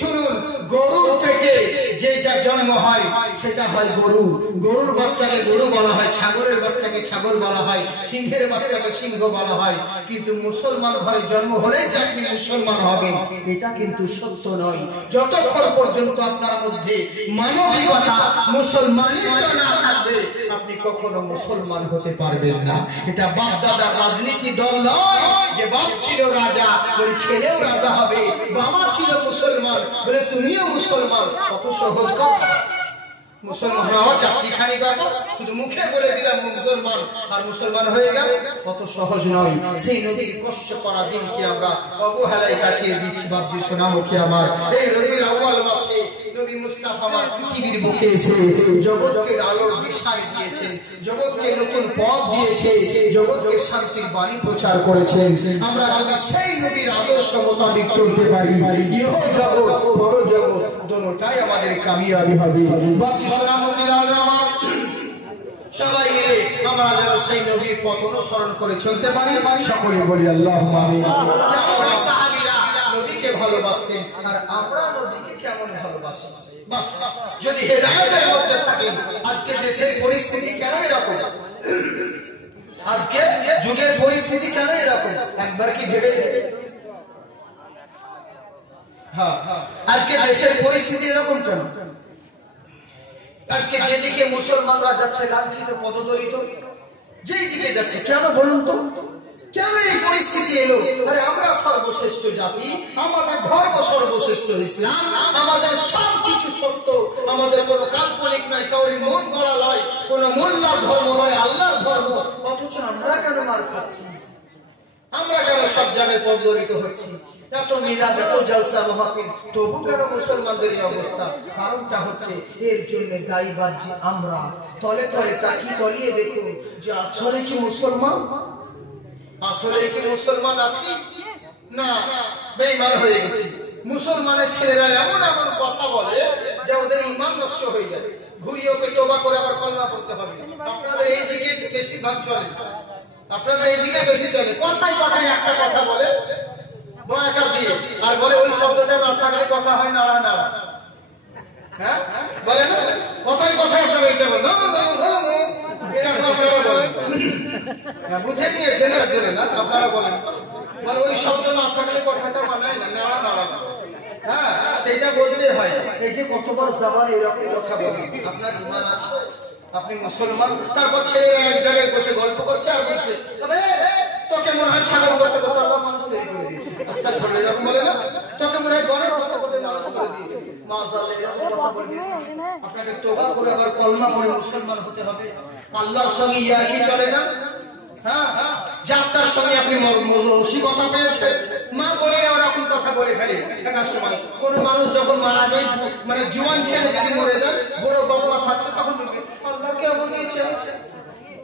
শুনুন, গরুর পেটে যেটা জন্ম হয় সেটা হয় গরু, গরুর বাচ্চাকে গরু বলা হয়, ছাগলের বাচ্চাকে ছাগল বলা হয়, সিংহের বাচ্চাকে সিংহ বলা হয়। কিন্তু মুসলমান ঘরে জন্ম হলে যে আপনি মুসলমান হবেন, এটা কিন্তু সত্য নয়। যতক্ষণ পর্যন্ত আপনার মধ্যে মানবিকতা, মুসলমানিত্ব না থাকবে, আপনি কখনো মুসলমান হতে পারবেন না। এটা বাপ দাদার রাজনীতি দল নয়, যে বাপ ছিল রাজা বলে ছেলেও রাজা হবে, বাবা ছিল মুসলমান বলে তুমিও মুসলমান। কত সহজ কথা, মুসলমান হওয়া চাকরিখানি কথা, শুধু মুখে বলে দিলাম মুসলমান আর মুসলমান হয়ে গেল, কত সহজ নয়। সেই নবীর কষ্ট করা দিনকে আমরা অবহেলায় কাটিয়ে দিচ্ছি। বাপজি সোনামুখী আমার, এই রবিউল আউয়াল মাসে নবী মুস্তাফা আমার পৃথিবীর বুকে এসে জগৎকে আলোর দিশা দিয়েছেন, জগৎকে নতুন পথ দিয়েছে, জগৎকে শান্তির বাণী প্রচার করেছেন। আমরা যদি সেই নবীর আদর্শ মোতাবেক চলতে পারি, ইহ জগৎ পর জগৎ দুটোটাই আমাদের কামিয়াবি হবে। বাপজি সোনামুখী আমার, সবাই মিলে আমরা যেন সেই নবীর পথ অনুসরণ করে চলতে পারি। সকলে বলি আল্লাহুম্মা আমিন। কেমন সাহাবীরা নবীকে ভালোবাসতেন, আর আমরা নবীকে কেমন ভালোবাসি? বাস, যদি হেদায়েতের মধ্যে থাকেন। আজকে দেশের পরিস্থিতি কেন এরকম, আজকে যুগের পরিস্থিতি কেন এরকম, একবার কি ভেবে দেখবেন? হ্যাঁ, আজকে দেশের পরিস্থিতি এরকম কেন? আজকে যেদিকে মুসলমানরা যাচ্ছে লাঞ্ছিত, পদদলিত, যেই দিকে যাচ্ছে, কেন বলুন তো? কেন এই পরিস্থিতি এলো? আরে আমরা সর্বশ্রেষ্ঠ জাতি, আমাদের ধর্ম সর্বশ্রেষ্ঠ ইসলাম, আমাদের সবকিছু সত্য, আমাদের কোনো কাল্পনিক নয়, কাউরি মন গড়া নয়, কোনো মোল্লার ধর্ম নয়, আল্লাহর ধর্ম, অথচ আমরা কেন মার খাচ্ছি? আমরা কেন সব জায়গায় পদদলিত হচ্ছি, এত মিলাদ এত জলসা মাহফিল, তবু কেন মুসলমানদের এই অবস্থা? কারণটা হচ্ছে এর জন্য দায়ী বাহ্যি আমরা। তলে তলে তাকি তলিয়ে দেখুন যে আসলে কি মুসলমান, আসলে কি মুসলমান আছি না বেঈমান হয়ে গেছি। মুসলমানের ছেলেরা এমন এমন কথা বলে যে ওদের ঈমান নষ্ট হয়ে যায়। ঘুরিয়ে ওকে তওবা করে আবার কলমা পড়তে হবে। আপনাদের এই দিকে বেশি ভাগ চলে, আপনাদের এই দিকে বেশি চলে। কথায় কথায় একটা কথা বলে বয়াকার দিয়ে, আর বলে ওই শব্দটা না থাকলে কথা হয় নাড়া নাড়া। হ্যাঁ বলে না, কথায় কথায় আপনারা এইটা বলেন, এরকম আপনারা বলেন, বুঝে নিয়েছেন এর জন্য না আপনারা বলেন। মানে ওই শব্দ না থাকলে কথাটা মানায় না, নাড়া নাড়া। হ্যাঁ এটা বলতে হয়। এই যে কতবার জামান এরকম কথা বলেন, আপনার ঈমান আছে, আপনি মুসলমান। তারপর ছেলেরা এক জায়গায় বসে গল্প করছে আর বলছে তোকে মনে হয় ছাগল করতে করতে আল্লাহ মানুষ তৈরি করে দিয়েছে। আস্তাগফিরুল্লাহ এরকম বলে না, তোকে মনে হয় গণের করতে করতে মানুষ করে দিয়েছে। মাশাআল্লাহ এরকম কথা বলবে। আপনাকে তওবা করে আবার কলমা পড়ে মুসলমান হতে হবে। আল্লাহর সঙ্গে ইয়াকি চলে না। হ্যাঁ যাত্রার সঙ্গে আপনি রসিকতা পেয়েছেন, মা বলে ওরকম কথা বলে ফেলে। একার সময় কোন মানুষ যখন মারা যায়, মানে জোয়ান ছেলে যদি মরে যায়, বড় বাবা থাকতে তখন আল্লাহকে এমন দিয়েছে,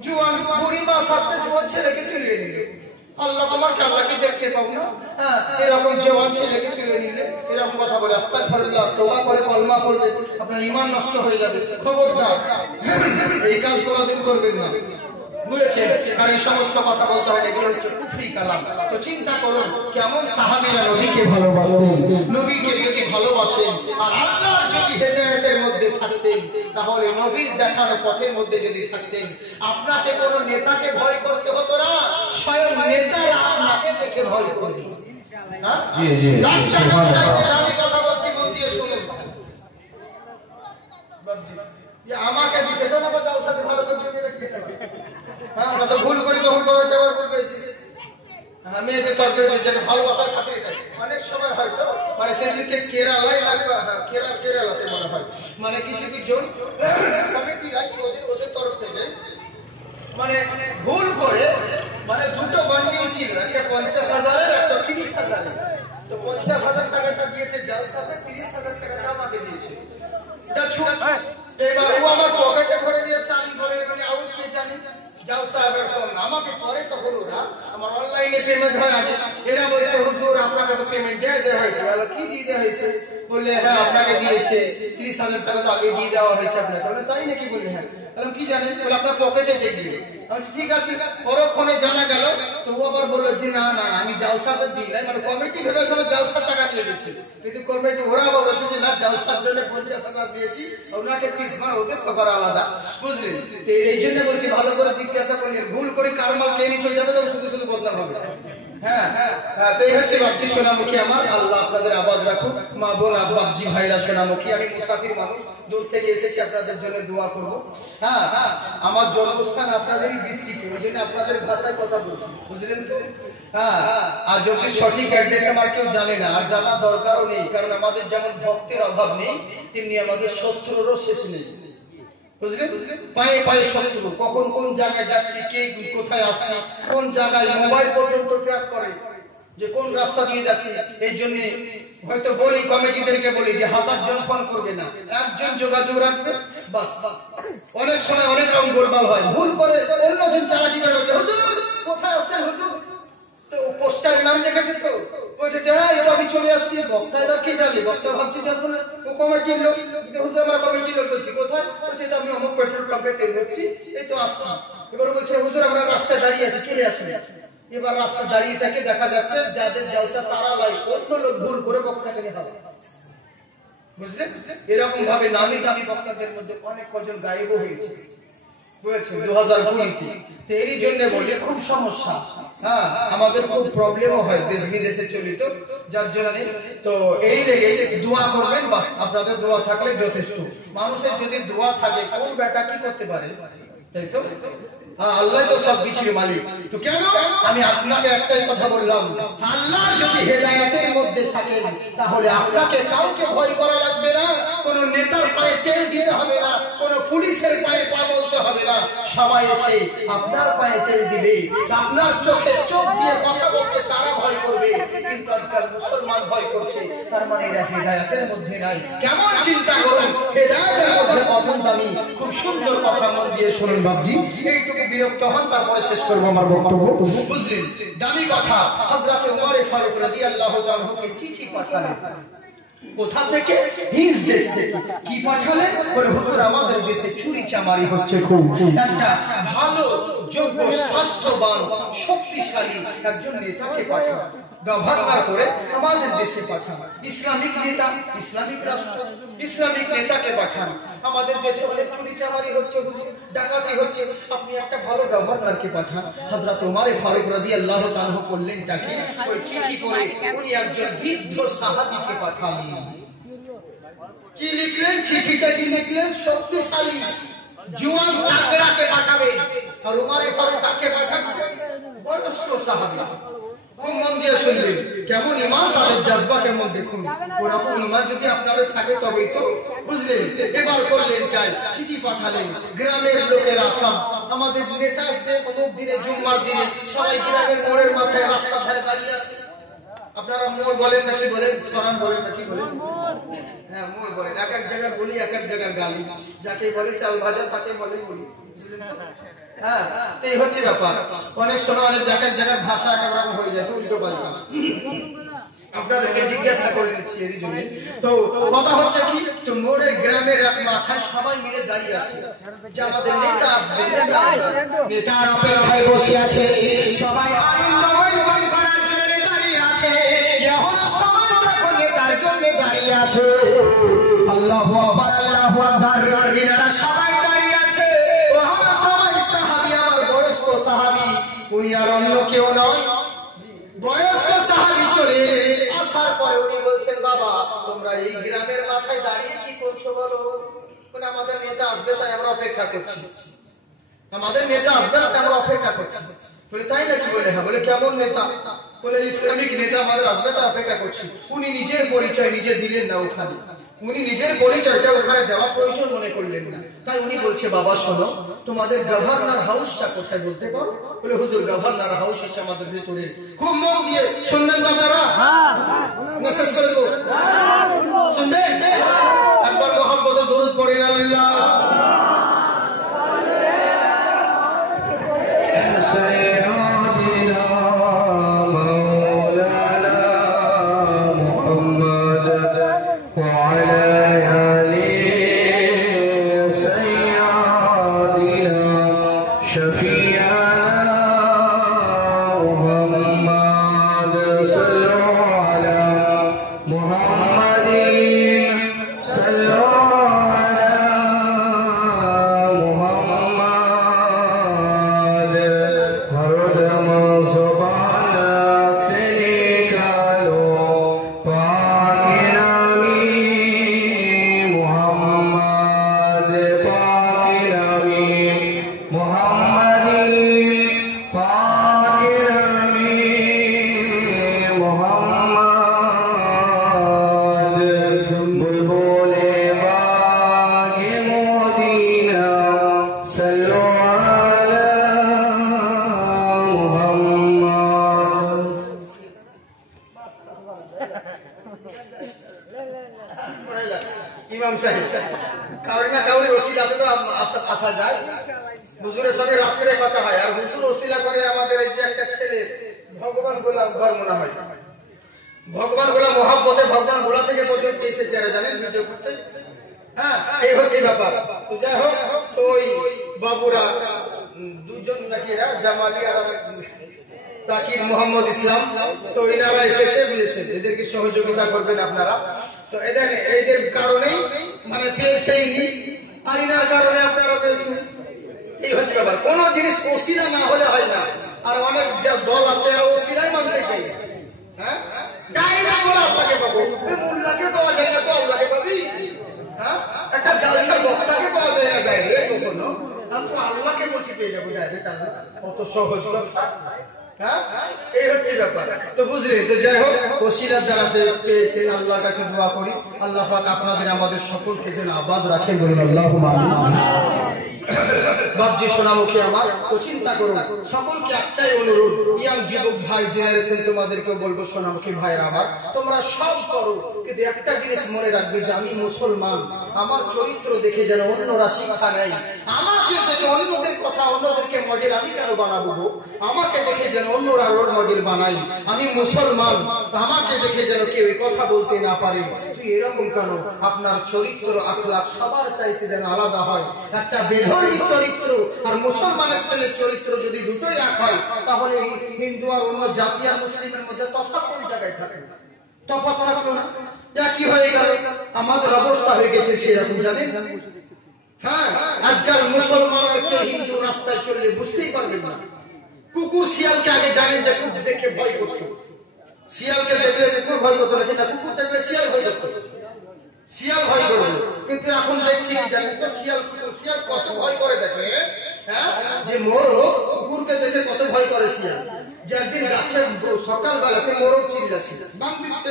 জোয়ান বুড়ি মা থাকতে জোয়ান ছেলেকে তুলে নিলে আল্লাহ তোমাকে আল্লাহকে দেখতে পাবো না। হ্যাঁ এরকম জোয়ান ছেলেকে তুলে নিলে এরকম কথা বলে। আস্তাগফিরুল্লাহ তওবা করে কলমা পড়বে, আপনার ঈমান নষ্ট হয়ে যাবে। খবরদার এই কাজ কোনদিন করবেন না, বুঝেছেন? কারণ এই সমস্ত কথা বলতে হয়, এগুলো হচ্ছে কুফরি কালাম। তো চিন্তা করুন কেমন সাহাবীরা নবীকে ভালোবাসতেন, নবীকে যদি ভালোবাসেন আর আল্লাহর যদি হেদায়েতের মধ্যে থাকতেন, তাহলে নবীর দেখানো পথের মধ্যে যদি থাকতেন, আপনাকে কোন নেতাকে ভয় করতে হতো না, স্বয়ং নেতারা আপনাকে দেখে ভয় করবে। হ্যাঁ জি জি আমি কথা বলছি, মন দিয়ে শুনুন। আমাকে দিতে তো না বাজাও সাথে ভালো করে রেখে দেবে। হ্যাঁ আমরা তো ভুল করি, তখন মেয়েদের তর্ক যেটা ভালোবাসার খাতিরে থাকে। অনেক সময় হয়তো মানে সেদিনকে কেরালায় লাগবে, কেরালাতে মনে হয় মানে কিছু কিছু কমিটিরা ওদের তরফ থেকে মানে ভুল করে মানে দুটো বান্ডিল ছিল, একটা 50,000 একটা 30,000। তো 50,000 টাকাটা দিয়েছে জালসাতে, 30,000 টাকাটা আমাকে দিয়েছে। এটা ছুট। এবার ও আমার পকেটে ভরে দিয়েছে, আমি ভরে মানে আউট কে জানি। জালসা এবার আমাকে পরে তো হলো না, আমার অনলাইনে পেমেন্ট হয় আগে। এরা বলছে হুজুর আপনাকে তো পেমেন্ট দেওয়া হয়েছে। কি দিয়ে দেওয়া হয়েছে? বললে হ্যাঁ আপনাকে দিয়েছে 30,000 টাকা তো আগে দিয়ে দেওয়া হয়েছে আপনাকে। বলে তাই নাকি? বললে হ্যাঁ। কি জানেন? বলে আপনার পকেটে দেখবে। ঠিক আছে। পরক্ষণে জানা গেল তো ও আবার বললো যে না না আমি জালসাতে দিই, মানে কমিটি ভেবে সব জালসার টাকা নিয়ে গেছে, কিন্তু কমিটি ওরা বলেছে যে না জালসার জন্য 50,000 দিয়েছি, ওনাকে 30, মানে ওদের ব্যাপার আলাদা, বুঝলেন? এই জন্য বলছি ভালো করে জিজ্ঞাসা করলেন, ভুল করে কার মাল কে নিয়ে চলে যাবে তো শুধু শুধু বদনাম হবে। হ্যাঁ হ্যাঁ এই হচ্ছে বাপজি সোনামুখী আমার। আল্লাহ আপনাদের আবাদ রাখুন। মা বোন বাপজি ভাইরা সোনামুখী, আমি মুসাফির মানুষ, দূর থেকে এসেছি আপনাদের জন্য দোয়া করবো। হ্যাঁ আমার জন্মস্থান আপনাদেরই ডিস্ট্রিক্টে, ওই জন্য আপনাদের ভাষায় কথা বলছি, বুঝলেন তো? হ্যাঁ আর যদি সঠিক অ্যাড্রেস আমার কেউ জানে না, আর জানার দরকারও নেই, কারণ আমাদের যেমন ভক্তের অভাব নেই, তেমনি আমাদের শত্রুরও শেষ নেই, বুঝলেন? পায়ে পায়ে শত্রু, কখন কোন জায়গায় যাচ্ছি, কে কোথায় আসছি, কোন জায়গায় মোবাইল পর্যন্ত ট্র্যাক করে যে কোন রাস্তা দিয়ে যাচ্ছি। এই জন্য হয়তো বলি কমিটিদেরকে বলি যে 1000 জন ফোন করবে না, একজন যোগাযোগ রাখবে বাস। অনেক সময় অনেক রকম গোলমাল হয়, ভুল করে অন্যজন চালাকি করে হুজুর কোথায় আসছেন হুজুর, তো পোস্টারের নাম দেখেছেন তো, বলছে যে হ্যাঁ এটা আমি চলে আসছি। বক্তা এবার কি জানি, বক্তা ভাবছি যখন ও কমিটির লোক, হুজুর আমরা কমিটির লোক। বলছি কোথায়? বলছে আমি অমুক পেট্রোল পাম্পে তেল ভরছি, এই তো আসছি। এবার বলছে হুজুর আমরা রাস্তায় দাঁড়িয়ে আছি, চলে আসেন। এবার রাস্তা দাঁড়িয়ে থাকে, দেখা যাচ্ছে যাদের জালসা তারা লাই, অন্য লোক ভুল করে বক্তাকে নিয়ে হবে, বুঝলেন? এরকম ভাবে নামি দামি বক্তাদের মধ্যে অনেক কজন গায়েব হয়েছে, বুঝেছেন? 2020-তে। এরই জন্য বলি খুব সমস্যা। হ্যাঁ আমাদের খুব প্রবলেমও হয় দেশ বিদেশে চলিত, যার জন্য তো এই লেগে দোয়া করবেন, বাস আপনাদের দোয়া থাকলে যথেষ্ট। মানুষের যদি দোয়া থাকে কোন বেটা কি করতে পারে, তাই তো? আল্লাহ তো সব কিছুর মালিক। তো কেন আমি আপনাকে একটাই কথা বললাম, আল্লাহ যদি হেদায়েতের মধ্যে থাকেন তাহলে আপনাকে কাউকে ভয় করা লাগবে না, কোন নেতার পায়ে তেল দিতে হবে না, কোন পুলিশের পায়ে পা বলতে হবে না, সবাই এসে আপনার পায়ে তেল দিবে, আপনার চোখে চোখ দিয়ে কথা বলতে তারা ভয় করবে। কিন্তু আজকাল মুসলমান ভয় করছে, তার মানে এরা হেদায়েতের মধ্যে নাই। কেমন চিন্তা করুন, হেদায়েতের মধ্যে কখন দামি। খুব সুন্দর কথা, মন দিয়ে শুনুন বাবজি, এইটুকু বিরক্ত হন, তারপরে শেষ করবো আমার বক্তব্য। বুঝলেন, দামি কথা। হযরত ওমর ফারুক রাদিয়াল্লাহু তাআলা কে চিঠি পাঠালেন। কোথা থেকে? হিজ দেশ থেকে। কি পাঠালেন? বলে হুজুর আমাদের দেশে চুরি চামারি হচ্ছে খুব, একটা ভালো যোগ্য স্বাস্থ্যবান শক্তিশালী একজন নেতাকে পাঠান, গভর্নর করে আমাদের দেশে পাঠান, ইসলামিক নেতা, ইসলামিক রাষ্ট্র, ইসলামিক নেতাকে পাঠান। আমাদের দেশে অনেক চুরি চামারি হচ্ছে, ডাকাতি হচ্ছে, আপনি একটা ভালো গভর্নরকে পাঠান। হযরত ওমর ফারুক রাদিয়াল্লাহু তাআলা করলেন তাকে ওই চিঠি করে উনি একজন বৃদ্ধ সাহাবীকে পাঠালেন। কি লিখলেন? চিঠিটা কি লিখলেন? শক্তিশালী জওয়ান তাগড়াকে পাঠাবেন। আর ওমর ফারুক কাকে পাঠাচ্ছে? বয়স্ক সাহাবী। খুব মন দিয়ে শুনবেন, কেমন ঈমান, তাদের জজবা কেমন দেখুন। ওরকম ঈমান যদি আপনাদের থাকে তবেই তো। বুঝলেন, এবার করলেন কাজ, চিঠি পাঠালেন। গ্রামের লোকেরা সব আমাদের নেতাদের অমুক দিনে জুম্মার দিনে সবাই গ্রামের মোড়ের মাথায় রাস্তার ধারে দাঁড়িয়ে আছে। আপনারা মোড় বলেন নাকি বলেন, সরান বলেন নাকি বলেন? হ্যাঁ, মোড় বলেন। এক এক জায়গায় বলি, এক এক জায়গায় গালি। যাকে বলে চাল ভাজা তাকে বলে বলি। হ্যাঁ, এই হচ্ছে ব্যাপার। অনেক সময় অনেক জায়গার ভাষা এক রকম হয়ে যায়, উল্টো পাল্টা। আপনাদেরকে জিজ্ঞাসা করে নিচ্ছি এর জন্য। তো কথা হচ্ছে কি, তো মোড়ের গ্রামের এক মাথায় সবাই মিলে দাঁড়িয়ে আছে যে আমাদের নেতা আসবে, নেতার অপেক্ষায় বসে আছে। সবাই আনন্দময় মন করার জন্য দাঁড়িয়ে আছে। এখন সবাই যখন নেতার জন্য দাঁড়িয়ে আছে, আল্লাহু আকবার, আল্লাহু আকবার, মিনারা সবাই দাঁড়িয়ে আছে। ওখানে সবাই সাহাবী, আমার বয়স্ক সাহাবী, উনি আর অন্য কেউ নয়। বয়স্ক সাহাবী চলে আসার পরে উনি বলছেন, বাবা তোমরা এই গ্রামের মাথায় দাঁড়িয়ে কি করছো বলো? বলে আমাদের নেতা আসবে তাই আমরা অপেক্ষা করছি, আমাদের নেতা আসবে না তাই আমরা অপেক্ষা করছি। বলে তাই নাকি? বলে হ্যাঁ। বলে কেমন নেতা? বলে ইসলামিক নেতা আমাদের আসবে তাই অপেক্ষা করছি। উনি নিজের পরিচয় নিজে দিলেন না ওখানে, উনি নিজের পরিচয়টা ওখানে দেওয়া প্রয়োজন মনে করলেন না। তাই উনি বলছে, বাবা শোনো, তোমাদের গভর্নর হাউসটা কোথায় বলতে পারো? বলে হুজুর গভর্নর হাউস হচ্ছে আমাদের ভিতরে। খুব মন দিয়ে শুনবেন তো আপনারা, না শেষ করে দেবো? শুনবেন? একবার মহব্বতে দরুদ পড়েন আল্লাহ। ইমাম সাহেব কাউরি না কাউরি ওসিলাতে তো আসা যায়। হুজুরের সঙ্গে রাত্রে কথা হয়, আর হুজুর ওসিলা করে আমাদের এই যে একটা ছেলে ভগবান গোলা ঘর মনে হয়, ভগবান গোলা মহাব্বতে ভগবান গোলা থেকে পর্যন্ত এসেছে, এরা জানেন ভিডিও করতে। হ্যাঁ, এই হচ্ছে ব্যাপার। তো যাই হোক, তো ওই বাবুরা দুজন নাকি এরা জামালি আর তাকির মোহাম্মদ ইসলাম, তো এনারা এসেছে, বুঝেছেন, এদেরকে সহযোগিতা করবেন আপনারা। তো এদের কারণেই মানে পেয়েছেই, আর এনার কারণে আপনারা পেয়েছেন। এই হচ্ছে ব্যাপার। কোন জিনিস ওসিলা না হলে হয় না। আর অনেক দল আছে ওসিলাই মানতে চাই। হ্যাঁ, ডাইরেক্ট বলে আল্লাহকে পাবো, মোল্লাকে পাওয়া যায় না, তো আল্লাহকে পাবি। হ্যাঁ, একটা জালসার বক্তাকে পাওয়া যায় না ডাইরেক্ট কখনো, আমি তো আল্লাহকে বলছি পেয়ে যাবো ডাইরেক্ট। আল্লাহ কত সহজ কথা। হ্যাঁ, এই হচ্ছে ব্যাপার। তো বুঝলেন, তো যাই হোক, ওসিলা যারা পেয়েছে আল্লাহর কাছে দোয়া করি, আল্লাহ পাক আপনাদের আমাদের সকলকে যেন আবাদ রাখেন, বলুন আল্লাহুম্মা আমিন। বাপজি সোনামুখী আমার তো চিন্তা করো, সকলকে একটাই অনুরোধ, ইয়াং যুবক ভাই জেনারেশন, তোমাদেরকে বলবো সোনামুখী ভাইরা আমার, তোমরা সব করো, কিন্তু একটা জিনিস মনে রাখবে যে আমি মুসলমান, আমার চরিত্র দেখে যেন অন্যরা শিক্ষা নেয়। আমাকে দেখে অন্যদের কথা, অন্যদেরকে মডেল আমি কেন বানাবো? আমাকে দেখে যেন অন্যরা রোল মডেল বানাই। আমি মুসলমান, আমাকে দেখে যেন কেউ কথা বলতে না পারে তুই এরকম কেন। আপনার চরিত্র আখলাক সবার চাইতে যেন আলাদা হয়। একটা বেধর্মী চরিত্র আর মুসলমানের ছেলের চরিত্র যদি দুটোই এক হয়, তাহলে হিন্দু আর অন্য জাতি আর মুসলিমের মধ্যে তফাৎ কোন জায়গায় থাকে? তফাৎ থাকলো না, কি হয়ে গেল? আমাদের অবস্থা হয়ে গেছে সেরকম, জানেন? হ্যাঁ, আজকাল মুসলমান আর কেউ হিন্দু রাস্তায় চললে বুঝতেই পারবেন না। কুকুর শিয়ালকে আগে জানেন যে কুকুর দেখে ভয় করতো, শিয়ালকে দেখলে কুকুর ভয় করতো না, কিন্তু কুকুর দেখলে শিয়াল ভয় করতো, শিয়াল ভয় করবে। কিন্তু এখন দেখছি জানেন তো, শিয়াল কত ভয় করে দেখে, হ্যাঁ, যে মোরগ কুকুরকে দেখে কত ভয় করে শিয়াল। যে একদিন গাছের সকালবেলাতে মোরগ চিল্লাছে, দাম দিচ্ছে,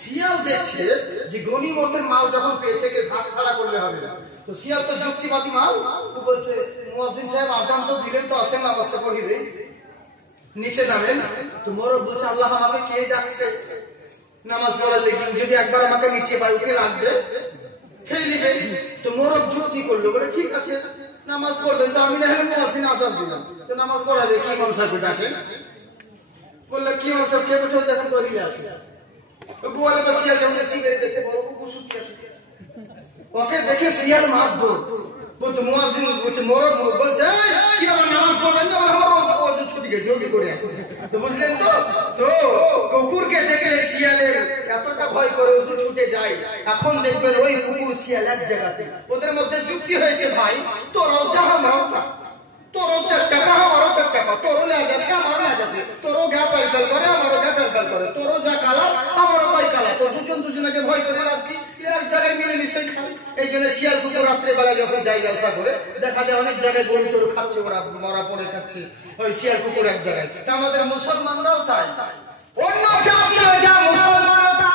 শিয়াল দেখছে যে গনিমতের মাল যখন পেয়েছে কে ভাগ ছাড়া করলে হবে না। তো শিয়াল তো যুক্তিবাদী মাল, তো বলছে মুয়াজ্জিন সাহেব আজান তো দিলেন, তো আসেন নামাজটা পড়িয়ে নিচে নামেন। তো মোরগ বলছে আল্লাহ আমাকে কে যাচ্ছে নামাজ পড়ার লেগে, যদি একবার আমাকে নিচে বাড়িতে লাগবে খেয়ে নিবে। তো মোরগ যুক্তি করলো, বলে ঠিক আছে নামাজ পড়বেন, তো আমি না হলে মুয়াজ্জিন আজান দিলাম, তো নামাজ পড়াবে কি ইমাম সাহেব ডাকেন। বললো কি ইমাম সাহেব কে বলছো, দেখেন করিলে আসে গোয়ালে বা শিয়াল যখন কি বেড়ে দেখছে বড় কুকুর শুকিয়ে আছে, ওকে দেখে শিয়াল মার দৌড়। বলতো মুয়াজ্জিন বলছে, মোরগ বলছে কি আমার নামাজ পড়বেন না, আমার ছুটি গেছে ওকে করে আসছে। তো বুঝলেন তো, তো কুকুরকে দেখলে শিয়ালের এতটা ভয় করে ওষুধ ছুটে যায়। এখন দেখবেন ওই কুকুর শিয়াল এক জায়গাতে, ওদের মধ্যে যুক্তি হয়েছে, ভাই তোরাও যা আমরাও তা, তোরও চারটা পা আমারও চারটা পা, তোরও লেজ আছে আমারও লেজ আছে, তোরও গা পাইকাল করে আমারও গা পাইকাল করে, তোরও যা কালার আমারও পাই কালার, তো দুজন দুজনকে ভয় করে আর কি এক জায়গায় মিলেমিশে খায়। এই জন্য শিয়াল কুকুর রাত্রে বেলা যখন যাই জলসা করে দেখা যায় অনেক জায়গায় গরু টরু খাচ্ছে, ওরা মরা পড়ে খাচ্ছে, ওই শিয়াল কুকুর এক জায়গায়। তা আমাদের মুসলমানরাও তাই, অন্য জাতিও যা মুসলমানও তা,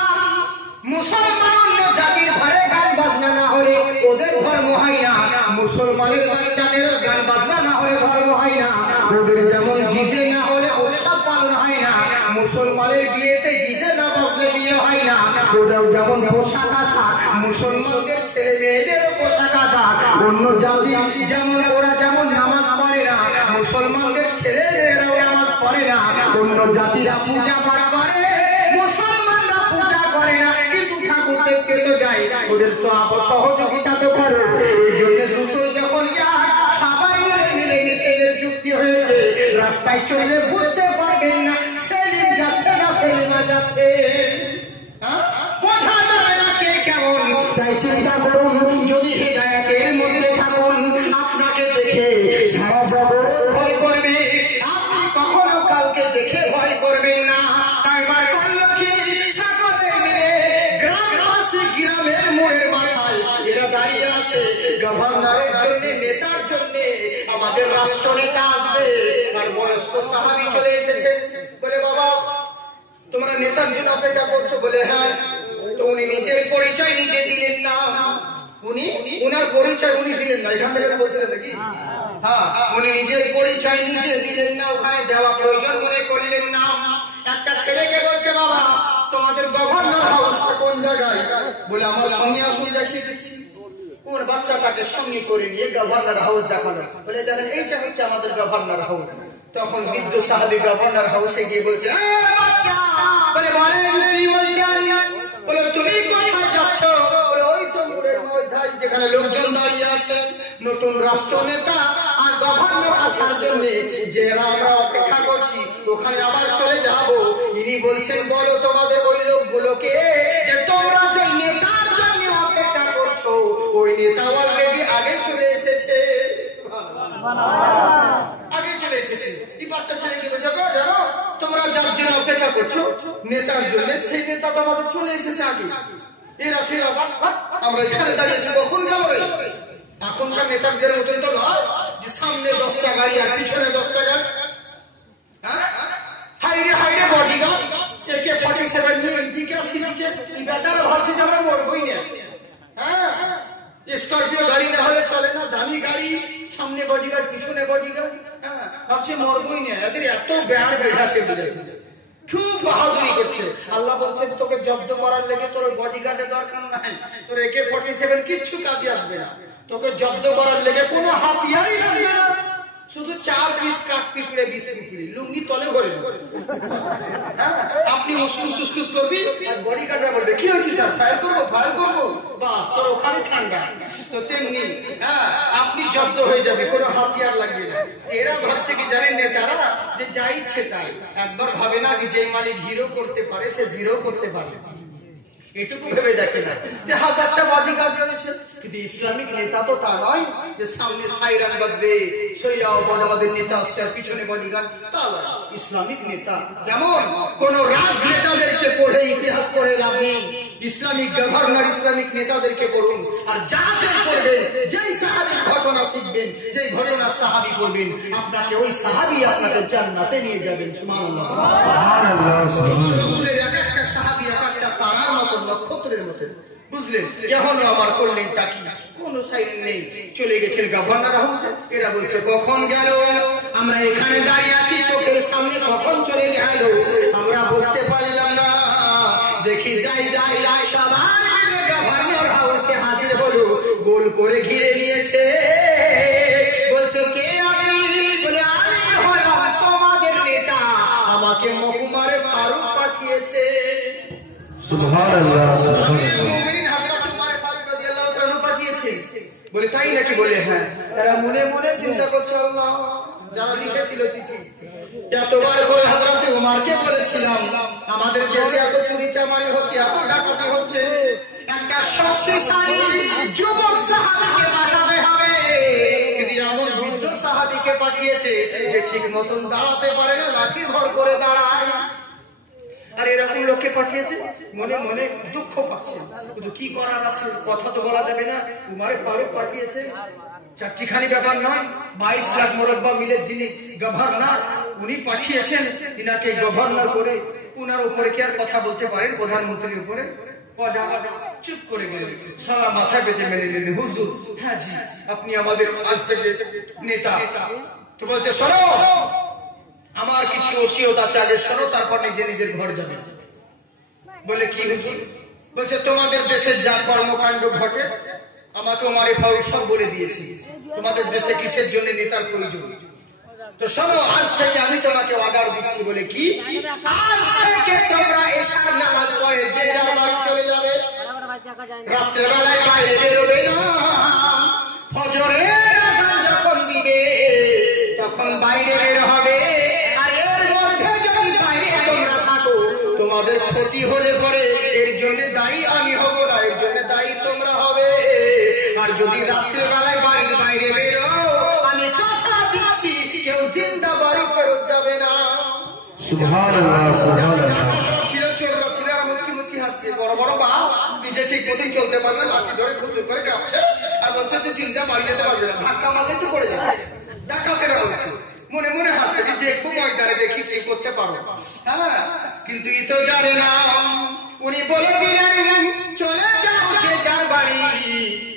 মুসলমান অন্য জাতির ঘরে গান বাজনা না হলে ওদের ধর্ম হয় না, মুসলমানের বাচ্চাদের গান বাজনা না হলে ধর্ম হয় না, ওদের যেমন ডিজে না হলে উৎসব পালন হয় না, মুসলমানের বিয়েতে ডিজে না বাজলে বিয়ে হয় না, ওরাও যেমন পোশাক আশাক, মুসলমানদের ছেলে মেয়েদের পোশাক আশাক, অন্য জাতি যেমন ওরা যেমন নামাজ পড়ে না, মুসলমানদের ছেলে মেয়েরাও নামাজ পড়ে না, অন্য জাতিরা পূজা পাঠ করে, মুসলমানরা পূজা করে না, কিন্তু ঠাকুর দেখতে তো যায়, ওদের সহযোগিতা তো করে। এই জন্য দ্রুত যখন যায় সবাই মিলে মিশেদের যুক্তি হয়েছে, রাস্তায় চলে বুঝতে পারবেন না সেলিম যাচ্ছে না সেলিমা যাচ্ছে, বোঝা যায় না কে কেমন। তাই চিন্তা করুন, যদি হিদায়াতের মধ্যে থাকুন, আপনাকে দেখে সারা জগৎ ভয় করবে, আপনি কখনো কাউকে দেখে ভয় করবেন না। এবার করলো কি, সকলে মিলে গ্রামবাসী গ্রামের মোড়ের মাথায় এরা দাঁড়িয়ে আছে, গভর্নরের জন্য, নেতার জন্য, আমাদের রাষ্ট্র নেতা আসবে। আর বয়স্ক সাহাবী চলে এসেছে, বলে বাবা তোমরা নেতার জন্য অপেক্ষা করছো? বলে হ্যাঁ। তো উনি নিজের পরিচয় নিজে দিলেন না, উনার পরিচয় উনি দিলেন না, এখান থেকে বলছিলেন নাকি? হ্যাঁ, উনি নিজের পরিচয় নিজে দিলেন না, ওখানে দেওয়া প্রয়োজন মনে করলেন না। একটা ছেলেকে বলছে বাবা তোমাদের গভর্নর হাউসটা কোন জায়গায়? বলে আমার সঙ্গে আসুন দেখিয়ে দিচ্ছি। ওর বাচ্চাটাকে সঙ্গে করে নিয়ে গভর্নর হাউস দেখানো, বলে দেখেন এইটা হচ্ছে আমাদের গভর্নর হাউস। তখন বিদ্যুৎ সাহাবী গভর্নর হাউসে গিয়ে বলছে বাচ্চা, বলে বলে তুমি কোথায় যাচ্ছ? বলে ওই তো মোড়ের মধ্যে যেখানে লোকজন দাঁড়িয়ে আছে, নতুন রাষ্ট্র নেতা আর গভর্নর আসার জন্য যে আমরা অপেক্ষা করছি, ওখানে আবার চলে যাব। ইনি বলছেন বলো তোমাদের ওই লোকগুলোকে যে তোমরা যে নেতার জন্য অপেক্ষা করছো, ওই নেতা অলরেডি আগে চলে এসেছে, আগে চলে এসেছে। এই বাচ্চা ছেলেকে বলছে জানো তোমরা যার জন্য অপেক্ষা করছো নেতার জন্য, সেই নেতা তো আমাদের চলে এসেছে আগে। এরা আমরা এখানে দাঁড়িয়েছি, কখন গেল রে? এখনকার নেতাদের মতন তো নয় যে সামনে 10টা গাড়ি আর পিছনে 10টা গাড়ি, হাইরে বডিগার্ড AK-47 নিয়ে দিকে আসিছে। এই বেটারা ভাবছে যে আমরা মরবই না। হ্যাঁ, স্করপিও গাড়ি না হলে চলে না, দামি গাড়ি সামনে বডিগার্ড, পিছনে বডিগার্ড, হ্যাঁ ভাবছে মরবই না, এদের এত ব্যাড় বেড়াচ্ছে, বুঝেছে, খুব বাহাদুরি করছে। আল্লাহ বলছে তোকে জব্দ করার লেগে তোর বডিগার্ডের দরকার নাই, তোর AK-47 কিচ্ছু কাজে আসবে না, তোকে জব্দ করার লেগে কোনো হাতিয়ারই লাগবে না, শুধু 4 পিস কাঠ পিঁপড়ে, 20 পিঁপড়ে লুঙ্গি তলে ভরে আপনি উসকুস করবি, আর বডিগার্ডরা বলবে কি হয়েছে স্যার, ফায়ার করবো, বাস তোর ওখানে ঠান্ডা। তো তেমনি হ্যাঁ আপনি জব্দ হয়ে যাবে, কোনো হাতিয়ার লাগবে না। এরা ভাবছে কি জানেন নেতারা, যে যা ইচ্ছে তাই, একবার ভাবে না যে মালিক হিরো করতে পারে সে জিরো করতে পারে, এটুকু ভেবে দেখে না যে 1000টা বডিগার্ড রয়েছে। কিন্তু ইসলামিক নেতা তো তা নয় যে সামনে সাইরান বাজবে, আমাদের নেতা আসছে আর পিছনে বডিগার্ড, তা নয়। ইসলামিক নেতা কেমন, কোন রাজনেতাদেরকে পড়ে ইতিহাস পড়ে লাভ নেই, ইসলামিক গভর্নর, ইসলামিক নেতাদেরকে পড়ুন, আর যাকে পড়বেন, যেই সাহাবীর ঘটনা শিখবেন, যেই ঘটনার সাহাবী পড়বেন, আপনাকে ওই সাহাবী আপনাকে জান্নাতে নিয়ে যাবেন। সুবহানাল্লাহ, রাসূলের এক একটা সাহাবী এক একটা তারার মতো, নক্ষত্রের মতো, বুঝলেন। এখনো আমার করলেনটা কি, কোন সাইন নেই, চলে গেছেন গভর্নর হাউসে। এরা বলছে কখন গেল, আমরা এখানে দাঁড়িয়ে আছি, চোখের সামনে কখন চলে গেল আমরা বুঝতে পারলাম না। দেখি যাই সবাই মিলে গভর্নর হাউসে হাজির হলো, গোল করে ঘিরে নিয়েছে। বলছে কে আপনি? বলে আমি হলাম তোমাদের নেতা, আমাকে মহকুমারে ফারুক পাঠিয়েছে। সুবহানাল্লাহ, বলে তাই নাকি? বলে হ্যাঁ। তারা মনে মনে চিন্তা করছে, আল্লাহ যারা লিখেছিল চিঠি, এতবার করে হযরতে উমরকে বলেছিলাম আমাদের দেশে এত চুরি চামারি হচ্ছে, এত ডাকাতি হচ্ছে, একটা শক্তিশালী যুবক সাহাবীকে পাঠাতে হবে। কিন্তু এমন বৃদ্ধ সাহাবীকে পাঠিয়েছে যে ঠিক মতন দাঁড়াতে পারে না, লাঠির ভর করে দাঁড়ায়। আর এরকম লোককে পাঠিয়েছে, মনে মনে দুঃখ পাচ্ছে, কিন্তু কি করার আছে, কথা তো বলা যাবে না। উমরে ফারুক পাঠিয়েছে, চারটিখানি ব্যাপার নয়, 22 লাখ মুরব্বা মিলে যিনি গভর্নর, উনি পাঠিয়েছেন, ইনাকে গভর্নর করে উনার উপরে কি আর কথা বলতে পারেন? প্রধানমন্ত্রীর উপরে চুপ করে গেলেন, সবাই মাথায় পেতে মেনে নিলেন, হুজুর হ্যাঁ জি আপনি আমাদের আজ থেকে নেতা। তো বলছে শোনো, আমার কিছু ওসিয়ত আছে, আগে শোনো, তারপর নিজের ঘর যাবে। বলে কি হুজুর? বলছে তোমাদের দেশের যা কর্মকাণ্ড ঘটে আমাকে উমরে ফারুক সব বলে দিয়েছি, তোমাদের দেশে কিসের জন্য নেতার প্রয়োজন। তো শোনো, আজ থেকে আমি তোমাকে অর্ডার দিচ্ছি। বলে কি? আজ থেকে তোমরা এশার নামাজ পড়ে যে যার বাড়ি চলে যাবে, রাত্রেবেলায় বাইরে বেরোবে না, ফজরের আযান যখন দিবে তখন বাইরে বের হবে। আর এর মধ্যে যদি বাইরে তোমরা থাকো, তোমাদের ক্ষতি হলে পরে এর জন্য দায়ী আমি হব না, এর জন্য দায়ী তোমরা হবে। আর যদি রাত্রেবেলায় বাড়ির বাইরে বেরো, আমি কথা দিচ্ছি কেউ জিন্দা বাড়ি ফেরত যাবে না। সুবহানাল্লাহ, সুবহানাল্লাহ। ছিল চোররা ছিল, আর মুচকি হাসছে, বড় বড় বাপ, নিজে ঠিক মতন চলতে পারবে, লাঠি ধরে খুব করে কাঁপছে, আর বলছে যে জিন্দা বাড়ি যেতে পারবে না, ধাক্কা মারলে তো পড়ে যাবে। ডাকাতেরা বলছে, মনে মনে হাসছে, দেখবো ময়দানে, দেখি কি করতে পারো। হ্যাঁ, কিন্তু ই তো জানে না, উনি বলে দিলেন চলে যাও যে যার বাড়ি,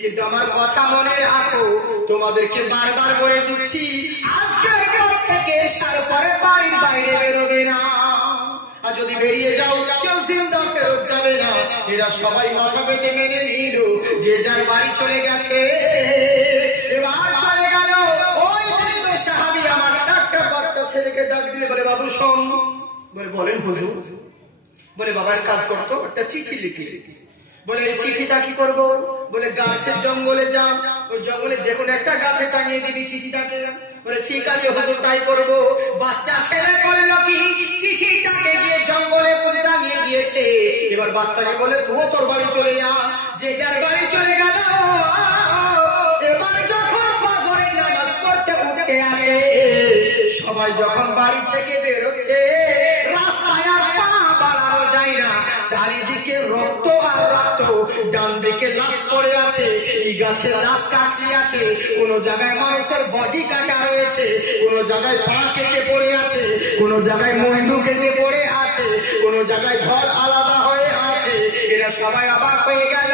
কিন্তু আমার কথা মনে রাখো, তোমাদেরকে বারবার বলে দিচ্ছি আজকের পর থেকে এশার পরে বাড়ির বাইরে বেরোবে না, আর যদি বেরিয়ে যাও কেউ জিন্দা ফেরত যাবে না। এরা সবাই মাথা পেতে মেনে নিল, যে যার বাড়ি চলে গেছে। এবার চলে গেল ওই বৃদ্ধ সাহাবী আমার একটা বাচ্চা ছেলেকে ডাক দিলে বলে, বাবু শোন। বলে বলেন হুজুর। বলে বাবার কাজ করতো, একটা চিঠি লিখি। বলে এই চিঠিটা কি করবো? বলে গাছের জঙ্গলে যা, ওই জঙ্গলে যে কোনো একটা গাছে টাঙিয়ে দিবি চিঠিটাকে। বলে ঠিক আছে হুজুর, তাই করবো। বাচ্চা ছেলে করল কি, চিঠিটাকে গিয়ে জঙ্গলে পুঁতে টাঙিয়ে দিয়েছে। এবার বাচ্চাকে বলে তুইও তোর বাড়ি চলে যা, যে যার বাড়ি চলে গেল। এবার যখন ফজরের নামাজ পড়তে উঠে আছে, সবাই যখন বাড়ি থেকে বেরোচ্ছে, রাস্তায় আর পা বাড়ানো যায় না, চারিদিকে রক্ত আর রক্ত, ডান দিকে লাশ পড়ে আছে, এই গাছে লাশ কাটলি আছে, কোন জায়গায় মানুষের বডি কাটা রয়েছে, কোন জায়গায় পা কেটে পড়ে আছে, কোন জায়গায় মন্ডু কেটে পড়ে আছে, কোন জায়গায় ঘর আলাদা হয়ে আছে। এরা সবাই অবাক হয়ে গেল।